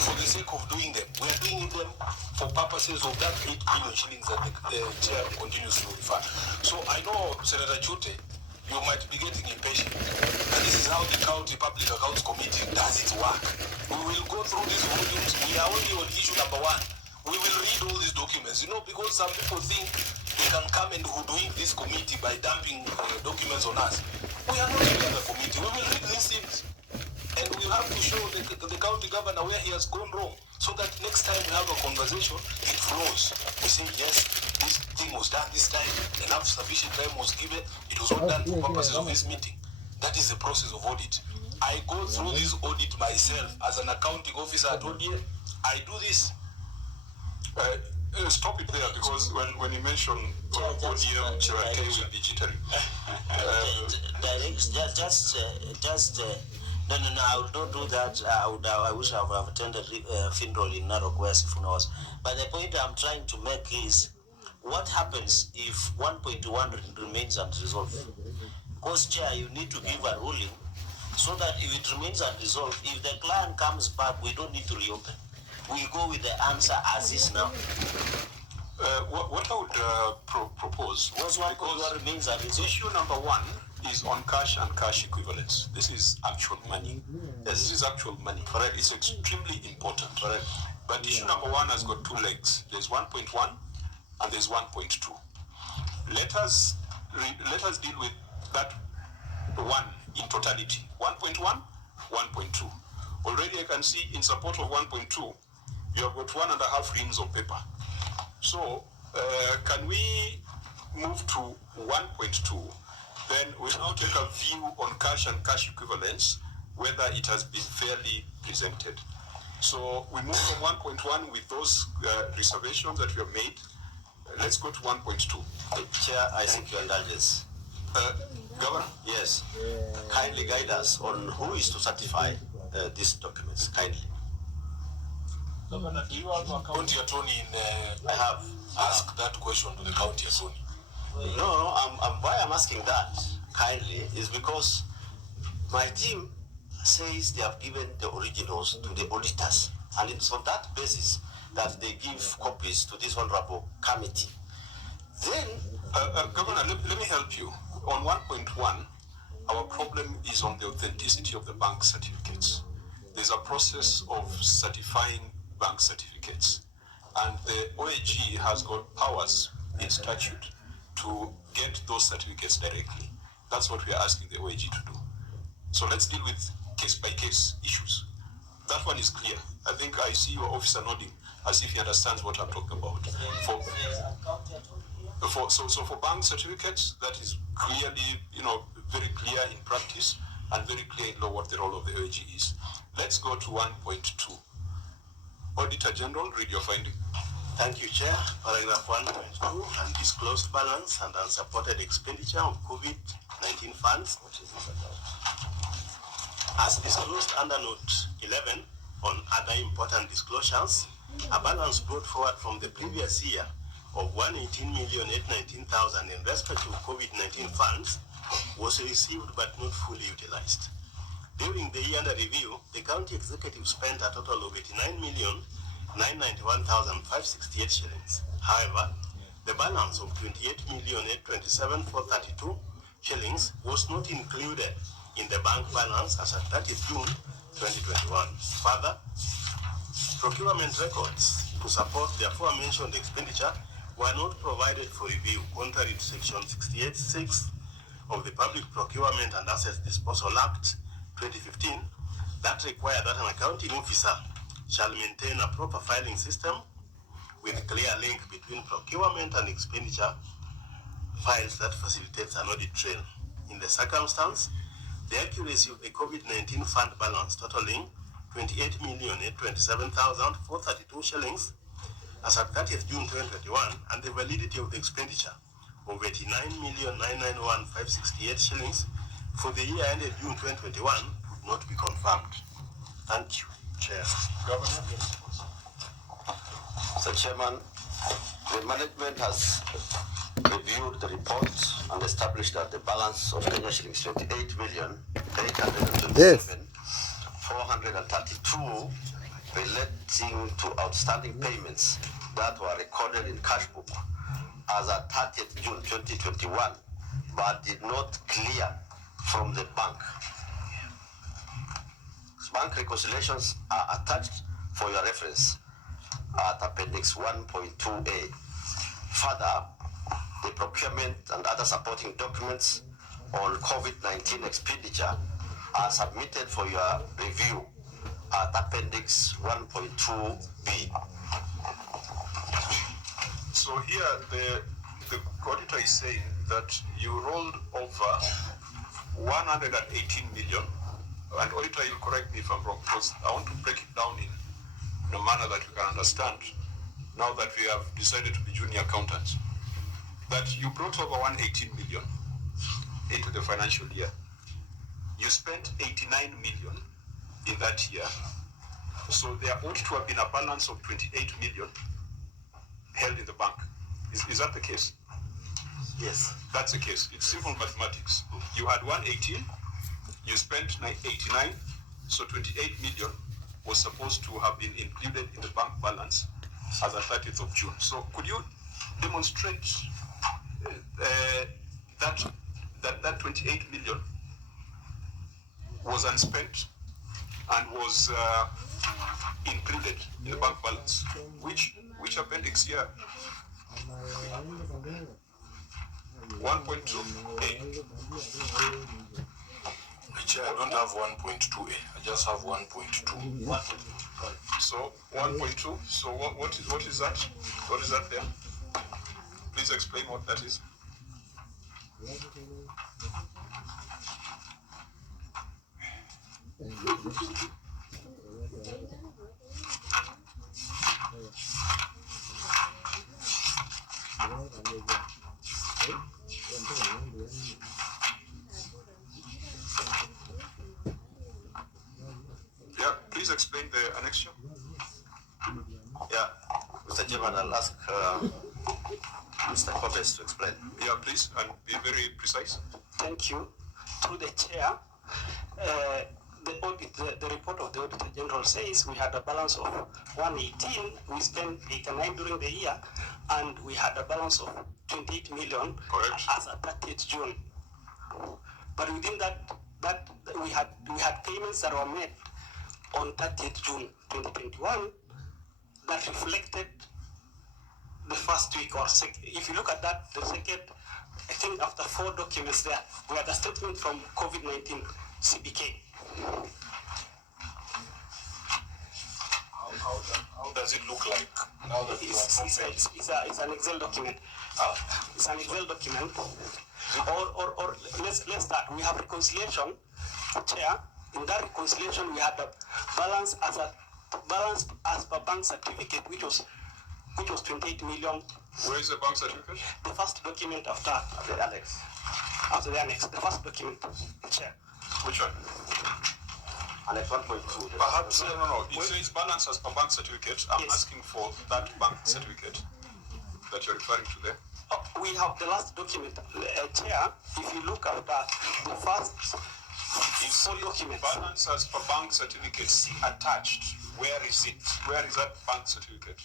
for the sake of doing them. We are doing them for purposes of that 8 billion shillings that the chair continues to refer. So I know, Senator Jute, you might be getting impatient. And this is how the County Public Accounts Committee does its work. We will go through these volumes. We are only on issue number 1. We will read all these documents, because some people think they can come and hoodwink this committee by dumping documents on us. We are not really the committee. We will read these things. And we have to show the county governor where he has gone wrong, so that next time we have a conversation, it flows. We say, yes, this thing was done this time, enough sufficient time was given, it was not done for purposes of this meeting. That is the process of audit. I go through this audit myself as an accounting officer at ODA. I do this. Stop it there, because when you mention ODM, Chirake will be jittery. No, I will not do that. I wish I would have attended Finrol in Narok where Sifuna was. But the point I'm trying to make is, what happens if 1.1 remains unresolved? Because, Chair, you need to give a ruling so that if it remains unresolved, if the client comes back, we don't need to reopen. We go with the answer as is now. What I would propose was, because remains unresolved. Issue number 1 is on cash and cash equivalents. This is actual money. Yes, this is actual money. Correct. It's extremely important. Correct. But issue number 1 has got 2 legs. There's 1.1 and there's 1.2. Let us deal with that 1 in totality. 1.1, 1.2. Already I can see in support of 1.2, you have got 1.5 reams of paper. So can we move to 1.2? Then we now take a view on cash and cash equivalents, whether it has been fairly presented. So we move from 1.1 with those reservations that we have made. Let's go to 1.2. Chair, I seek your indulgence. Governor? Yes. Kindly guide us on who is to certify these documents. Kindly. Governor, do you have a county attorney in? I have asked that question to the county attorney. No, why I'm asking that kindly is because my team says they have given the originals to the auditors, and it's on that basis that they give copies to this honorable committee. Then, Governor, let me help you. On 1.1, our problem is on the authenticity of the bank certificates. There's a process of certifying bank certificates, and the OAG has got powers in statute to get those certificates directly. That's what we are asking the OAG to do. So let's deal with case-by-case issues. That one is clear. I think I see your officer nodding as if he understands what I'm talking about. So for bank certificates, that is clearly, very clear in practice and very clear in law what the role of the OAG is. Let's go to 1.2. Auditor General, read your finding. Thank you, Chair. Paragraph 1.2, undisclosed balance and unsupported expenditure of COVID-19 funds, which is as disclosed under Note 11 on other important disclosures, a balance brought forward from the previous year of 118,819,000 in respect to COVID-19 funds was received but not fully utilized. During the year under review, the county executive spent a total of 89,991,568 shillings. However, the balance of 28,827,432 shillings was not included in the bank balance as at 30 June 2021. Further, procurement records to support the aforementioned expenditure were not provided for review, contrary to Section 68(6) of the Public Procurement and Assets Disposal Act 2015, that require that an accounting officer shall maintain a proper filing system with a clear link between procurement and expenditure files that facilitates an audit trail. In the circumstance, the accuracy of the COVID-19 fund balance totaling 28,827,432 shillings as at 30th June 2021 and the validity of the expenditure of 89,991,568 shillings for the year ended June 2021 could not be confirmed. Thank you, Chair. Governor. Mr. Chairman, the management has reviewed the report and established that the balance of Kenya shillings 28,827,432 relating to outstanding payments that were recorded in cash book as at 30th June 2021 but did not clear from the bank. Bank reconciliations are attached for your reference at Appendix 1.2a. Further, the procurement and other supporting documents on COVID-19 expenditure are submitted for your review at Appendix 1.2b. So here the auditor is saying that you rolled over 118 million, and auditor, you'll correct me if I'm wrong, because I want to break it down in a manner that we can understand now that we have decided to be junior accountants. That you brought over 118 million into the financial year. You spent 89 million in that year. So there ought to have been a balance of 28 million held in the bank. Is that the case? Yes. That's the case. It's simple mathematics. You had 118, you spent 89, so 28 million was supposed to have been included in the bank balance as of 30th of June. So could you demonstrate that 28 million was unspent and was included in the bank balance? Which appendix here? 1.2a. Chair, I don't have 1.2a. I just have 1.2. So 1.2. So what is that? What is that there? Please explain what that is. Yeah, please explain the annexure. Yeah, Mr. Chairman, I'll ask Mr. Cortes to explain. Yeah, please, and be very precise. Thank you. Through the chair, the report of the Auditor General says we had a balance of 118, we spent 89 during the year, and we had a balance of 28 million. Correct. As at 30th June. But within that we had payments that were made on 30th June 2021 that reflected the first week or if you look at that, the second, I think after 4 documents there, we had a statement from COVID-19 CBK. How does it look like now that it's an Excel document. It's an Excel document. Or let's start. We have reconciliation, Chair. In that reconciliation, we had a balance as per bank certificate, which was 28 million. Where is the bank certificate? The first document after the annex. After the annex, the first document, Chair. Which one? Annex 1.2. Perhaps no. It says balance as per bank certificate. I'm asking for that bank certificate that you're referring to there. We have the last document, Chair. If you look at that, the first full document. Balance as per bank certificate attached. Where is it? Where is that bank certificate?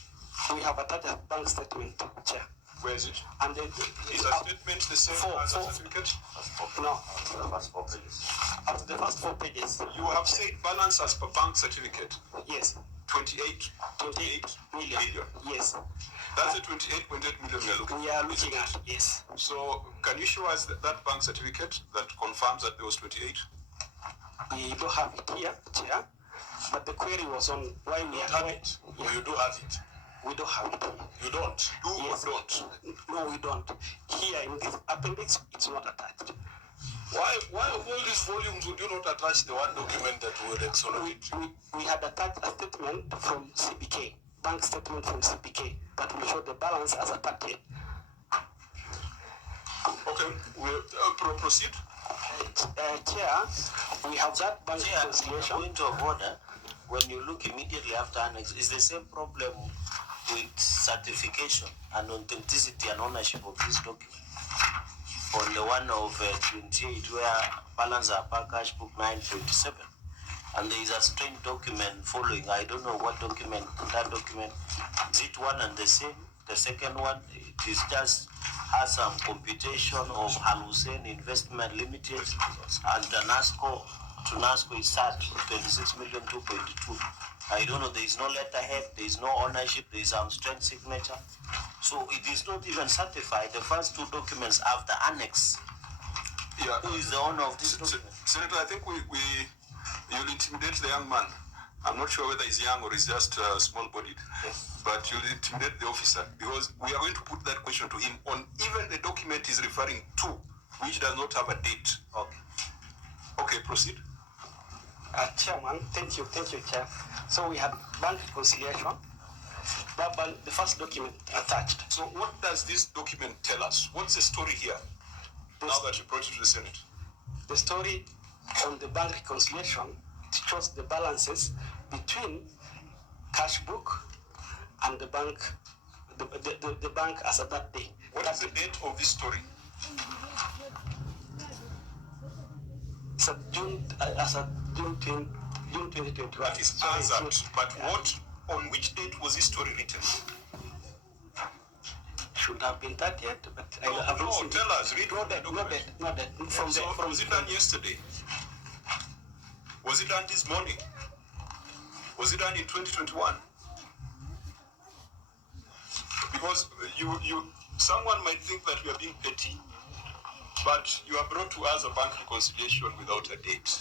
We have attached a bank statement, Chair. Where is it? And then is a statement the same as a certificate? No. The first 4 pages. After the first 4 pages. You have said balance as per bank certificate. Yes. 28 million. Yes. That's the 28.8 million we are looking at. Yes. So can you show us that bank certificate that confirms that there was 28? We don't have it here, Chair. But the query was on why we have it. Or you do have it. We don't have it. You don't? Yes. Or don't? No, we don't. Here in this appendix, it's not attached. Why of all these volumes would you not attach the one document that would exonerate? We had attached a statement from CBK. bank statement from CPK that will show the balance as a 30th. Okay, we'll proceed. Chair, we have that bank reconciliation. Point of order, when you look immediately after annex, is the same problem with certification and authenticity and ownership of this document. On the one of 28, where balance are per cash book 9.7, and there is a strange document following. I don't know what document. That document, is it one and the same? The second one, it is just has some computation of Al Hussein Investment Limited and Tunasco is set 26,2.2. I don't know, there is no letterhead, there is no ownership, there is some strange signature. So it is not even certified. The first two documents after annex. Yeah. Who is the owner of this document? Senator, I think you'll intimidate the young man. I'm not sure whether he's young or he's just small-bodied, but you'll intimidate the officer because we are going to put that question to him on even the document he's referring to, which does not have a date. Okay, proceed. Chairman, thank you, Chair. So we have bank reconciliation. The first document attached. So what does this document tell us? What's the story here? Now that you brought it to the Senate. The story on the bank reconciliation, it shows the balances between cash book and the bank, the bank as of that day. What is the date of this story? It's June 2021. That is ASAP. But on which date was this story written? Should have been that yet, but tell us. Read not that. Was it done yesterday? Was it done this morning? Was it done in 2021? Because someone might think that we are being petty, but you are brought to us a bank reconciliation without a date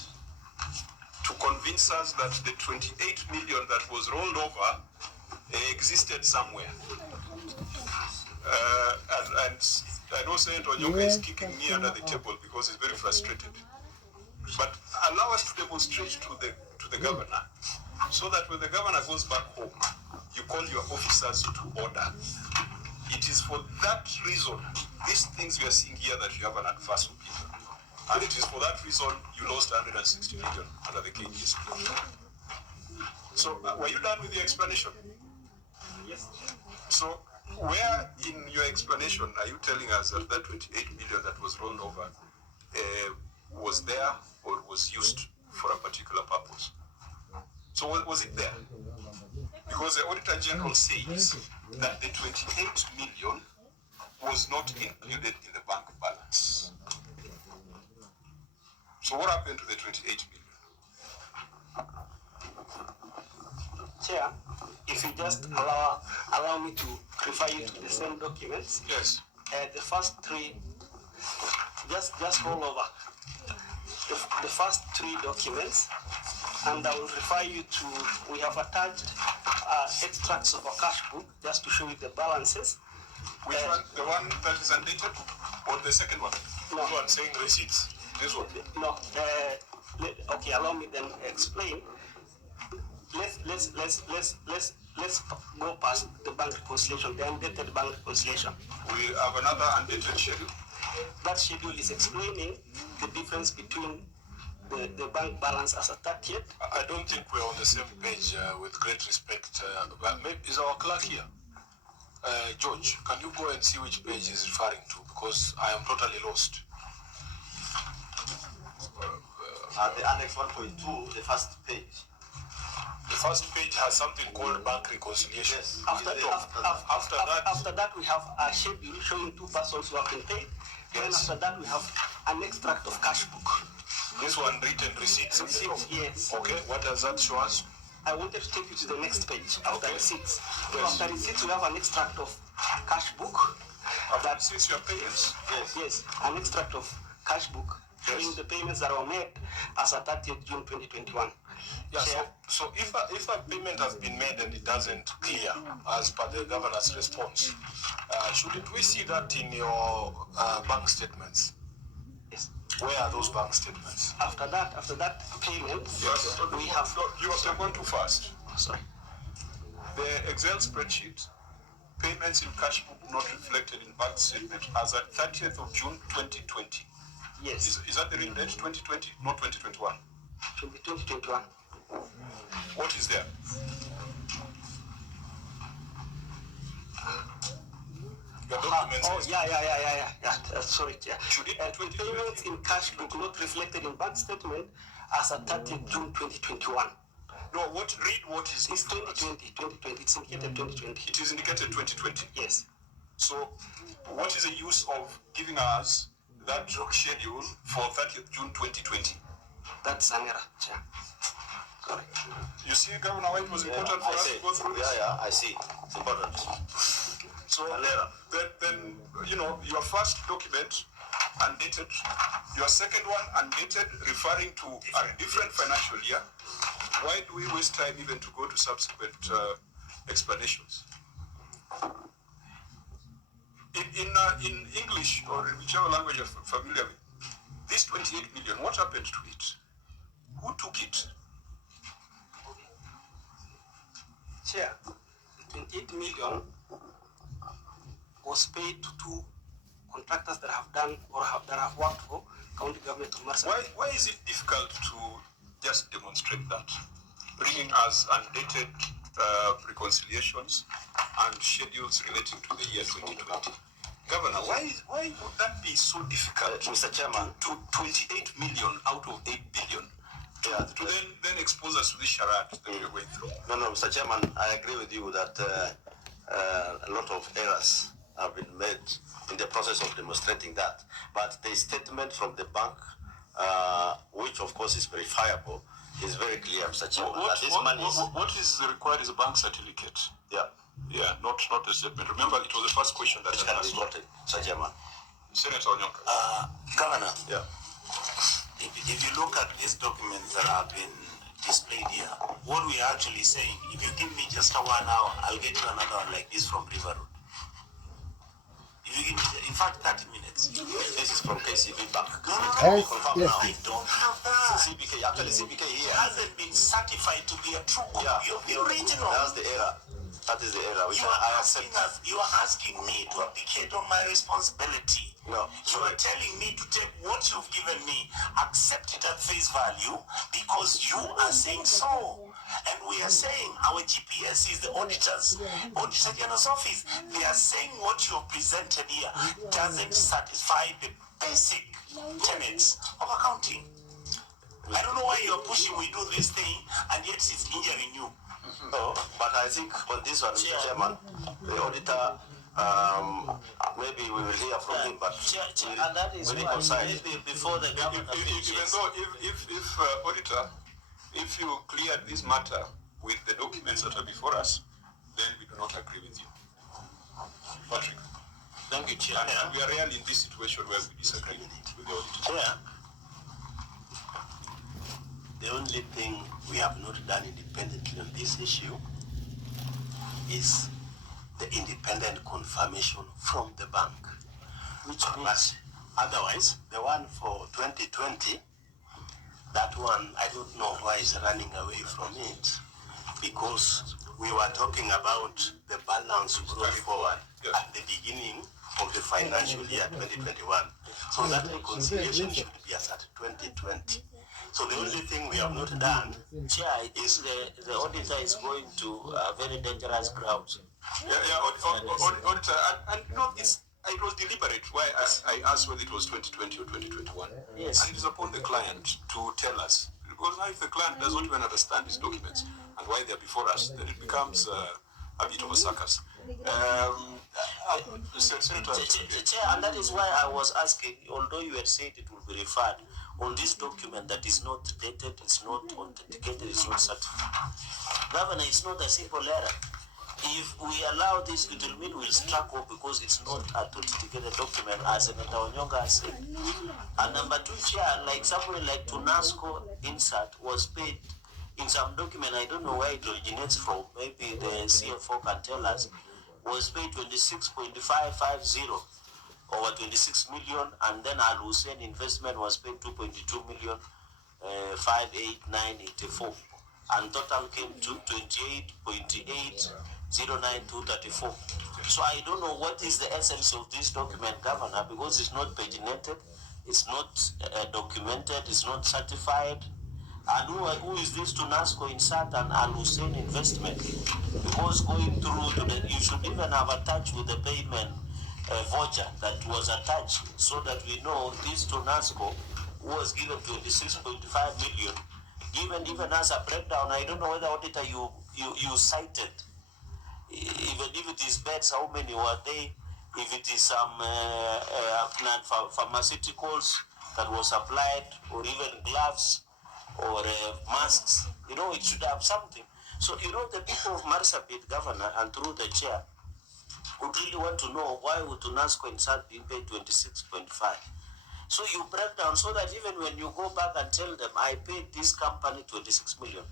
to convince us that the 28 million that was rolled over existed somewhere. And I know Senator Onyonga is kicking me under the table because he's very frustrated. But allow us to demonstrate to the governor, so that when the governor goes back home, you call your officers to order. It is for that reason, these things we are seeing here, that you have an adverse opinion. And it is for that reason you lost 160 million under the KDS. So were you done with your explanation? Yes. So where in your explanation are you telling us that that 28 million that was rolled over was there or was used for a particular purpose? So was it there? Because the Auditor General says that the 28 million was not included in the bank balance. So what happened to the 28 million? Chair, if you just allow me to refer you to the same documents. Yes. The first three, just roll over the first three documents, and I will refer you to, we have attached extracts of a cash book just to show you the balances. Which one? The one that is undated, or the second one? No. The one saying receipts. This one. No. Okay, allow me then explain. Let's go past the bank reconciliation, the undated bank reconciliation. We have another undated schedule. That schedule is explaining the difference between the bank balance as a 30th. I don't think we're on the same page, with great respect. But maybe is our clerk here? George, can you go and see which page he's referring to? Because I am totally lost. The Annex 1.2, the first page. The first page has something called bank reconciliation. Yes. After that, we have a schedule showing two persons who have been paid. Yes. Then after that, we have an extract of cash book. This one written receipts. Yes. Okay, what does that show us? I wanted to take you to the next page after receipts. Yes. After receipts, we have an extract of cash book. After receipts, your payments? Yes, an extract of cash book showing the payments that were made as at 30th June 2021. Yeah, so if a payment has been made and it doesn't clear as per the governor's response, shouldn't we see that in your bank statements? Yes. Where are those bank statements? After that payment, yes. We have. You have gone too fast. Sorry. The Excel spreadsheet, payments in cash book not reflected in bank statement as at 30th of June 2020. Yes. Is that the real date, 2020, not 2021? Should be 2021. What is there? Your documents. Sorry, Chair. Should it be payments in cash book not reflected in bank statement as at 30th June 2021. No, read what is... It's 2020, it's indicated 2020. It is indicated 2020? Yes. So, what is the use of giving us that schedule for 30th June 2020? That's an error, Chair. Sorry. You see, Governor, why it was important for us to go through this? Yeah, I see. It's important. So, then, your first document undated, your second one undated, referring to a different financial year. Why do we waste time even to go to subsequent explanations? In English or in whichever language you're familiar with, this 28 million, what happened to it? Who took it? Chair, the 28 million was paid to two contractors that have done or that have worked for county government of Marsabit. Why is it difficult to just demonstrate that? Bringing us undated reconciliations and schedules relating to the year 2020. Governor, why would that be so difficult? Mr. Chairman, to 28 million out of 8 billion. To then expose us to this charade that we're going through. No, Mr. Chairman, I agree with you that a lot of errors have been made in the process of demonstrating that. But the statement from the bank, which of course is verifiable, is very clear, Mr. Chairman. What is required is a bank certificate. Yeah, not a statement. Remember, it was the first question that can be noted, Mr. Chairman. Senator Onyonka. Governor. Yeah. If you look at these documents that have been displayed here, what we are actually saying, if you give me just a 1 hour, I'll get you another one like this from River Road. If you give me, in fact, 30 minutes. This is from KCB Bank. No, I don't have that. CBK, actually CBK here. It hasn't been certified to be a true copy of the original. That's the error. That is the error. You are asking me to abdicate on my responsibility. No. You are telling me to take what you've given me, accept it at face value, because you are saying so. And we are saying our GPS is the Auditor General's office. They are saying what you have presented here doesn't satisfy the basic tenets of accounting. I don't know why you are pushing we do this thing and yet it's injuring you. No, but I think on this one, Mr. Chairman, the auditor, maybe we will hear from him, but and that is why maybe before the government. Even though if auditor, if you cleared this matter with the documents that are before us, then we do not agree with you. Patrick. Thank you, Chair. And we are really in this situation where we disagree with the auditor. Chair, the only thing we have not done independently on this issue is the independent confirmation from the bank, which means otherwise the one for 2020, that one I don't know why is running away from it, because we were talking about the balance brought forward at the beginning of the financial year 2021. So that reconciliation should be as at 2020. So the only thing we have not done, Chair, is the auditor is going to a very dangerous ground. Auditor, and no, it was deliberate. Why I asked whether it was 2020 or 2021. Yes. And it is upon the client to tell us. Because now if the client does not even understand his documents and why they are before us, then it becomes a bit of a circus. Senator. Chair, and that is why I was asking, although you had said it will be referred, on this document that is not dated, it's not authenticated, it's not certified. Governor, it's not a simple error. If we allow this, it will mean we'll struggle because it's not an authenticated document, as Senator Onyonka has said. And number two, Chair, like somebody like Tunasco insert was paid in some document, I don't know where it originates from, maybe the CFO can tell us, was paid 26.550 over 26 million, and then Al Hussein investment was paid 2.2 million, 58984. and total came to 28.809234. So I don't know what is the essence of this document, Governor, because it's not paginated, it's not documented, it's not certified. And who is this to NASCO insert an Al Hussein investment? Because going through to the, you should even have attached with the payment voucher that was attached so that we know this to NASCO was given 26.5 million, given even as a breakdown. I don't know whether auditor you cited, even if it is beds, how many were they? If it is some pharmaceuticals that was applied, or even gloves, or masks, it should have something. So, the people of Marsabit, Governor, and through the chair, would really want to know why would NASCO insert being paid 26.5. So you break down so that even when you go back and tell them, I paid this company 26 million,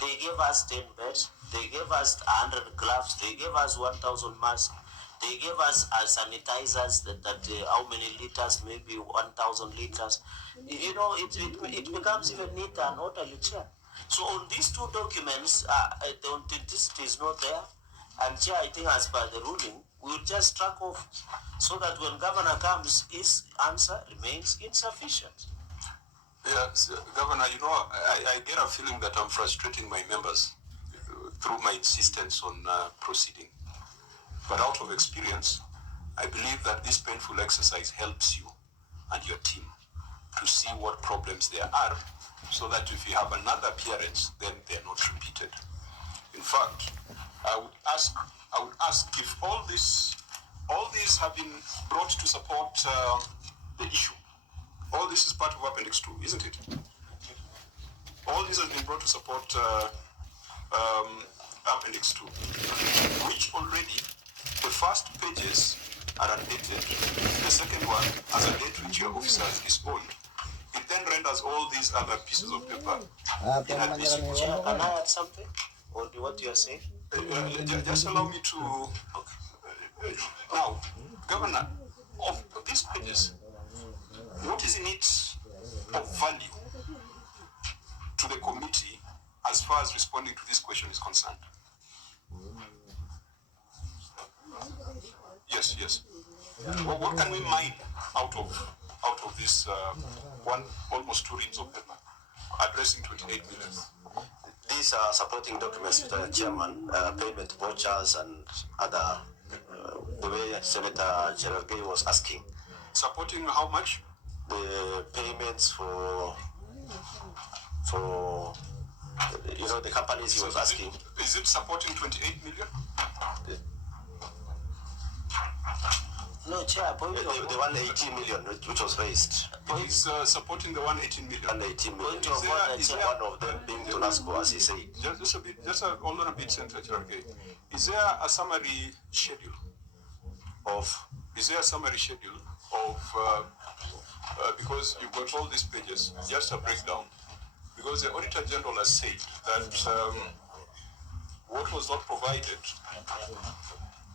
they gave us 10 beds, they gave us 100 gloves, they gave us 1,000 masks, they gave us sanitizers that how many liters, maybe 1,000 liters. It becomes even neater and orderly, Chair. So on these two documents, the authenticity is not there. And Chair, I think as per the ruling, we'll just track off so that when Governor comes, his answer remains insufficient. Yes, Governor, I get a feeling that I'm frustrating my members through my insistence on proceeding. But out of experience, I believe that this painful exercise helps you and your team to see what problems there are, so that if you have another appearance, then they're not repeated. In fact, I would ask if all these have been brought to support the issue. All this is part of Appendix 2, isn't it? All this has been brought to support Appendix 2, which already the first pages are undated. The second one has a date which your officers disowned. It then renders all these other pieces of paper inadmissible. Can I add something on what you are saying? Just allow me to... now, Governor, of these pages, what is in it of value to the committee as far as responding to this question is concerned? Yes. Well, what can we mine out of this almost 2 reams of paper addressing 28 million? These are supporting documents, Mr. Chairman, payment vouchers and other, the way Senator Cherargei was asking. Supporting how much? The payments for the companies he was asking. Is it supporting 28 million? No, Chair, the 118 million which was raised. It is supporting the 118 million. 118 million. Is there one of them being to NASCO, as he said? Just a little bit, Senator Cherargei. Is there a summary schedule of? Is there a summary schedule of? Because you've got all these pages, just a breakdown. Because the Auditor General has said that what was not provided,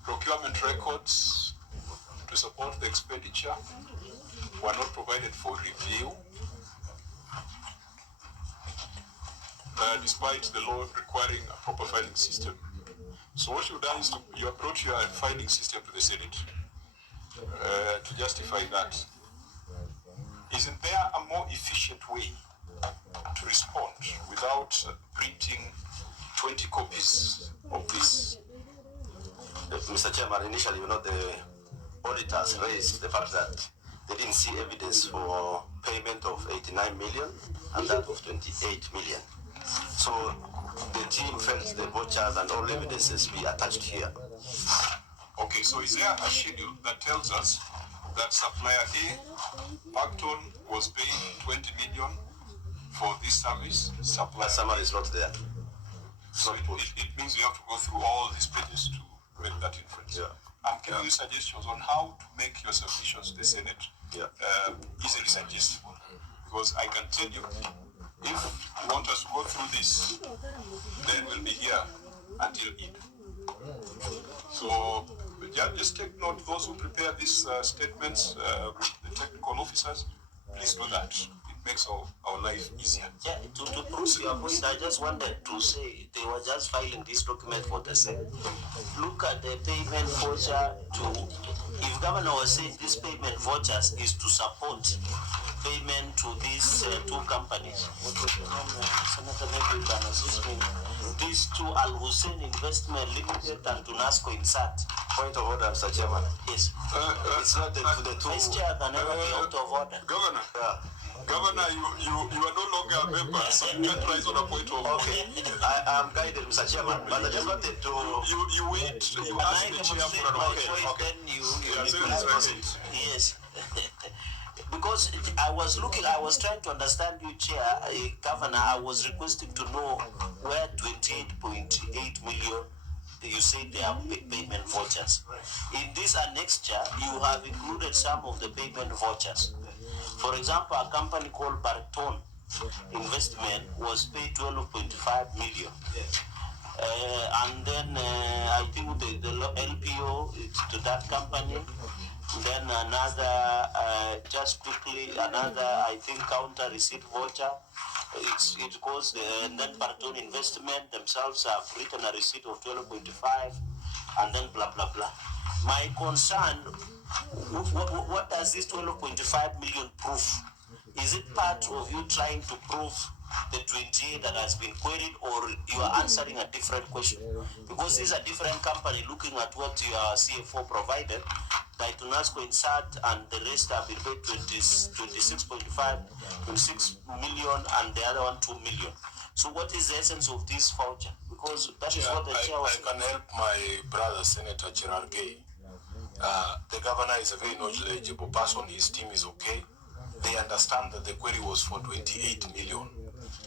procurement records to support the expenditure were not provided for review, despite the law requiring a proper filing system. So what you've done is you approach your filing system to the Senate to justify that. Isn't there a more efficient way to respond without printing 20 copies of this? Mr. Chairman, initially, the auditors raised the fact that they didn't see evidence for payment of 89 million and that of 28 million. So the team felt the vouchers and all evidences be attached here. Okay, so is there a schedule that tells us that supplier A, Pacton, was paying 20 million for this service? Supplier summary is not there. So it means you have to go through all these pages to make that inference. Yeah. I'm giving you suggestions on how to make your submissions to the Senate easily suggestible. Because I can tell you, if you want us to go through this, then we'll be here until evening. So just take note, those who prepare these statements, the technical officers, please do that makes our life easier. Yeah, to prove your point, I just wanted to say they were just filing this document for the same. Look at the payment voucher if governor was saying this payment vouchers is to support payment to these two companies. What was the name? Senator, maybe you can assist me. These two, Al Hussein Investment Limited and Tunasco Insat. Point of order, Mr. Chairman. Yes. It's not to the two. Vice Chair can never be out of order. Governor. Yeah. Governor, you are no longer a member, so you can't rise on a point of order. Okay, I am guided, Mr. Chairman, but I just wanted to... You wait, you ask the chair for an opinion. Okay. Then you proceed. Yes. Because I was trying to understand you, Chair, Governor, I was requesting to know where 28.8 million you say they are payment vouchers. In this annexure, you have included some of the payment vouchers. For example, a company called Barton Investment was paid 12.5 million. And then I think the LPO to that company. Then another, just quickly, another, I think, counter receipt voucher. It goes, and then Barton Investment themselves have written a receipt of 12.5, and then blah, blah, blah. My concern, what does this 12.5 million prove? Is it part of you trying to prove the 28 that has been queried, or you are answering a different question? Because this is a different company looking at what your CFO provided. By Tunasco Insat and the rest have been paid 26.5, 26 million, and the other one 2 million. So what is the essence of this voucher? Because that is what the chair was saying. I can help my brother, Senator Gerard Gay. The governor is a very knowledgeable person. His team is okay. They understand that the query was for 28 million.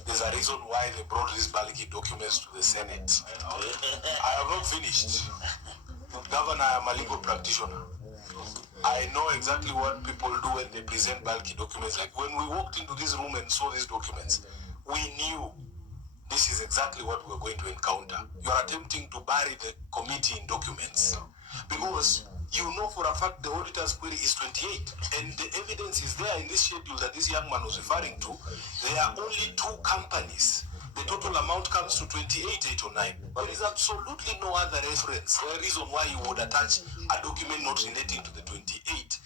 There's a reason why they brought these bulky documents to the Senate. I have not finished. Governor, I am a legal practitioner. I know exactly what people do when they present bulky documents. Like when we walked into this room and saw these documents, we knew this is exactly what we're going to encounter. You are attempting to bury the committee in documents because you know for a fact the auditor's query is 28, and the evidence is there in this schedule that this young man was referring to. There are only two companies. The total amount comes to 28,809. There is absolutely no other reference, the reason why you would attach a document not relating to the 28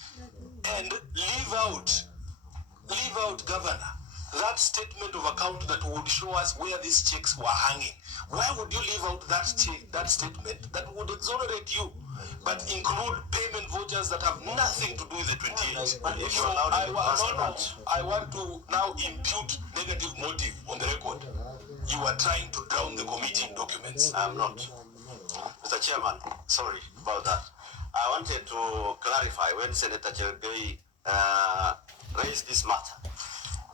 and leave out, Governor, that statement of account that would show us where these checks were hanging. Why would you leave out that statement that would exonerate you, but include payment vouchers that have nothing to do with the 28? If you allow I want to now impute negative motive on the record. You are trying to drown the committee in documents. I'm not. Mr. Chairman, sorry about that. I wanted to clarify when Senator Chergay raised this matter.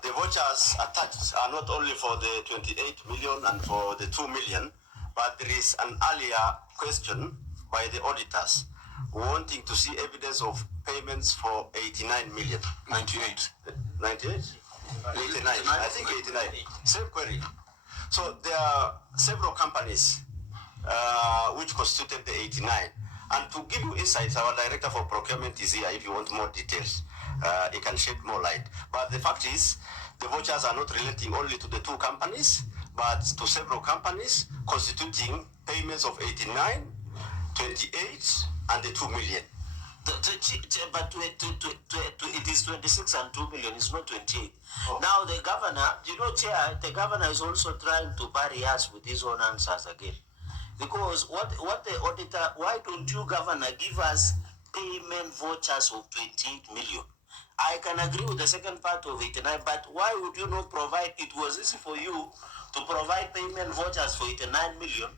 The vouchers attached are not only for the 28 million and for the 2 million, but there is an earlier question by the auditors wanting to see evidence of payments for 89 million. 98. 98? 89. I think 89. Same query. So there are several companies which constituted the 89. And to give you insights, our director for procurement is here if you want more details. He can shed more light. But the fact is, the vouchers are not relating only to the two companies, but to several companies constituting payments of 89, 28, and the 2 million. But it is 26 and 2 million, it's not 28. Oh. Now the governor, Chair, the governor is also trying to bury us with his own answers again. Because what the auditor, why don't you, Governor, give us payment vouchers of 28 million? I can agree with the second part of 89, but why would you not provide, it was easy for you to provide payment vouchers for 89 million,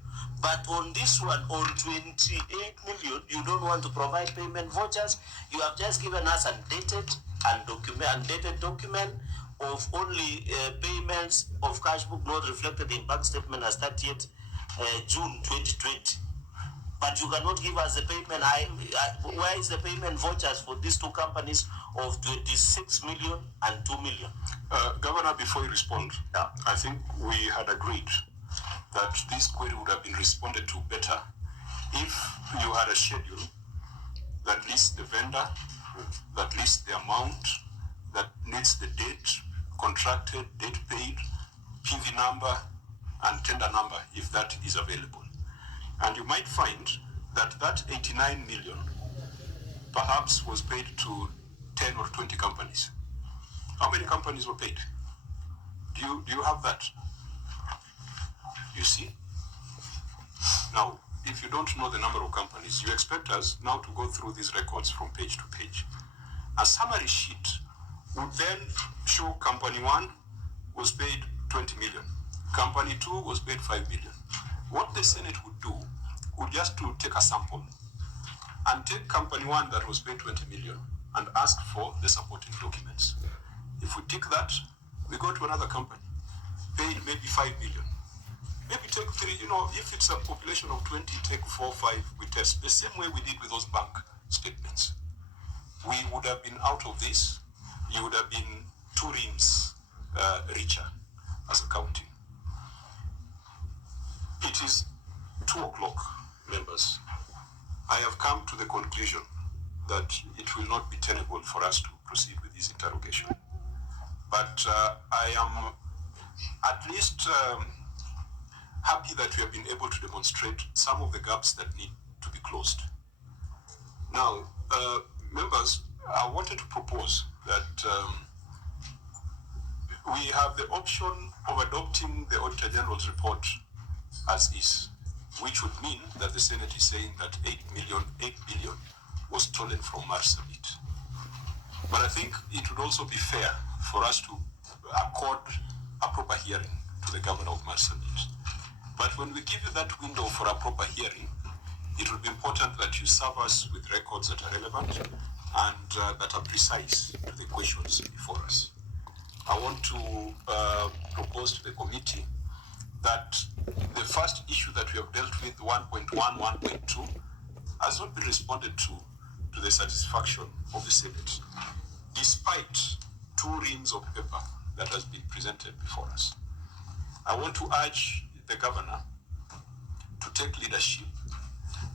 but on this one, on 28 million, you don't want to provide payment vouchers. You have just given us undated document of only payments of cash book not reflected in bank statement as 30th June 2020. But you cannot give us the payment. Where is the payment vouchers for these two companies of 26 million and 2 million? Governor, before you respond, I think we had agreed that this query would have been responded to better if you had a schedule that lists the vendor, that lists the amount, that lists the date, contracted, date paid, PV number, and tender number, if that is available. And you might find that that 89 million perhaps was paid to 10 or 20 companies. How many companies were paid? Do you have that? You see? Now, if you don't know the number of companies, you expect us now to go through these records from page to page. A summary sheet would then show company 1 was paid 20 million. Company 2 was paid 5 million. What the Senate would do would just to take a sample and take company 1 that was paid 20 million and ask for the supporting documents. If we tick that, we go to another company, paid maybe 5 million. Maybe take 3, if it's a population of 20, take 4, 5, we test. The same way we did with those bank statements. We would have been out of this, you would have been 2 reams richer as a county. It is 2 o'clock, members. I have come to the conclusion that it will not be tenable for us to proceed with this interrogation. But I am at least happy that we have been able to demonstrate some of the gaps that need to be closed. Now, members, I wanted to propose that we have the option of adopting the Auditor General's report as is, which would mean that the Senate is saying that 8 billion was stolen from Marsabit. But I think it would also be fair for us to accord a proper hearing to the governor of Marsabit. But when we give you that window for a proper hearing, it will be important that you serve us with records that are relevant and that are precise to the questions before us. I want to propose to the committee that the first issue that we have dealt with, 1.1, 1.2, has not been responded to the satisfaction of the Senate, despite 2 reams of paper that has been presented before us. I want to urge the governor to take leadership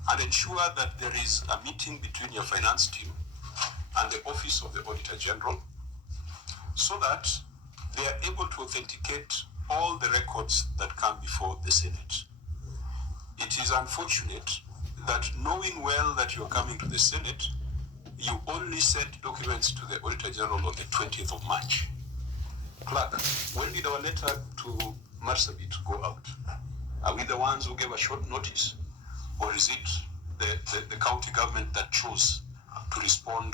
and ensure that there is a meeting between your finance team and the Office of the Auditor General so that they are able to authenticate all the records that come before the Senate. It is unfortunate that knowing well that you're coming to the Senate, you only sent documents to the Auditor General on the 20th of March. Clerk, when did our letter to Marsabit go out? Are we the ones who gave a short notice? Or is it the county government that chose to respond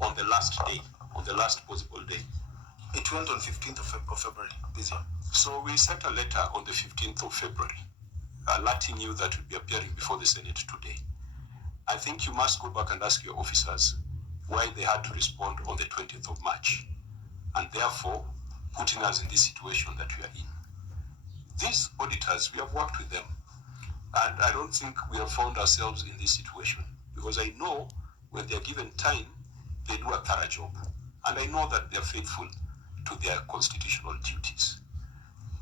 on the last day, on the last possible day? It went on 15th of February this year. So we sent a letter on the 15th of February, alerting you that we'll be appearing before the Senate today. I think you must go back and ask your officers why they had to respond on the 20th of March, and therefore putting us in this situation that we are in. These auditors, we have worked with them, and I don't think we have found ourselves in this situation, because I know when they are given time, they do a thorough job, and I know that they are faithful to their constitutional duties.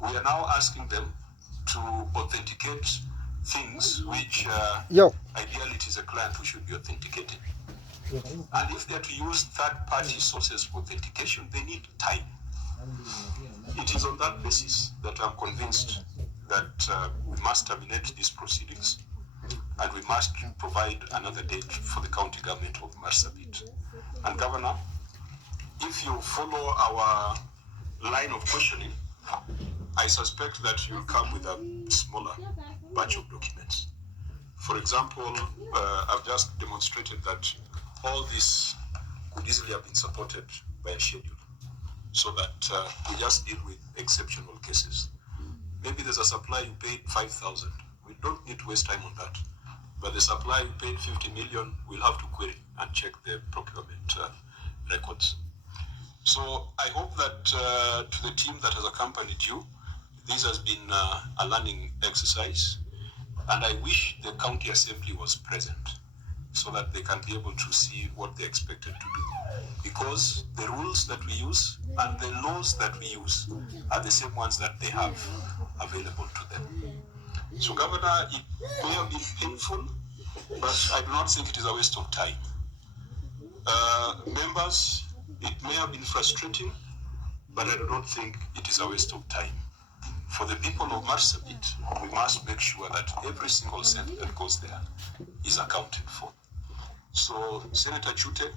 We are now asking them to authenticate things which ideally it is a client who should be authenticated. And if they are to use third-party sources for authentication, they need time. It is on that basis that I'm convinced that we must terminate these proceedings and we must provide another date for the county government of Marsabit. And Governor, if you follow our line of questioning, I suspect that you'll come with a smaller batch of documents. For example, I've just demonstrated that all this could easily have been supported by a schedule, so that we just deal with exceptional cases. Maybe there's a supply you paid 5,000. We don't need to waste time on that. But the supply you paid 50 million, we'll have to query and check the procurement records. So I hope that to the team that has accompanied you, this has been a learning exercise, and I wish the county assembly was present so that they can be able to see what they're expected to do. Because the rules that we use and the laws that we use are the same ones that they have available to them. So Governor, it may have been painful, but I do not think it is a waste of time. Members, it may have been frustrating, but I do not think it is a waste of time. For the people of Marsabit, we must make sure that every single cent that goes there is accounted for. So, Senator Chute,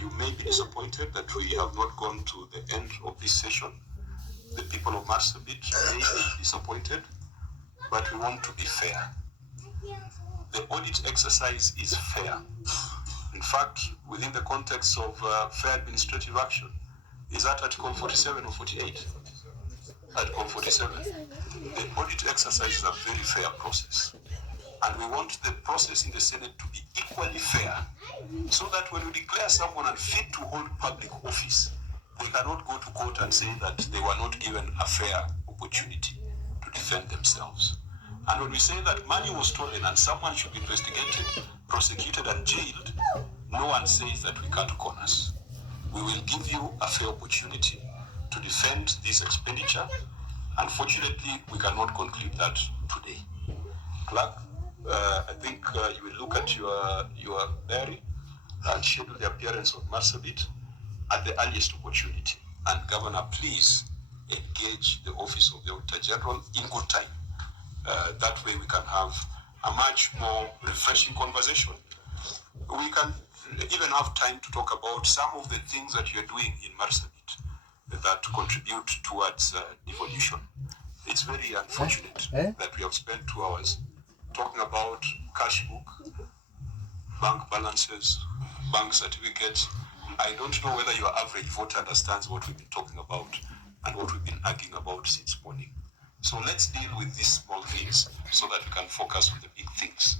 you may be disappointed that we have not gone to the end of this session. The people of Marsabit may be disappointed, but we want to be fair. The audit exercise is fair. In fact, within the context of fair administrative action, is that Article 47 or 48? Article 47. The audit exercise is a very fair process. And we want the process in the Senate to be equally fair, so that when we declare someone unfit to hold public office, they cannot go to court and say that they were not given a fair opportunity to defend themselves. And when we say that money was stolen and someone should be investigated, prosecuted and jailed, no one says that we cut corners. We will give you a fair opportunity to defend this expenditure. Unfortunately, we cannot conclude that today. Clerk, I think you will look at your diary and schedule the appearance of Marsabit at the earliest opportunity. And Governor, please engage the Office of the Auditor General in good time. That way we can have a much more refreshing conversation. We can even have time to talk about some of the things that you're doing in Marsabit that contribute towards devolution. It's very unfortunate that we have spent 2 hours talking about cash book, bank balances, bank certificates. I don't know whether your average voter understands what we've been talking about and what we've been arguing about since morning. So let's deal with these small things so that we can focus on the big things.